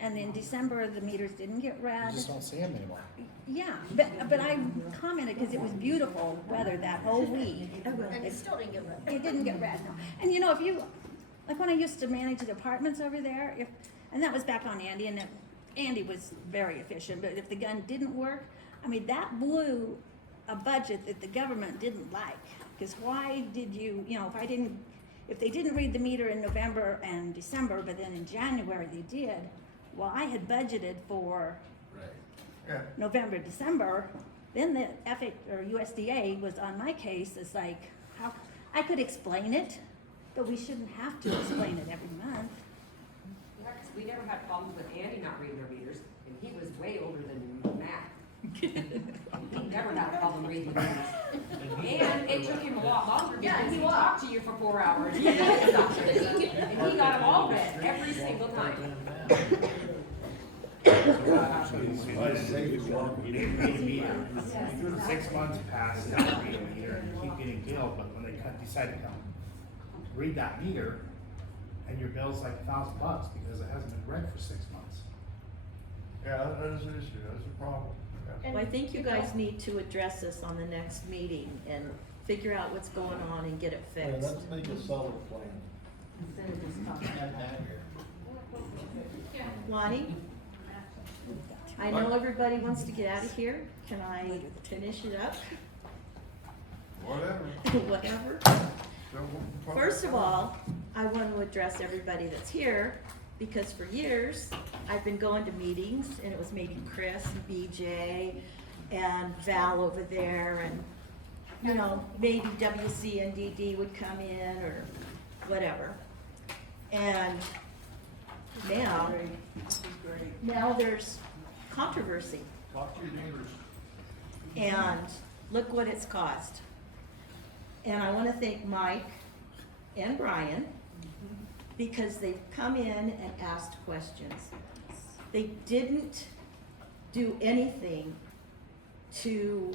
and in December, the meters didn't get You read. just don't see them anymore. Yeah, but I commented because it was beautiful weather that whole week. And it still didn't get read. It didn't get read, no. And you know, if you, like when I used to manage the apartments over there, and that was back on Andy, and Andy was very efficient, but if the gun didn't work, I mean, that blew a budget that the government didn't like. Because why did you know, if they didn't read the meter in November and December, but then in January they did, well, I had budgeted for Yeah. November, December, then the USDA was on my case. It's like, how, I could explain it, but we shouldn't have to explain it every month. Yeah, 'cause we never had problems with Andy not reading their meters, and he was way older than Matt. He never had a problem reading the meters. And it took him a lot longer because he talked to you for 4 hours. And he got them all read every single time. You didn't read a meter. 6 months pass, you don't read a meter, and you keep getting billed, but when they decide to come read that meter, and your bill's like $1,000 because it hasn't been read for 6 months. Yeah, that is an issue, that's a problem. Yeah. Well, I think you guys need to address this on the next meeting and figure out what's going on and get it Yeah, fixed. let's make a solid plan. Instead of just talking about it. Lonnie? I know everybody wants to get out of here. Can I finish it up? Whatever. Whatever. Don't- First of all, I want to address everybody that's here, because for years, I've been going to meetings, and it was maybe Chris and BJ and Val over there, and, you know, maybe WCNDD would come in, or whatever. And now there's controversy, Talk to your neighbors. and look what it's caused. And I want to thank Mike and Brian, because they've come in and asked questions. They didn't do anything to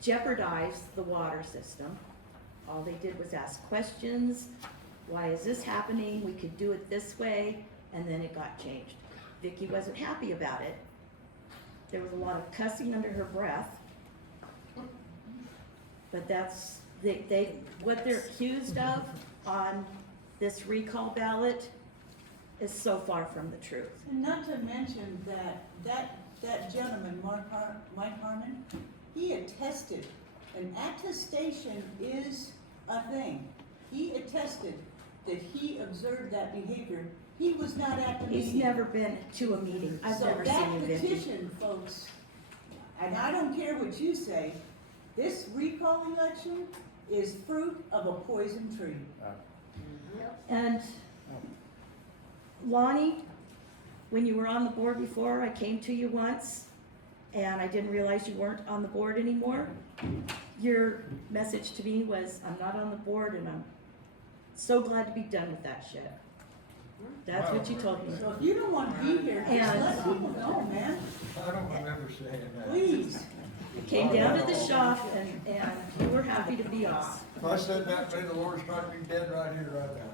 jeopardize the water system. All they did was ask questions. Why is this happening? We could do it this way, and then it got changed. Vicky wasn't happy about it. There was a lot of cussing under her breath. But that's, what they're accused of on this recall ballot is so far from the truth. And not to mention that gentleman, Mike Harmon, he attested, an attestation is a thing. He attested that he observed that behavior. He was not at the meeting. He's never been to a meeting. I've never seen him, So that Vicky. petition, folks, and I don't care what you say, this recall election is fruit of a poison tree. And Lonnie, when you were on the board before, I came to you once, and I didn't realize you weren't on the board anymore. Your message to me was, I'm not on the board, and I'm so glad to be done with that shit. That's what you told me. So if you don't want to be here, just And- let people know, man. I don't remember saying that. Please. You came down to the shop, and you were happy to be on. If I said that, may the Lord strike me dead right here, right now.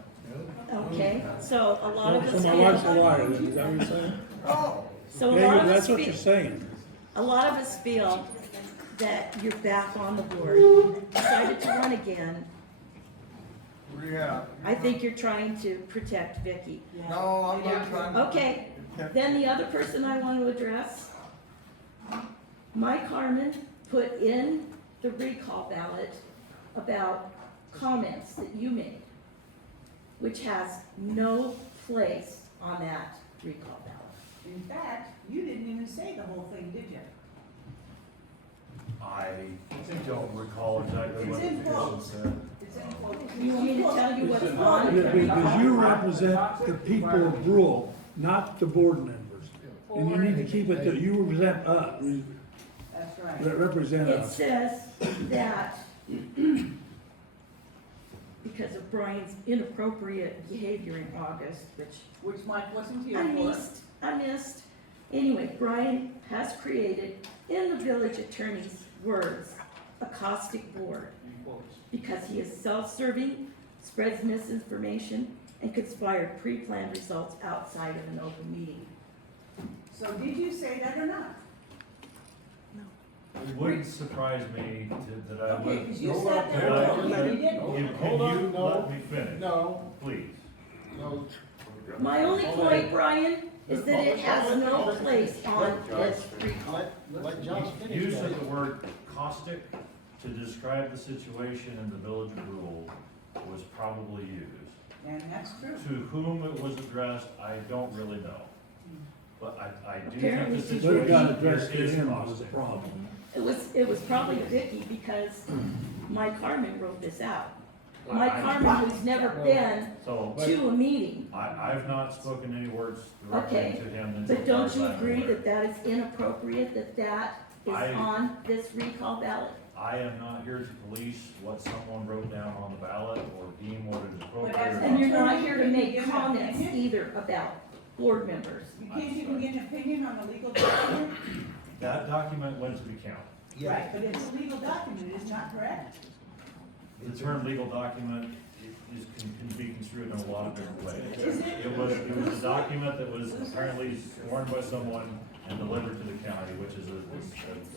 Okay, so a lot of us So my wife's a feel, liar, then, is that what you're saying? Oh, so a Maybe lot of us that's what you're feel, saying. a lot of us feel that you're back on the board, decided to run again. yeah. I think you're trying to protect Vicky. No, I'm not trying to. Okay, then the other person I want to address, Mike Harmon put in the recall ballot about comments that you made. which has no place on that recall ballot. In fact, you didn't even say the whole thing, did you? I don't recall exactly what It's the in petition quotes. said. It's in quotes. You want me to tell you what's on? Yeah, because you represent the people of Brule, not the board members. And you need to keep it that you represent us, That's right. that represent It us. says that because of Brian's inappropriate behavior in August, Which Mike wasn't here I for. missed. Anyway, Brian has created, in the village attorney's words, a caustic board because he is self-serving, spreads misinformation, and conspired pre-planned results outside of an open meeting. So did you say that or not? It wouldn't surprise me that I Okay, would. because you sat there and told me you didn't. Can you let me finish? No, Please. no. My only point, Brian, is that it has no place on this recall. Let Josh finish. Use guys. of the word caustic to describe the situation in the village of Brule was probably used. And that's true. To whom it was addressed, I don't really know. But I do Apparently think the But it got situation addressed here to is him, was the caustic. problem. It was probably Vicky because Mike Harmon wrote this out. Well, Mike I- Harmon, who's never been So, to a meeting. I've not spoken any words directly Okay, to him. but don't you insofar as I'm agree aware. that that is inappropriate, that is I- on this recall ballot? I am not here to police what someone wrote down on the ballot or deem what is appropriate. as or And you're not. not here to make comments either about board members. You can't even get an opinion on a legal document? That document went to the county. Right, but it's a legal document, it's not correct. The term legal document can be construed in a lot of different ways. Is it? It was a document that was apparently sworn by someone and delivered to the county, which is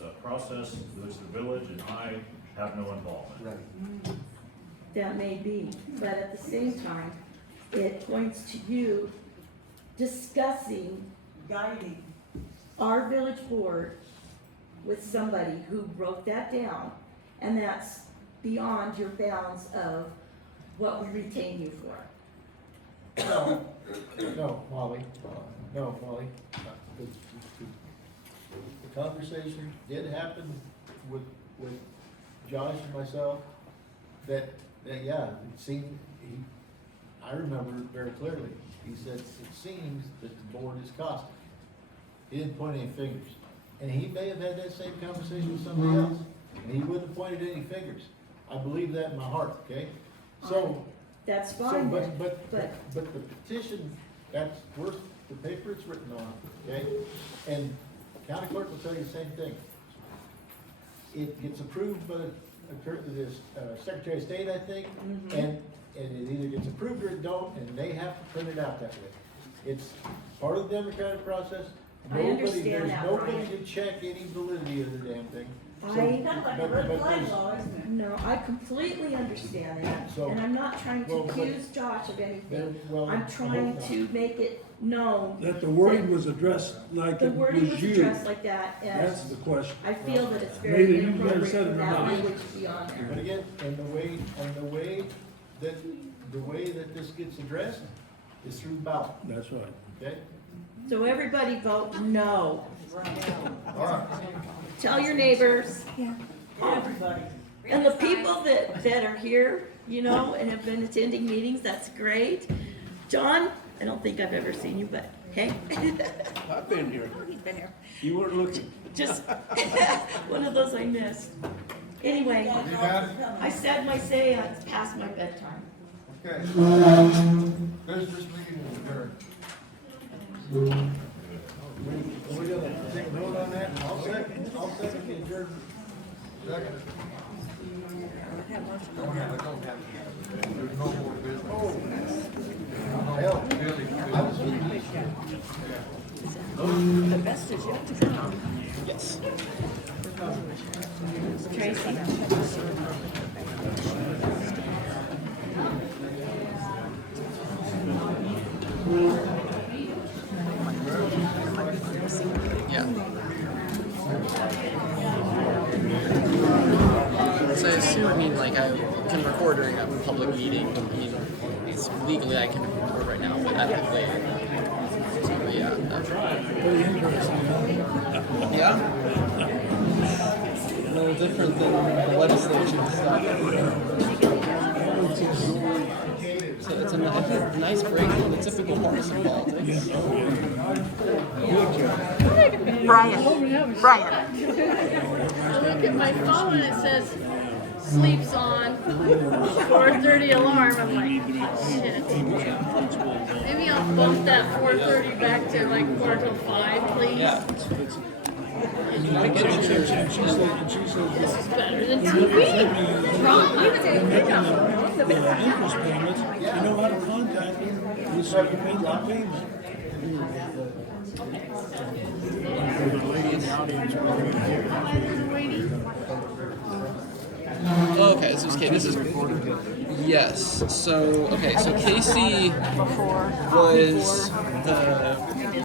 a process which the village and I have no involvement. Right. That may be, but at the same time, it points to you discussing Guiding. our village board with somebody who wrote that down, and that's beyond your bounds of what we retain you for. No, Molly, no, Molly. The conversation did happen with Josh and myself, that yeah, it seemed, I remember it very clearly. He said, it seems that the board is caustic. He didn't point any fingers. And he may have had that same conversation with somebody else, and he wouldn't have pointed any fingers. I believe that in my heart, okay? So, That's so, fine, but the petition, that's worth the paper it's written on, okay? And county clerk will tell you the same thing. It gets approved by the Secretary of State, I think, and it either gets approved or it don't, and they have to print it out that way. It's part of the democratic process. I understand that, There's nobody Brian. to check any validity of the damn thing. So, I- Kind of like a but- red but flag there's- law, isn't it? No, I completely understand that, So- and I'm not trying to well, but- accuse Josh of anything. Then, well, I'm I trying hope not. to make it known. That the wording was addressed like The it wording was was you. addressed like that, That's and the question. I feel that it's Maybe very you guys inappropriate said for it or that not. language to be on But there. again, and the way that this gets addressed is through ballot, That's right. okay? So everybody vote no. All right. Tell your neighbors. Everybody. And the people that are here, you know, and have been attending meetings, that's great. John, I don't think I've ever seen you, but hey. I've been here. He's been here. You weren't looking. Just one of those I missed. Anyway, You done? I said my say, it's past my bedtime. Okay. Business meeting is adjourned. We're gonna take a vote on that, I'll second the adjournment. Second. Don't have, there's no more business. Hell, Billy, I was The best is yet to come. Yes. Tracy. Yeah. So I assume, I mean, like, I can record during a public meeting. I mean, because legally I can record right now, but ethically, yeah. Pretty interesting, huh? Yeah. A little different than the legislature and stuff. So it's a nice break from the typical partisan politics. Brian. I look at my phone and it says sleeps on, 4:30 alarm. I'm like, shit. Maybe I'll bump that 4:30 back to like 4:05, please. Yeah. She said, This is better than TV. What's wrong? interest payments, you know how to contact them, you say you made that payment. Okay, this is okay. This is yes. So okay, so Casey was the